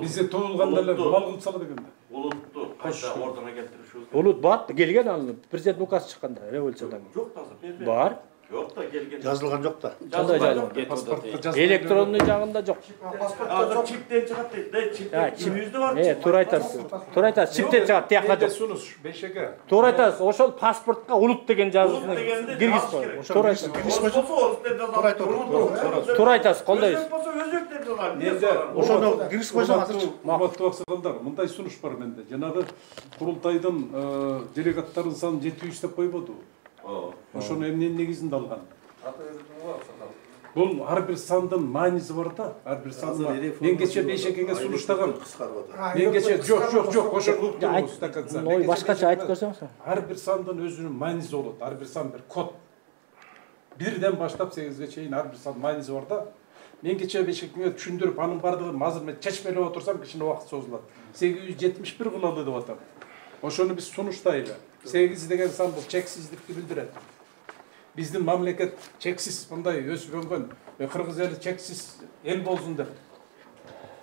Бизде туулганда эле мал кылып салат экен да. Улутту кайта ордуна келтиришибиз. Улут бар, келген аны президент указ чыкканда, революциядан. Жок азыр. Бар. Жок да келген. Жазылган жок да. Кандай жазылган? Электронный жагында жок. Азыр чиптен чыгат дейт. Чипибизде бар. Туура айтасыз. Туура айтасыз. Чиптен чыгат, тиякта жок. Сунуш, бешеге. Туура айтасыз. Ошол паспортко улут деген жазууну киргизип кой. Туура айтасыз. Туура айтасыз, колдойбуз. Ошону киргизип койсоң азыр Урматтуу аксакалдар, мындай сунуш бар менде. Жанагы курултайдын делегаттардын санын 700 деп койбоду. Ошону эмненин негизинде алган? Бул ар бир сандын мааниси бар да, ар бир сандын. Мен кече Бейшекеге сунуштагам. Мен кече жок, ошону уктуңуз до конца. Ой, башкача айтып көрсөңүз. Ар бир сандын өзүнүн мааниси болот, ар бир сан бир код. 1ден баштап 8ге чейин ар бир сан мааниси бар да. Мен кече Бейшекеге түшүндүрүп, анын бардыгын азыр мен чечмелеп отурсам кичине убакыт созулат. 871 кылалы деп атам. Ошону биз сунуштайлы. 8 деген сан бул чексиздикти билдирет. Биздин мамлекет чексиз мындай өсүп өнгөн, Кыргыз эли чексиз эл болсун деп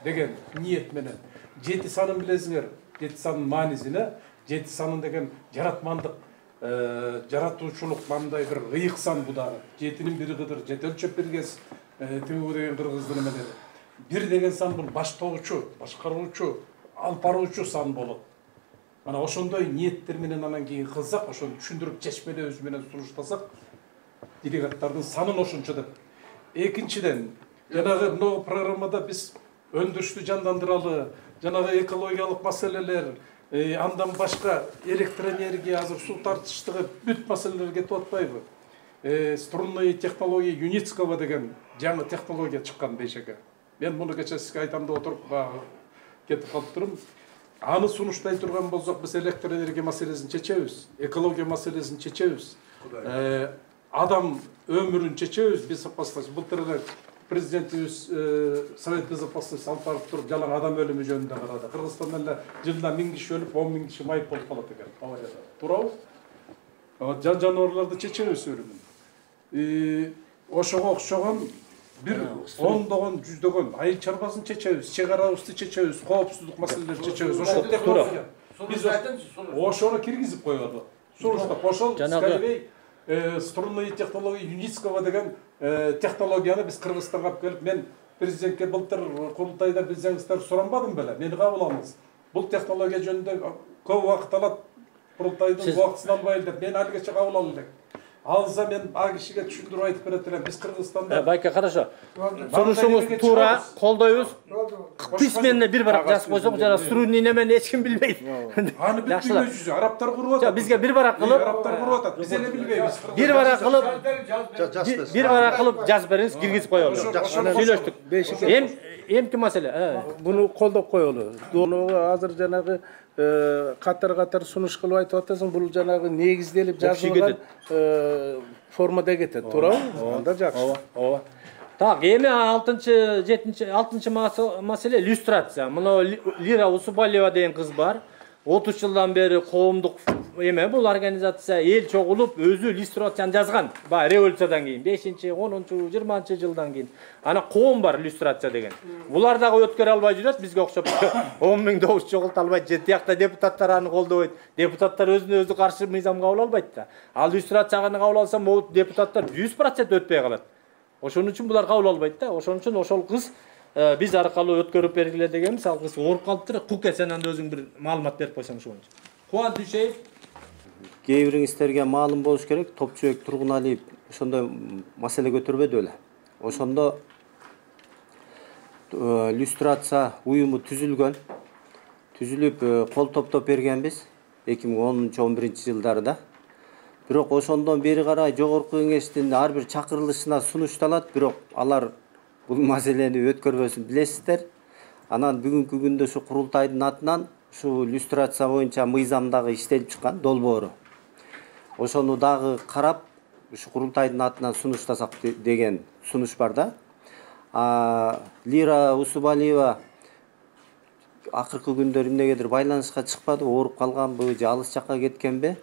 деген ниет менен 7 санын билесиңер. 7 санын маанисине, 7 санын деген жаратмандык, жаратуучулук мындай бир ыйык сан бу дагы. 7-нин бири кыдыр, 7 өлчөп бергес, түү деген кыргыздын эменери. 1 деген сан бул баштоочу, башкаруучу, алып баруучу сан болот. Mana ошондой ниеттер менен анан кийин кылсак, ошону түшүндүрүп чечмелөөбүз менен сунуштасак, делегаттардын санын ошончо деп. Экинчиден, жанагы мына программада биз өндүрүштү жандандыралы, жанагы экологиялык маселелер, андан башка электроэнергия, азыр суу тартыштыгы бүт маселелер кетип атпайбы? Струнные технологии Юницкого деген жаңы технология чыккан бейшеке. Мен муну кече сизге айтам деп отуруп кетип калып турум. Аны сунуштай турган болсок, биз электроэнергия маселесин чечебиз, экология маселесин чечебиз, адам өмүрүн чечебиз. Безопасность былтыр эле президентибиз Совет безопасности алып барып туруп жалаң адам өлүмү жөнүндө карады. Кыргызстанда эле жылда 1000 киши өлүп, 10 000 киши майып болуп калат экен аварияда. Туурабы? Жан жаныбарларды чечебиз өрүмүн. Ошого окшогон бир ондогон, жүздөгөн айыл чарбасын чечебиз, чек арабызды чечебиз, коопсуздук маселелерин чечебиз. Ошол технология. Биз ошону киргизип койгонбуз. Сунуштап, ошол Скайлей струнные технологии Юницкого деген технологияны биз Кыргызстанга алып келип, мен президентке былтыр курултайда билсеңиздер суранбадым беле, мени кабыл алыңыз. Бул технология жөнүндө көп убакыт алат, курултайдын убактысын албайлы деп, мен алгача кабыл алып элек. Алса мен а кишиге түшүндүрүп айтып берет элем. Биз Кыргызстанда Байке, хорошо. Сунушуңуз туура, колдойбуз. Письменно бир барак жазып койсоң, жана струнный немени эч ким билбейт. Аны бүт дүйнө жүзү арабтар куруп атат. Бизге бир барак кылып, арабтар куруп атат. Биз эле билбейбиз. Бир барак кылып жазып бериңиз, киргизип коелу. Сүйлөштүк. Эмки маселе? Буну колдоп коелу. Азыр жанагы катар сунуш кылып айтып атасың, бул жанагы негизделип жазылган формада кетет, туурабы? Анда жакшы. Ооба. Так, эми 6-7 маселе иллюстрация. Мына Лира Усубалиева деген кыз бар. 30 жылдан бери коомдук эме бул организация эл чогулуп өзү иллюстрацияны жазган. Баягы революциядан кийин 5-10, 20 жылдан кийин. Ана коом бар иллюстрация деген. Булар дагы өткөрө албай жүрөт, бизге окшоп 10 000 добуш чогулта албайт. Тиякта депутаттар аны колдобойт. Депутаттар өзүнө өзү каршы мыйзам кабыл албайт да. Ал иллюстрацияны кабыл алса, могут депутаттар 100% өтпөй калат. Ошон үчүн булар кабыл албайт да. Ошон үчүн ошол кыз биз аркылуу өткөрүп бергиле дегенбиз. Ал кыз ооруп калыптыр. Куке, сен анда өзүң бир маалымат берип койсоң ошоңчу. Кубан Дүйшеев. Кээ бириңиздерге маалым болуш керек. Топчубек Тургуналиев ошондой маселе көтөрбөдү беле. Ошондо иллюстрация уюму түзүлүп кол топтоп бергенбиз 2010-11 жылдарда. Бирок ошондон бери карай жогорку кеңештин ар бир чакырылышына сунушталат, бирок алар бул маселени өткөрбөсүн билесиздер. Анан бүгүнкү күндө ушу курултайдын атынан ушу иллюстрация боюнча мыйзамдагы иштелип чыккан долбоору. Ошону дагы карап, ушу курултайдын атынан сунуштасак деген сунуш бар да. Лира Усубалиева акыркы күндөрү эмнегедир байланышка чыкпады, ооруп калганбы же алыс жакка кеткенби?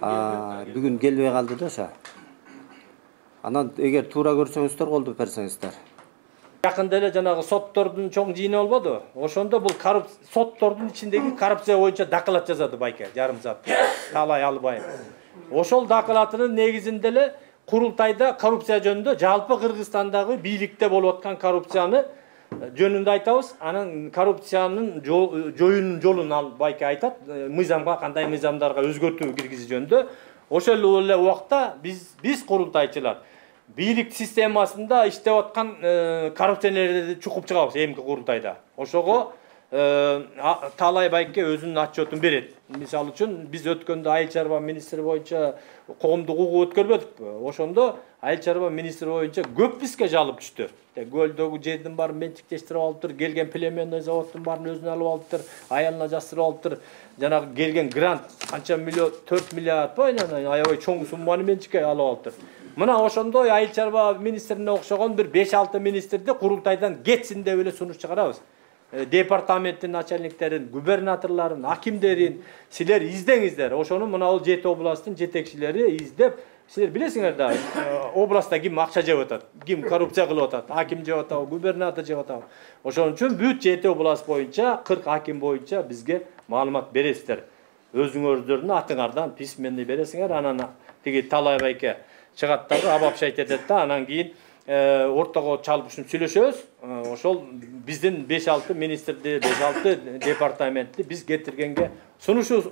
Бүгүн келбей калды да ошо. Анан эгер туура көрсөңүздөр колдоп берсеңиздер. Жакында эле жанагы соттордун чоң жыйыны болбоду? Ошондо бул соттордун ичиндеги коррупция боюнча доклад жазады Байке, жарым саат. Талай албайм. Ошол докладынын негизинде эле курултайда коррупция жөнүндө жалпы Кыргызстандагы бийликте болуп аткан коррупцияны жөнүндө айтабыз. Анан коррупциянын жоюунун жолун ал Байке айтат. Мыйзамга кандай мыйзамдарга өзгөртүү киргизүү жөнүндө. Ошол эле убакта биз курултайчылар бийлик системасында иштеп аткан коррупционерлерди чукуп чыгабыз эмки курултайда. Ошого Талай Байке өзүнүн отчетун берет. Мисалы үчүн биз өткөндө айыл чарба министри боюнча коомдук угуу өткөрбөдүкпү? Ошондо айыл чарба министри боюнча көп бизге жалып түштү. Көлдөгү жердин баарын менчиктештирип алыптыр, келген племенный заводдун баарын өзүнө алып алыптыр, аялына жасырып алыптыр. Жанагы келген грант канча миллион, 4 миллиард аябай чоң сумманы менчикке алып алыптыр. Мына ошондой айыл чарба министрине окшогон бир 5-6 министрди курултайдан кетсин деп эле сунуш чыгарабыз. Департаменттин начальниктерин, губернаторлорун, акимдерин силер издеңиздер. Ошону мына бул 7 областтын жетекчилери издеп, силер билесиңер да, областта ким акча жеп атат, ким коррупция кылып атат, аким жеп атабы, губернатор жеп атабы. Ошон үчүн бүт 7 област боюнча, 40 аким боюнча бизге маалымат бересиздер. Өзүңөрдүн атыңардан письменный бересиңер, анан тиги Талай Байке чыгат дагы обобщать этет да, анан кийин ортого чалып ушинтип сүйлөшөбүз. Ошол биздин 5-6 министрди, 5-6 департаментти биз кетиргенге сунушу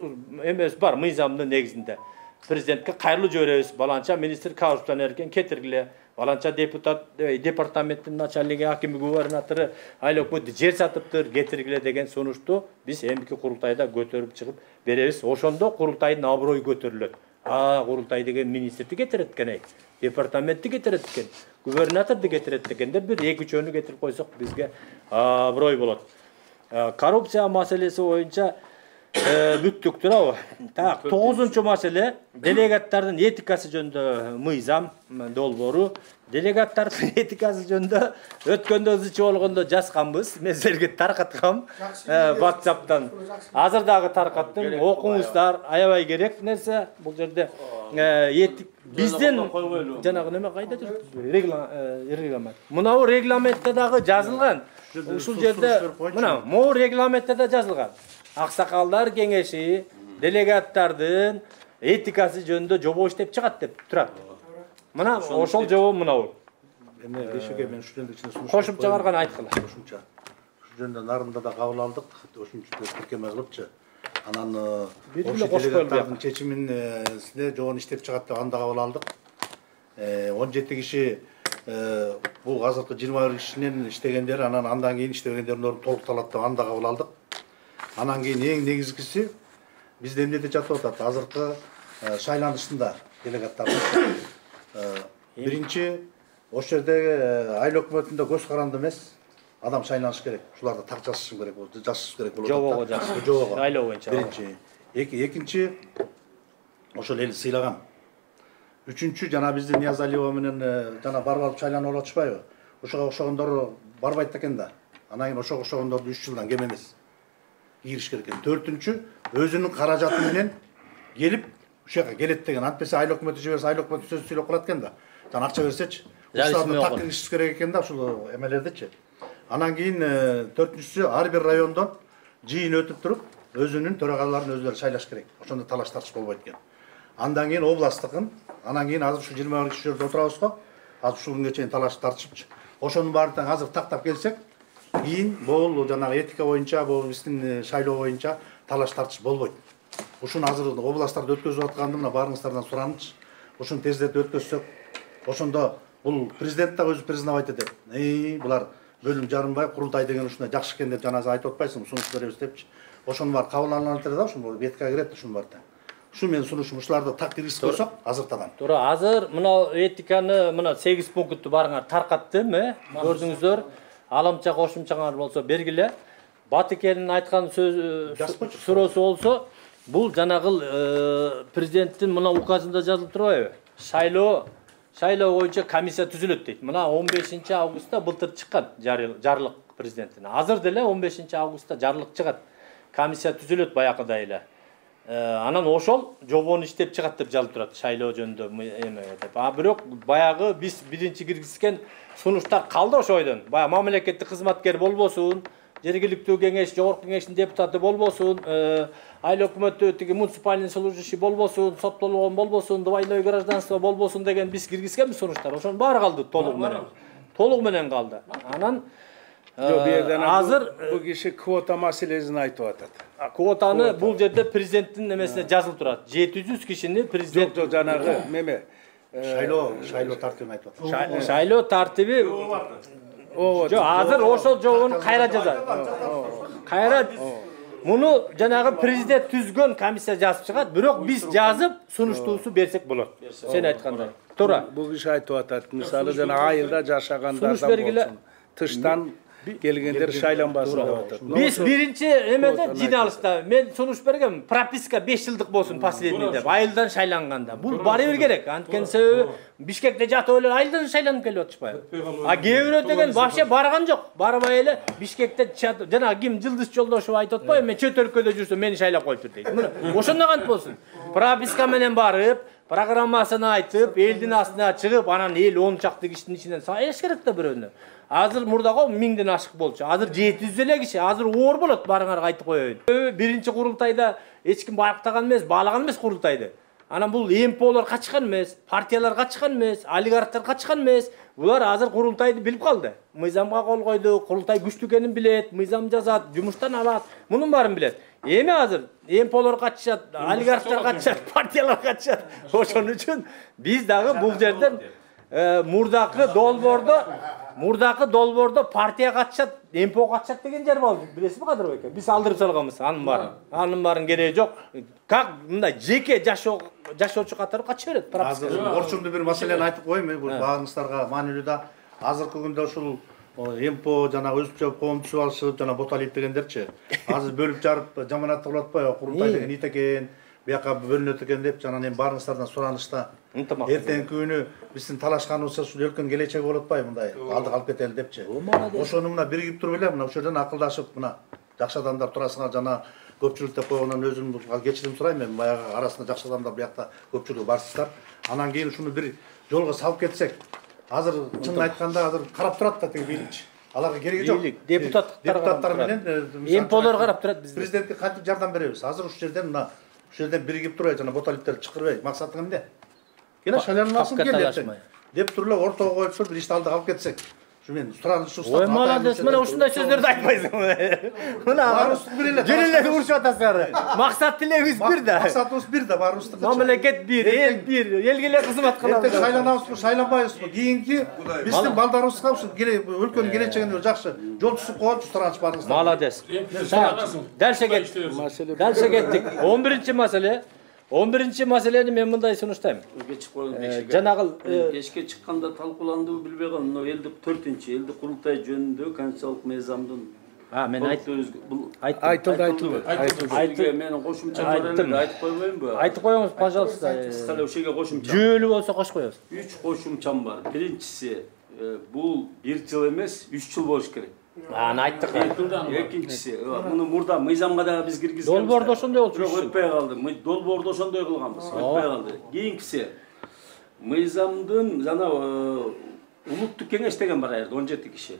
эмес бар мыйзамдын негизинде. Президентке кайрылуу жиберебиз. Баланча министр коррупцияны эркен кетиргиле. Баланча депутат департаменттин начальниги, акими, губернатору айыл өкмөтү жер сатыптыр, кетиргиле деген сунушту биз эмки курултайда көтөрүп чыгып беребиз. Ошондо курултайдын аброю көтөрүлөт. Курултай деген министрди кетирет экен, департаментти кетирет экен, губернаторду кетирет экен деп бир 2-3-өнү кетирип койсок бизге аброй болот. Коррупция маселеси боюнча бүттүк турабы? Так, 9-чу маселе делегаттардын этикасы жөнүндө мыйзам долбоору. Делегаттардын этикасы жөнүндө өткөндө ызычы болгондо жазганбыз. Мен силерге таркаткам WhatsApp'тан. Азыр дагы таркаттым. Окуңуздар, аябай керек нерсе. Бул жерде биздин жанагы неме кайда жүр? Регламент. Мынау регламентте дагы жазылган. Ушул жерде мына могу регламентте да жазылган. Аксакалдар кеңеши делегаттардын этикасы жөнүндө жобо иштеп чыгат деп турат. Мына ошол жобо мынау. Эми кешеге мен ушул жөнүндө ичине сунуш кошуп чыгарган айткыла. Кошумча. Ушул жөнүндө нарында да кабыл алдык. Ошончо тиркеме кылыпчы. Анан делегаттардын чечимине жобону иштеп чыгат деп анда кабыл алдык. 17 киши бул азыркы 21 кишинин иштегендери, андан кийин иштебегендердин ордун толукталат деп анда кабыл алдык. Анан кийин эң негизгиси бизде эмнеде жатып атат? Азыркы шайланышында делегаттардын биринчи ошол жердеги айыл өкмөтүндө көз каранды эмес адам шайланыш керек. Ушуларды так жазыш керек болот, жазыш керек болот. Жобого жазыш. Жобого. Шайлоо боюнча. Биринчи. Экинчи ошол эл сыйлаган. Үчүнчү жана биздин Нияз Алиева менен жана барып шайланып алып атышпайбы? Ошого окшогондор барбайт экен да. Анан кийин ошого окшогондорду 3 жылдан кем эмес кириш керек экен. Төртүнчү өзүнүн каражаты менен келип ушака келет деген. Антпесе айыл өкмөтү жиберсе, айыл өкмөтү сөз сүйлөп калат экен да. Жана акча берсечи. Ушуларды так киргизиш керек экен да ушул эмелердичи. Анан кийин төртүнчүсү ар бир райондон жыйын өтүп туруп, өзүнүн төрагаларын өзүлөрү шайлаш керек. Ошондо талаш тартыш болбойт экен. Андан кийин областтыкын, анан кийин азыр ушул 21 киши жерде отурабыз го. Азыр ушул күнгө чейин талаш тартышыпчы. Ошонун баарын тең азыр тактап келсек, кийин бул жанагы этика боюнча, бул биздин шайлоо боюнча талаш тартыш болбойт. Ушуну азыр областтарда өткөзүп атканды мына баарыңыздардан суранычы. Ушуну тездетип өткөзсөк, ошондо бул президент да өзү признавать этет. Булар бөлүм жарынбай курултай деген ушундай жакшы экен деп жанагы айтып атпайсыңбы, сунуш беребиз депчи. Ошонун баары кабыл алынат да, ушул бетке кирет ушунун баары. Ушу менин сунушум, ушуларды так киргизип койсок азыртадан. Туура, азыр мына этиканы мына 8 пунктту барыңар таркаттым, көрдүңүздөр. Аламча кошумчаңар болсо бергиле. Батыкенин айткан суроосу болсо, бул жанагыл президенттин мына указында жазылып турбайбы? Шайлоо боюнча комиссия түзүлөт дейт. Мына 15 августта былтыр чыккан жарлык президенттин. Азыр деле 15 августта жарлык чыгат. Комиссия түзүлөт баякыдай эле. Анан ошол жобону иштеп чыгат деп жазылып турат шайлоо жөнүндө эме деп. Бирок баягы биз биринчи киргизген сунуштар калды ошойдон. Баягы мамлекеттик кызматкер болбосун, жергиликтүү кеңеш, жогорку кеңештин депутаты болбосун, айыл өкмөтү тиги муниципальный служащий болбосун, соттолгон болбосун, двойное гражданство болбосун деген биз киргизгенбиз сунуштар. Ошонун баары калды толугу менен калды. Анан азыр бул киши квота маселесин айтып атат. Квотаны бул жерде президенттин эмесине жазылып турат. 700 кишини президент жанагы меме шайлоо тартибин айтып атат. Шайлоо тартиби жок, азыр ошол жобону кайра жазат. Кайра муну жанагы президент түзгөн комиссия жазып чыгат, бирок биз жазып сунуштуусу берсек болот. Сен айткандай. Туура. Бул киши айтып атат. Мисалы жана айылда жашагандардан болсун, тыштан келгендер шайланбасын деп атат. Биз биринчи эмеде жиналышта мен сунуш бергем, прописка 5 жылдык болсун последний деп, айылдан шайланганда. Бул бары бир керек. Анткени себеби Бишкекте жатып эле айылдан шайланып келип атышпайбы? Кээ бирөө деген вообще барган жок. Барбай эле Бишкекте жана ким Жылдыз Жолдошов айтып атпайбы? Мен чөт өлкөдө жүрсөм мени шайлап коюптур дейт. Ошондой кантип болсун? Прописка менен барып, программасын айтып, элдин астына чыгып, анан эл 10 чакты кишинин ичинен сайлаш керек да бирөөнү. Азыр мурдага 1000ден ашык болчу. Азыр 700 эле киши. Азыр оор болот, барыңарга айтып коеюн. Биринчи курултайда эч ким байктаган эмес, баалаган эмес курултайды. Анан бул МПОлор качкан эмес, партиялар качкан эмес, олигархтар качкан эмес. Булар азыр курултайды билип калды. Мыйзамга кол койду, курултай күчтүү экенин билет, мыйзам жазат, жумуштан алат. Мунун баарын билет. Эми азыр МПОлор качышат, олигархтар качышат, партиялар качышат. Ошон үчүн биз дагы бул жерден мурдакы долбоордо партия катышат, МПО катышат деген жер болду. Билесизби Кадырбек эке? Биз алдырып салганбыз анын баарын. Анын баарын кереги жок. Как мындай жеке жашоочу катары кача берет. Азыр орчумду бир маселени айтып коеюн, бул баарыңыздарга маанилүү да. Азыркы күндө ушул МПО жана өзүнчө коом түзүп алышып жана боталит дегендерчи. Азыр бөлүп жарып жаманатты кылып атпайбы? Курултай деген ит экен, бияка бөлүнөт экен деп жана эми баарыңыздардан суранышта. Эртеңки күнү биздин талашканыбызда ушул өлкөнүн келечеги болуп атпайбы мындай алдыга алып кетели депчи. Ошону мына биригип туруп эле мына ушул жерден акылдашып мына жакшы адамдар турасыңар жана көпчүлүк деп койгондон өзүм кечирим сурайм мен баягы арасында жакшы адамдар биякта көпчүлүгү барсыздар. Анан кийин ушуну бир жолго салып кетсек. Азыр чынын айтканда азыр карап турат да тиги бийликчи. Аларга кереги жок. Депутаттар менен МПОлор карап турат бизди. Президентке кантип жардам беребиз? Азыр ушул жерден мына ушул жерден биригип турбай жана боталиттерди чакырбай максатың эмне? Кene шайланып алсын кел деп туруп эле ортого коюп туруп бир ишти алдыга алып кетсек. Ушу мен суранышты устап. Ой, молодец, мына ушундай сөздөрдү айтпайсың. Мына баарыбызды бир эле. Жөнелеп урушуп атасыңар. Максат тилегибиз бир да. Максатыбыз бир да, баарыбыздыкы. Мамлекет бир, эл бир, элге эле кызмат кылабыз. Шайланабызбы, шайланбайбызбы? Кийинки биздин балдарыбызга ушул өлкөнүн келечегине жакшы жол түзүп коелучу сураныч баарыңыздар. Молодец. Дальше кеттик. 11-чи маселени мен мындай сунуштайм. Жанагы кечке чыкканда талкууландыбы билбей калдым. Мына элдик 4-чи элдик курултай жөнүндө конституциялык мыйзамдын мен айтылды. Менин кошумчам бар эле айтып койбоймунбу? Айтып коюңуз, пожалуйста. Кыскалау ошого кошумча. Жүйөлүү болсо кош коебуз. 3 кошумчам бар. Биринчиси бул 1 жыл эмес, 3 жыл болуш керек. Аны айттык. Экинчиси, муну мурда мыйзамга дагы биз киргизгенбиз. Долбоордо ошондой болчу. Бирок өтпөй калды. Долбоордо ошондой кылганбыз. Өтпөй калды. Кийинкиси мыйзамдын жана улуттук кеңеш деген бар жерде 17 киши.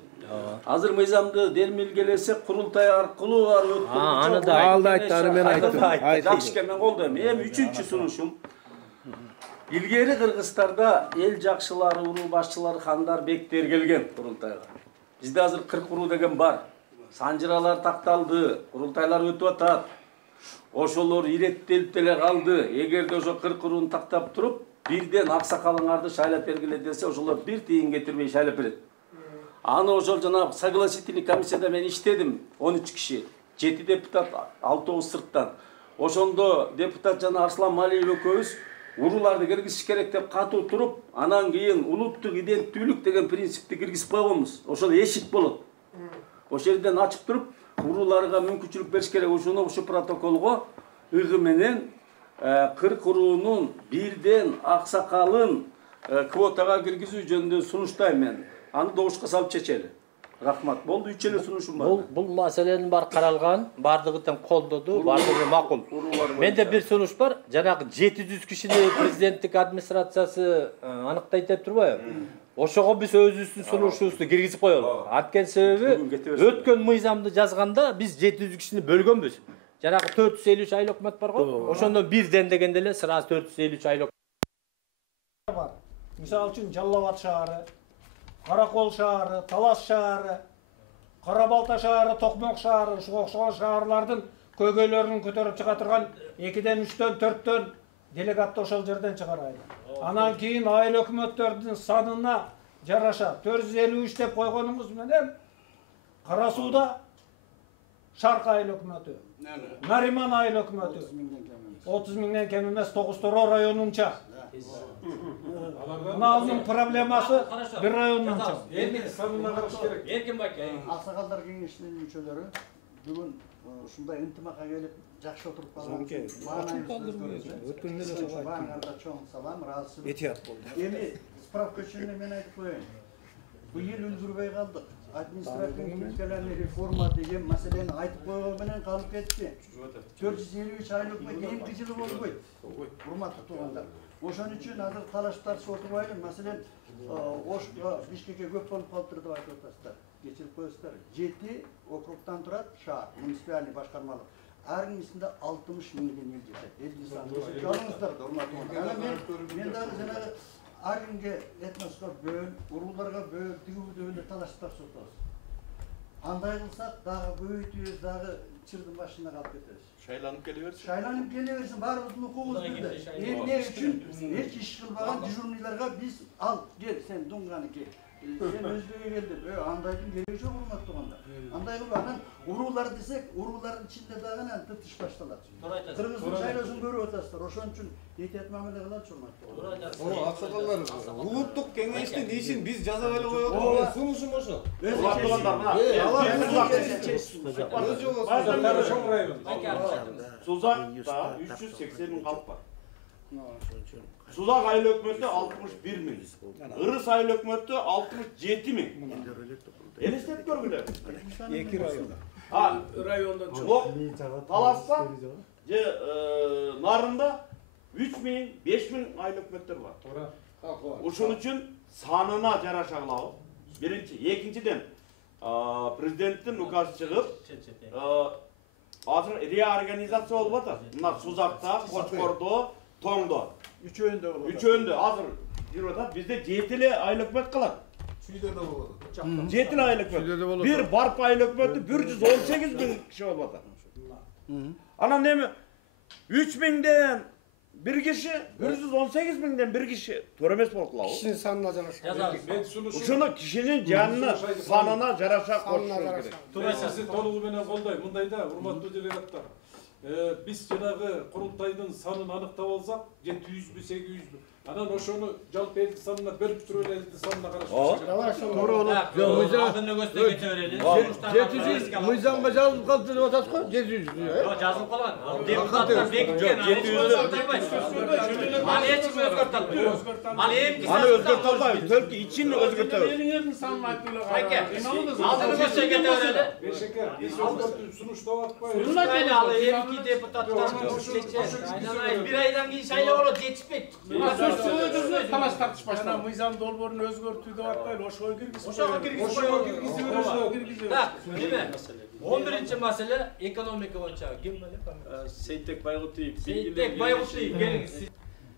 Азыр мыйзамды делмилгелесек курултай аркылуу бар өткөн. Аны да айтты, аны мен айттым. Жакшы экен, мен колдойм. Эми 3-чү сунушум. Илгери Кыргызстанда эл жакшылары, уруу башчылары, хандар, бектер келген курултайга. Бизде азыр 40 уруу деген бар. Санжыралар такталды, курултайлар өтүп атат. Ошолор иреттелип деле калды. Эгерде ошо 40 урууну тактап туруп, бирден аксакалыңарды шайлап бергиле десе, ошолор бир тиын кетирбей шайлап берет. Аны ошол жана согласительный комиссияда мен иштедим, 13 киши, 7 депутат, 6 сырттан. Ошондо депутат жана Арслан Малиев экөөбүз урууларды киргизиш керек деп катуу туруп, анан кийин улуттук иденттүүлүк деген принципти киргизип койгонбуз. Ошол эшик болот. Ошол жерден ачып туруп, урууларга мүмкүнчүлүк бериш керек. Ошону ушул протоколго ыгы менен 40 уруунун бирден аксакалын квотага киргизүү жөнүндө сунуштайм мен. Аны добушка салып чечели. Рахмат. Болду, 3 эле сунушум бар. Бул маселенин баары каралган, бардыгы тең колдоду, бардыгы макул. Менде бир сунуш бар. Жанагы 700 кишини президенттик администрациясы аныктайт деп турбайбы? Ошого биз өзүбүздүн сунушубузду киргизип коелу. Анткени себеби өткөн мыйзамды жазганда биз 700 кишини бөлгөнбүз. Жанагы 453 айлык өкмөт бар го. Ошондон бирден дегенде эле сразу 453 айлык бар. Мисалы үчүн Жалал Абад шаары, Каракол шаары, Талас шаары, Карабалта шаары, Токмок шаары, ушуга окшогон шаарлардын көйгөйлөрүн көтөрүп чыга турган 2-ден 3-төн 4-төн делегатты ошол жерден чыгарайлы. Анан кийин айыл өкмөттөрдүн санына жараша 453 деп койгонуңуз менен Кара Сууда Шарк айыл өкмөтү, Нариман айыл өкмөтү 30 миңден кем эмес 9 районунча. Мынанын проблемасы бир районунча. Эркин байке. Аксакалдар кеңешинин мүчөлөрү бүгүн ушундай ынтымакка келип жакшы отуруп калган. Баарыңарга чоң салам, ыраазычылык. Этият болду. Эми справка үчүн мен айтып коеюн. Быйыл үлгүрбөй калдык. Административный реформа деген маселени айтып койгон менен калып кетти. 453 айлык кийинки жылы болбойт. Урматтуу туугандар. Ошон үчүн азыр талашып тартышып отурбайлы. Маселен, Бишкекке көп болуп калыптыр деп айтып атасыздар. Кечирип коесуздар. 7 округтан турат шаар, муниципальный башкармалык. армиясында 60 мыңден ел жетеді. Елді саны. Жалыңыздар да, урматтуу. Мен дагы жанагы армияга этноско бөл, уруларга бөл, тигүүдөөлө талашып жатабыз. Андай кылсак дагы көбөйтүбүз, дагы чырдын башына калып кетебиз. Шайланып келе берсин. Шайланып келе берсин, баарыбыздын укугубуз бирдей. Эмне үчүн эч иш кылбаган дежурныйларга биз ал кел, сен дуңганы кел. Сен өзбекке кел деп, андайдын кереги жок урматтуугандар. Андай кылып анан уруулар десек, уруулардын ичинде дагы анан тытыш башталат. Кыргыздын шайлоосун көрүп атасыздар, ошон үчүн этият мамиле кылалычы урматтуу. Аксакалдар, улуттук кеңештин ишин биз жасап эле коелу. Сунушум ошо. Сузакта 380 миң калп бар. Сузак айыл өкмөтү 61 миң. Ырыс айыл өкмөтү 67 миң. Элестетип көргүлөр. 2 район. Райондон чыгып. Таласта же нарында 3 миң, 5 миң айыл өкмөттөр бар. Ошон үчүн санына жараша кылабыз. Биринчи, экинчиден президенттин указы чыгып, азыр реорганизация болуп атат. Мына Сузакта, Кочкордо, Тоңдо. Үчөөндө азыр жүрүп атат. Бизде 7 эле айыл өкмөт калат. Чүйдөдө болот. 7 эле айыл өкмөт. Бир барп айыл өкмөтү 118 миң киши болуп атат. Анан эми 3 миңден bir kişi, 118 binden bir kişi töremes boluplar. Kişinin sanına jaraşa. Uşunu kişinin canına, sanına jaraşa koşuşuz gerek. Тура сизди толугу менен колдойм. Мындайда, урматтуу делегаттар. Биз жанагы курултайдын санын аныктап алсак, 700бү, 800бү. Анан ошону жалпы элдин санына бөлүп туруп эле элдин санына карашып. Туура болот. Алдын өгөстө кете берели. Мыйзамга жазылып калды деп атасыз го? 700. Жок, жазылып калган. Депутаттар бекиткен. 700. Аны эч ким өзгөртө албайт. Аны эмки Аны өзгөртө албайбыз. Төлкү ичин өзгөртөбүз. Элиңердин санын айтып эле Айке, алдын өгөстө кете берели. Бешеке, биз өзгөртүп сунуштап атпайбыз. Сунуштайлы ал эмки депутаттар бир айдан кийин шайлоо болот, жетишпейт. Талаш тартыш баштана мыйзам долбоорун өзгөртүү деп атпайлы, ошого киргизип. Ошого киргизип. Так, неме? 11-маселе экономика боюнча ким эле? Сейтек Байгутиев. Сейтек Байгутиев, келиңиз.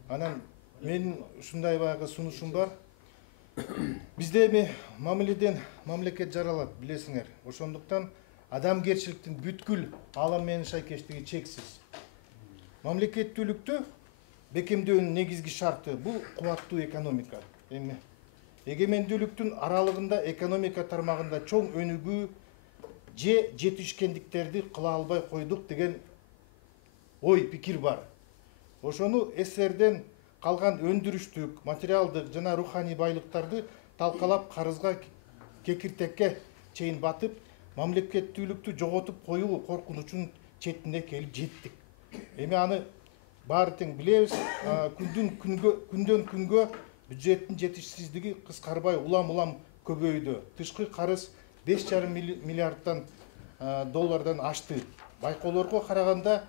Анан менин ушундай баягы сунушум бар. Бизде эми мамиледен мамлекет жаралат, билесиңер. Ошондуктан адамгерчиликтин бүткүл алам менен шайкештиги чексиз. Мамлекеттүүлүктү бекемдөөнүн негизги шарты бул кубаттуу экономика. Эми эгемендүүлүктүн аралыгында экономика тармагында чоң өнүгүү же жетишкендиктерди кыла албай койдук деген ой пикир бар. Ошону СССРден калган өндүрүштүк, материалдык жана руханий байлыктарды талкалап карызга кекиртекке чейин батып, мамлекеттүүлүктү жоготуп коюу коркунучунун четине келип жеттик. Эми аны баары тең билебиз, күндөн күнгө бюджеттин жетишсиздиги кыскарбай улам көбөйдү. Тышкы карыз 5,5 миллиарддан доллардан ашты. Байкоолорго караганда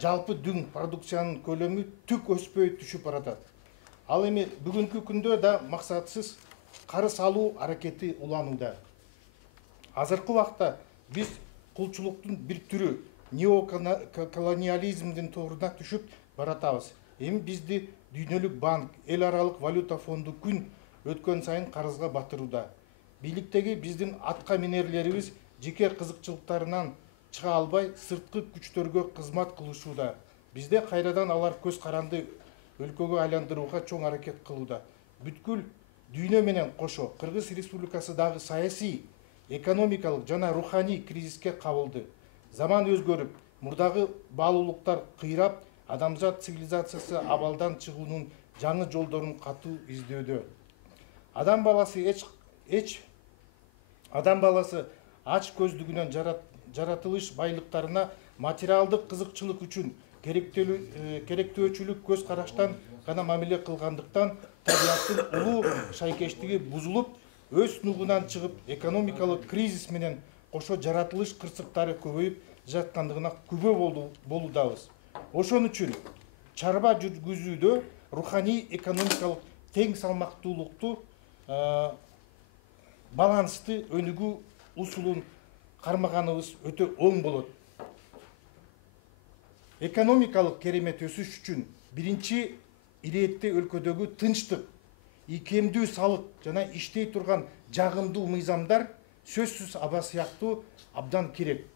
жалпы дүң продукциянын көлөмү түк өспөй түшүп баратат. Ал эми бүгүнкү күндө да максатсыз карыз алуу аракети уланууда. Азыркы убакта биз кулчулуктун бир түрү неоколониализмдин тооруна түшүп баратабыз. Эми бизди Дүйнөлүк банк, эл аралык валюта фонду күн өткөн сайын карызга батырууда. Бийликтеги биздин атка минерлерибиз жеке кызыкчылыктарынан чыга албай сырткы күчтөргө кызмат кылышууда. Бизде кайрадан алар көз каранды өлкөгө айландырууга чоң аракет кылууда. Бүткүл дүйнө менен кошо Кыргыз Республикасы дагы саясий, экономикалык жана руханий кризиске кабылды. Заман өзгөрүп, мурдагы баалуулуктар кыйрап, адамзат цивилизациясы абалдан чыгуунун жаңы жолдорун катуу издөдө. Адам баласы ач көздүгүнөн жаратылыш байлыктарына материалдык кызыкчылык үчүн керектөөчүлүк көз караштан гана мамиле кылгандыктан табияттын улуу шайкештиги бузулуп, өз нугунан чыгып, экономикалык кризис менен кошо жаратылыш кырсыктары көбөйүп жаткандыгына күбө болуудабыз. Ошон үчүн чарба жүргүзүүдө руханий экономикалык тең салмактуулукту, балансты өнүгүү усулун кармаганыбыз өтө оң болот. экономикалык керемет өсүш үчүн биринчи иретте өлкөдөгү тынчтык, ийкемдүү салык жана иштей турган жагымдуу мыйзамдар сөзсүз аба сыяктуу абдан керек.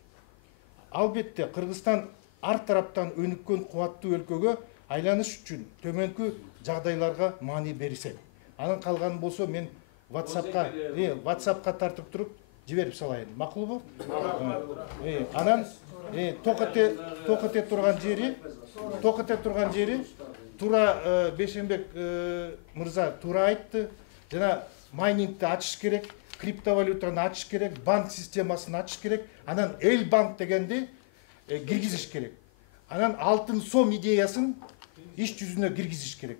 Албетте Кыргызстан ар тараптан өнүккөн кубаттуу өлкөгө айланыш үчүн төмөнкү жагдайларга маани берсе. Анын калганы болсо мен WhatsApp'ка тартып туруп жиберип салайын. Макулбу? Анан токете турган жери туура Бешенбек мырза туура айтты. Жана майнингти ачыш керек, криптовалютаны ачыш керек, банк системасын ачыш керек. Анан эл банк дегенди киргизиш керек. Анан алтын сом идеясын иш жүзүнө киргизиш керек.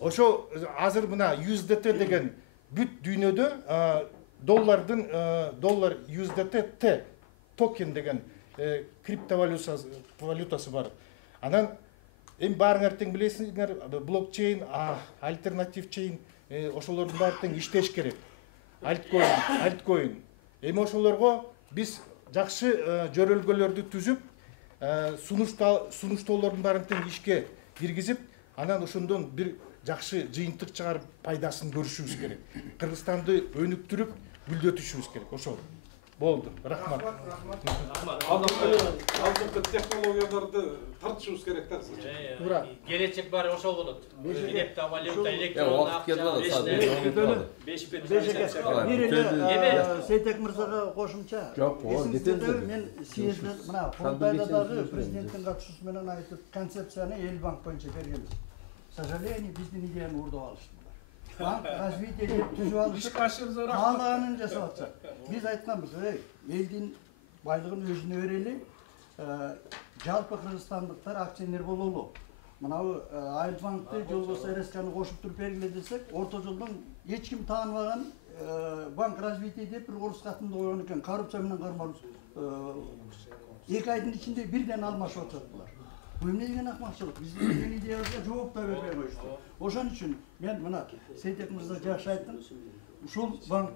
Ошо азыр мына USDT деген бүт дүйнөдө доллар USDT токен деген криптовалютасы бар. Анан эми баарыңар тең билесиңер, блокчейн, альтернатив чейн, ошолордун баары тең иштеш керек. Альткоин. Эми ошолорго биз жакшы жөрөлгөлөрдү түзүп, сунуштоолордун баарын тең ишке киргизип, анан ошондон бир жакшы жыйынтык чыгарып пайдасын көрүшүбүз керек. Кыргызстанды өнүктүрүп, гүлдөтүшүбүз керек. Ошол. Болду. Рахмат. Алдыңкы технологияларды тартышыбыз керек да. Туура. Келечек баары ошол болот. Криптовалюта, Сейтек мырзага кошумча. Мен съездде мына Курултайда дагы президенттин катышуусу менен айтып, концепцияны эл банк боюнча бергенбиз. К сожалению, биздин идеяны урдуп алышты. Банк развитие деп түзүп алышып, каалаганын жасап атышат. Биз айтканбыз, элдин байлыгын өзүнө берели, жалпы кыргызстандыктар акционер бололу. Мынау Айлбанкты, же болбосо РСКны кошуп туруп бергиле десек, орто жолдон эч ким тааныбаган банк развитие деп бир орус катында койгон экен, коррупция менен кармалып, 2 айдын ичинде бирден алмашып атышат булар. Bu emne деген акмакчылык? Биздин деген идеябызга жооп да бербей коюшту. Ошон үчүн мен мына Сейтек мырза жакшы айттым. Ушул банк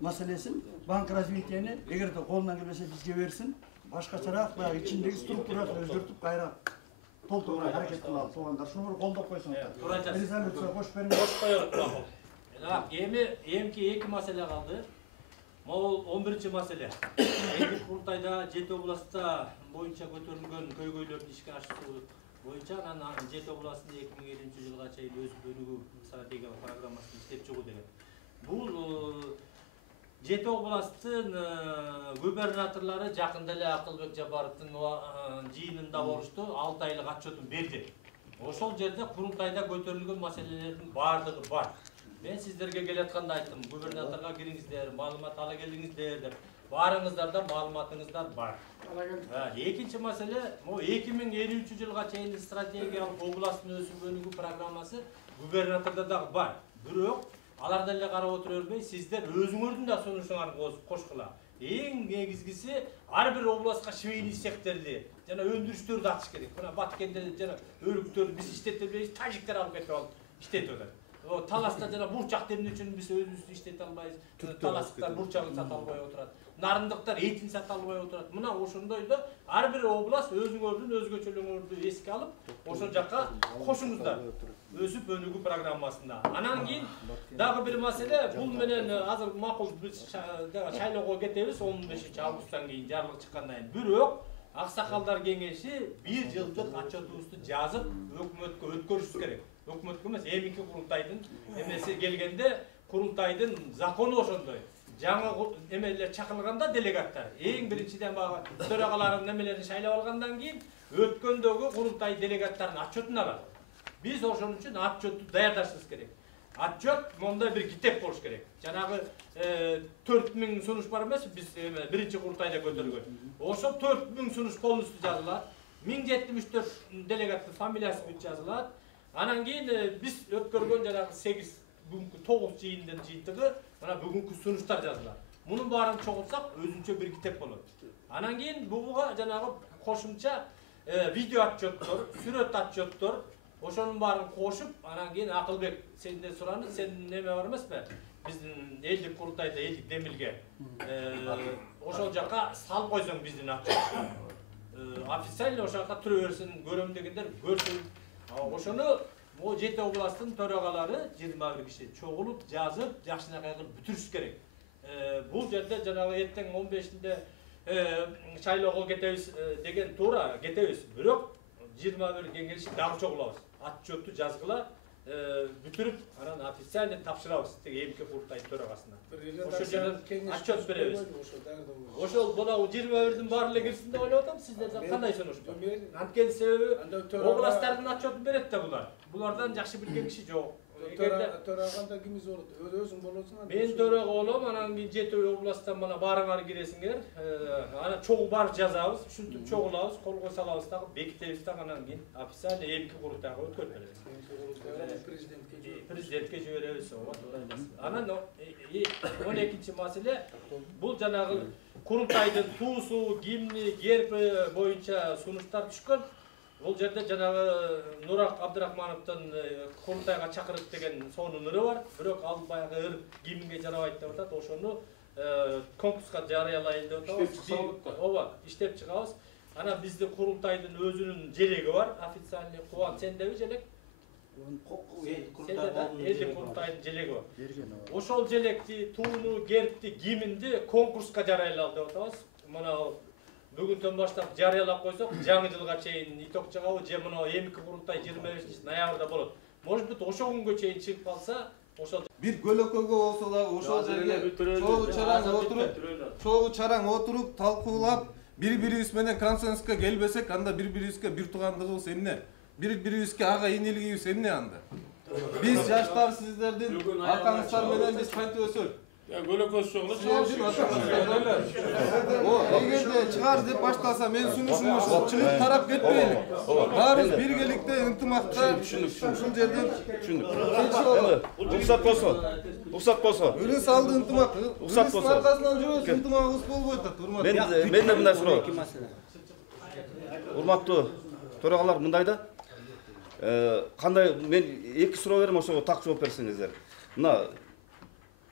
маселесин, банк развитияны эгерде колунан келбесе бизге берсин, башкачараак баягы ичиндеги структурасын өзгөртүп кайра толтурууга аракет кылалы. Туугандар, шуну бир колдоп койсоңуздар. Резолюция кош бериңиз. Кош коелук. Эми 2 маселе калды. Могул 11-чи маселе. Элдик курултайда Жети областта боюнча көтөрүлгөн көйгөйлөрдү ишке ашыруу боюнча анан Жети областында 2050-жылга чейин өсүп өнүгүү стратегиялык программасын иштеп чыгуу деген. Бул Жети областтын губернаторлору жакында эле Акылбек Жапаровдун жыйынында болушту, 6 айлык отчетун берди. Ошол жерде курултайда көтөрүлгөн маселелердин баардыгы бар. Мен сиздерге келатканда айттым, губернаторга кириңиздер, маалымат ала келиңиздер деп. Барыңыздарда маалыматыңыздар бар. Экинчи маселе, 2053-жылга чейин стратегиялык областтын өсүп өнүгүү программасы губернаторда дагы бар. Бирок алар деле карап отура бербей, сиздер өзүңөрдүн да сунушуңарды кошкула. Эң негизгиси ар бир областка швейный цехтерди жана өндүрүштөрдү ачыш керек. Мына Баткенде жана өрүктөрдү биз иштете бербейбиз, тажиктер алып кетип алып иштетип атат. Таласта жана бурчак темне үчүн биз өзүбүз иштете албайбыз. Таластыктар бурчагын сата албай отурат. Нарындыктар этин сата албай отурат. Мына ошондойдо ар бир област өзүңөрдүн өзгөчөлүгүңөрдү эске алып, ошол жакка кошуңуздар. Өсүп өнүгүү программасында. Анан кийин дагы бир маселе, бул менен азыр макул биз шайлоого кетебиз 15-августтан кийин жарлык чыккандан кийин. Бирок Аксакалдар кеңеши 1 жылдык отчетубузду жазып өкмөткө өткөрүшүбүз керек. Өкмөткө эмес, эмики курултайдын эмеси келгенде курултайдын закону ошондой. Жаңы эмелер чакырылганда делегаттар эң биринчиден баягы төрагалардын эмелерин шайлап алгандан кийин өткөндөгү курултай делегаттардын отчетун алат. Биз ошон үчүн отчетту даярдашыбыз керек. Отчет мондай бир китеп болуш керек. Жанагы 4000 сунуш бар эмес, биз биринчи курултайда көтөргөн. Ошо 4000 сунуш полностью жазылат. 1074 делегаттын фамилиясы бүт жазылат. Анан кийин биз өткөргөн жанагы 8 бүгүнкү 9 жыйындын жыйынтыгы мына бүгүнкү сунуштар жазылат. Мунун баарын чогултсак өзүнчө бир китеп болот. Анан кийин буга жанагы кошумча видео отчеттор, сүрөт отчеттор ошонун баарын кошуп, анан кийин Акылбек сенден сураны, сен неме бар эмеспи? Биздин элдик курултайда элдик демилге ошол жака салып койсоң биздин отчет. официально ошака түрө берсин көрөм дегендер көрсүн. Ошону могу 7 областтын төрагалары 21 киши чогулуп жазып, жакшынакай кылып бүтүрүш керек. Бул жерде жанагы эртең 15-inde шайлоого кетебиз деген туура кетебиз. Бирок 21 кеңеш дагы чогулабыз. Отчетту жазгыла, бүтүрүп, анан официально тапшырабыз теги эмки курултай төрагасына. Ошо жерден отчет беребиз. Ошол бана 21дин баары эле кирсин деп ойлоп атам. Сиздер кандай сунуштар? Анткени себеби областтардын отчетун берет да булар. Булардан жакшы билген киши жок. Төраганда кимиз болот? Өзүң болосуң. Мен төрага болом, анан 7 областтан мана баарыңар киресиңер. Анан чогуу барып жазабыз, ушинтип чогулабыз, колго салабыз дагы, бекитебиз дагы, анан кийин официально эмки курултайга өткөрүп беребиз. Президентке жиберебиз, анан 12-маселе бул жанагы курултайдын туусу, гимни, герби боюнча сунуштар түшкөн. Бул жерде жанагы Нурак Абдрахмановдун курултайга чакырып деген сонун ыры бар. Бирок ал баягы ыр гимнге жарабайт деп атат. Ошону конкурска жарыялайын деп атабыз. Ооба, иштеп чыгабыз. Анан бизде курултайдын өзүнүн желеги бар. Официальный Кубан сендеби желек? Элдик курултайдын желеги бар. Ошол желекти, тууну, гербти, гимнди конкурска жарыялалы деп атабыз. Мына бүгүндөн баштап жарыялап койсок, жаңы жылга чейин иток чыгабы, же мына эмки курултай 25-ноябрда болот. Может быть, ошол күнгө чейин чыгып калса, ошол бир көлөкөгө болсо да ошол жерге чогуу чараң отуруп, талкуулап, бири-бирибиз менен консенсуска келбесек, анда бири-бирибизге бир туугандыгыбыз эмне? Бири-бирибизге ага инелигибиз эмне анда? Биз жаштар сиздердин аркаңыздар менен биз кантип өсөлүк? Көлөкөз чогуу эгерде чыгар деп баштаса мен сунушум ошол чыгып тарап кетпейли. Баарыбыз биргеликте ынтымакта ушул жерден уруксат болсо. Үрүс алды ынтымак. Уруксат болсо. Аркасынан жүрөбүз, ынтымагыбыз болбойт да, урматтуу. Мен мындай суроо. Урматтуу төрагалар мындайда. Кандай мен эки суроо берем, ошого так жооп берсеңиздер. Мына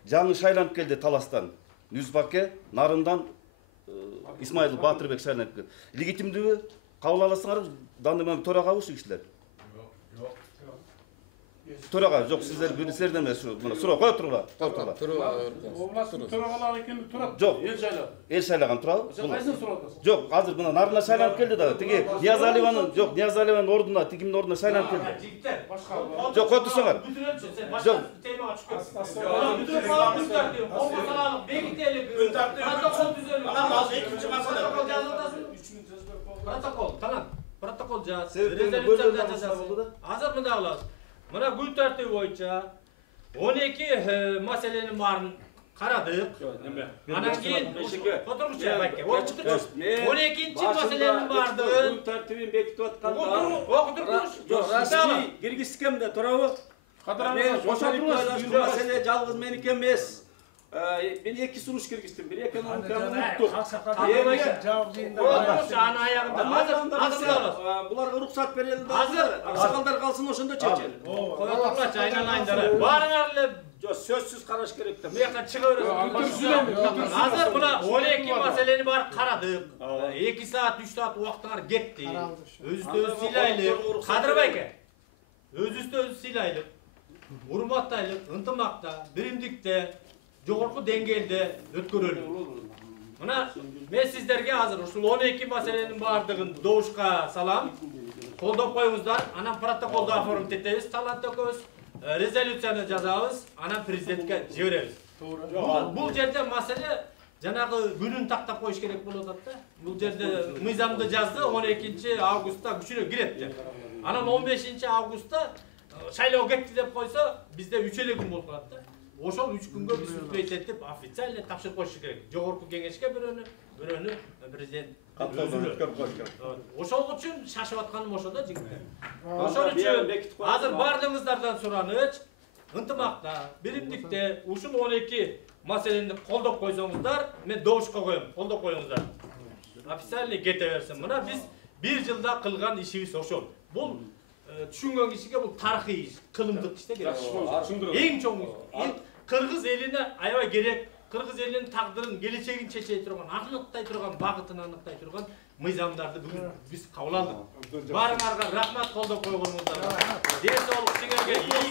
жаңы шайланып келди Таластан. Нүзбакке, Нарындан Исмаил Батырбек шайланып келди. Легитимдүүбү кабыл аласыңар? Дандыман төрага ушу кишилер. Төрага жок, сиздерден эмес, мына суроо кое тургула. Областын төрагалары экени турат. Жок, эл шайлаган турабы? Жок, азыр мына Нарында шайланып келди да. Тиги Ниязалиеванын ордуна, тигимдин ордуна шайланып келди. Жок, кое турсаңар. Жок. Протокол жаз. Резолюцияда жазасыз. Азыр мында кылабыз. Мына күн тәртиби боюнча 12 маселенин баарын карадык. Анан кийин отургучу байке. 12-нчи маселенин баардыгын күн тартибин бекитип атканда окутургуш. Расмий киргизгемде турабы? Мен ошол маселе жалгыз меники эмес. Мен эки сунуш киргиздим. Бир экономиканы уктук. Буларга уруксат берели да. Аксакалдар калсын ошондо чечели. Кое тургачы айналайындар. Баарыңар эле сөзсүз караш керек да. Буяка чыга бересиз. Азыр мына 12 маселени бар карадык. 2 саат, 3 саат убактыңар кетти. Өзүбүздү сыйлайлы. Кадыр байке. Өзүбүздү сыйлайлы. Урматтайлы, ынтымакта, биримдикте, жогорку деңгээлде өткөрөлү. Мына мен сиздерге азыр ушул 12 маселенин баардыгын добушка салам. Колдоп коюңуздар, анан протоколду оформить этебиз, талант экөөбүз, резолюцияны жазабыз, анан президентке жиберебиз. Бул жерде маселе жанагы күнүн тактап коюш керек болуп атат да. Бул жерде мыйзамды жазды, 12 августта күчүнө кирет деп. Анан 15 августта шайлоо кетти деп койсо, бизде 3 эле күн болуп калат да. Ошол 3 күнгө биз үтпөйт этип официально тапшырып коюш керек. Жогорку кеңешке бирөөнү президент өткөрүп коюш керек. Ошол үчүн шашып атканым ошол да жигиттер. Ошол үчүн азыр бардыгыңыздардан сураныч, ынтымакта, биримдикте ушул 12 маселени колдоп койсоңуздар, мен добушка коем, колдоп коюңуздар. Официально кете берсин. Мына биз 1 жылда кылган ишибиз ошол. Бул түшүнгөн кишиге бул тарыхый иш, кылымдык иш да керек. Эң чоң кыргыз элине аябай керек. Кыргыз элинин тагдырын, келечегин чечей турган, аныктай турган, багытын аныктай турган мыйзамдарды бүгүн биз кабыл алдык. Баарыңарга рахмат колдоп койгонуңуздарга. Ден соолук сиңерге.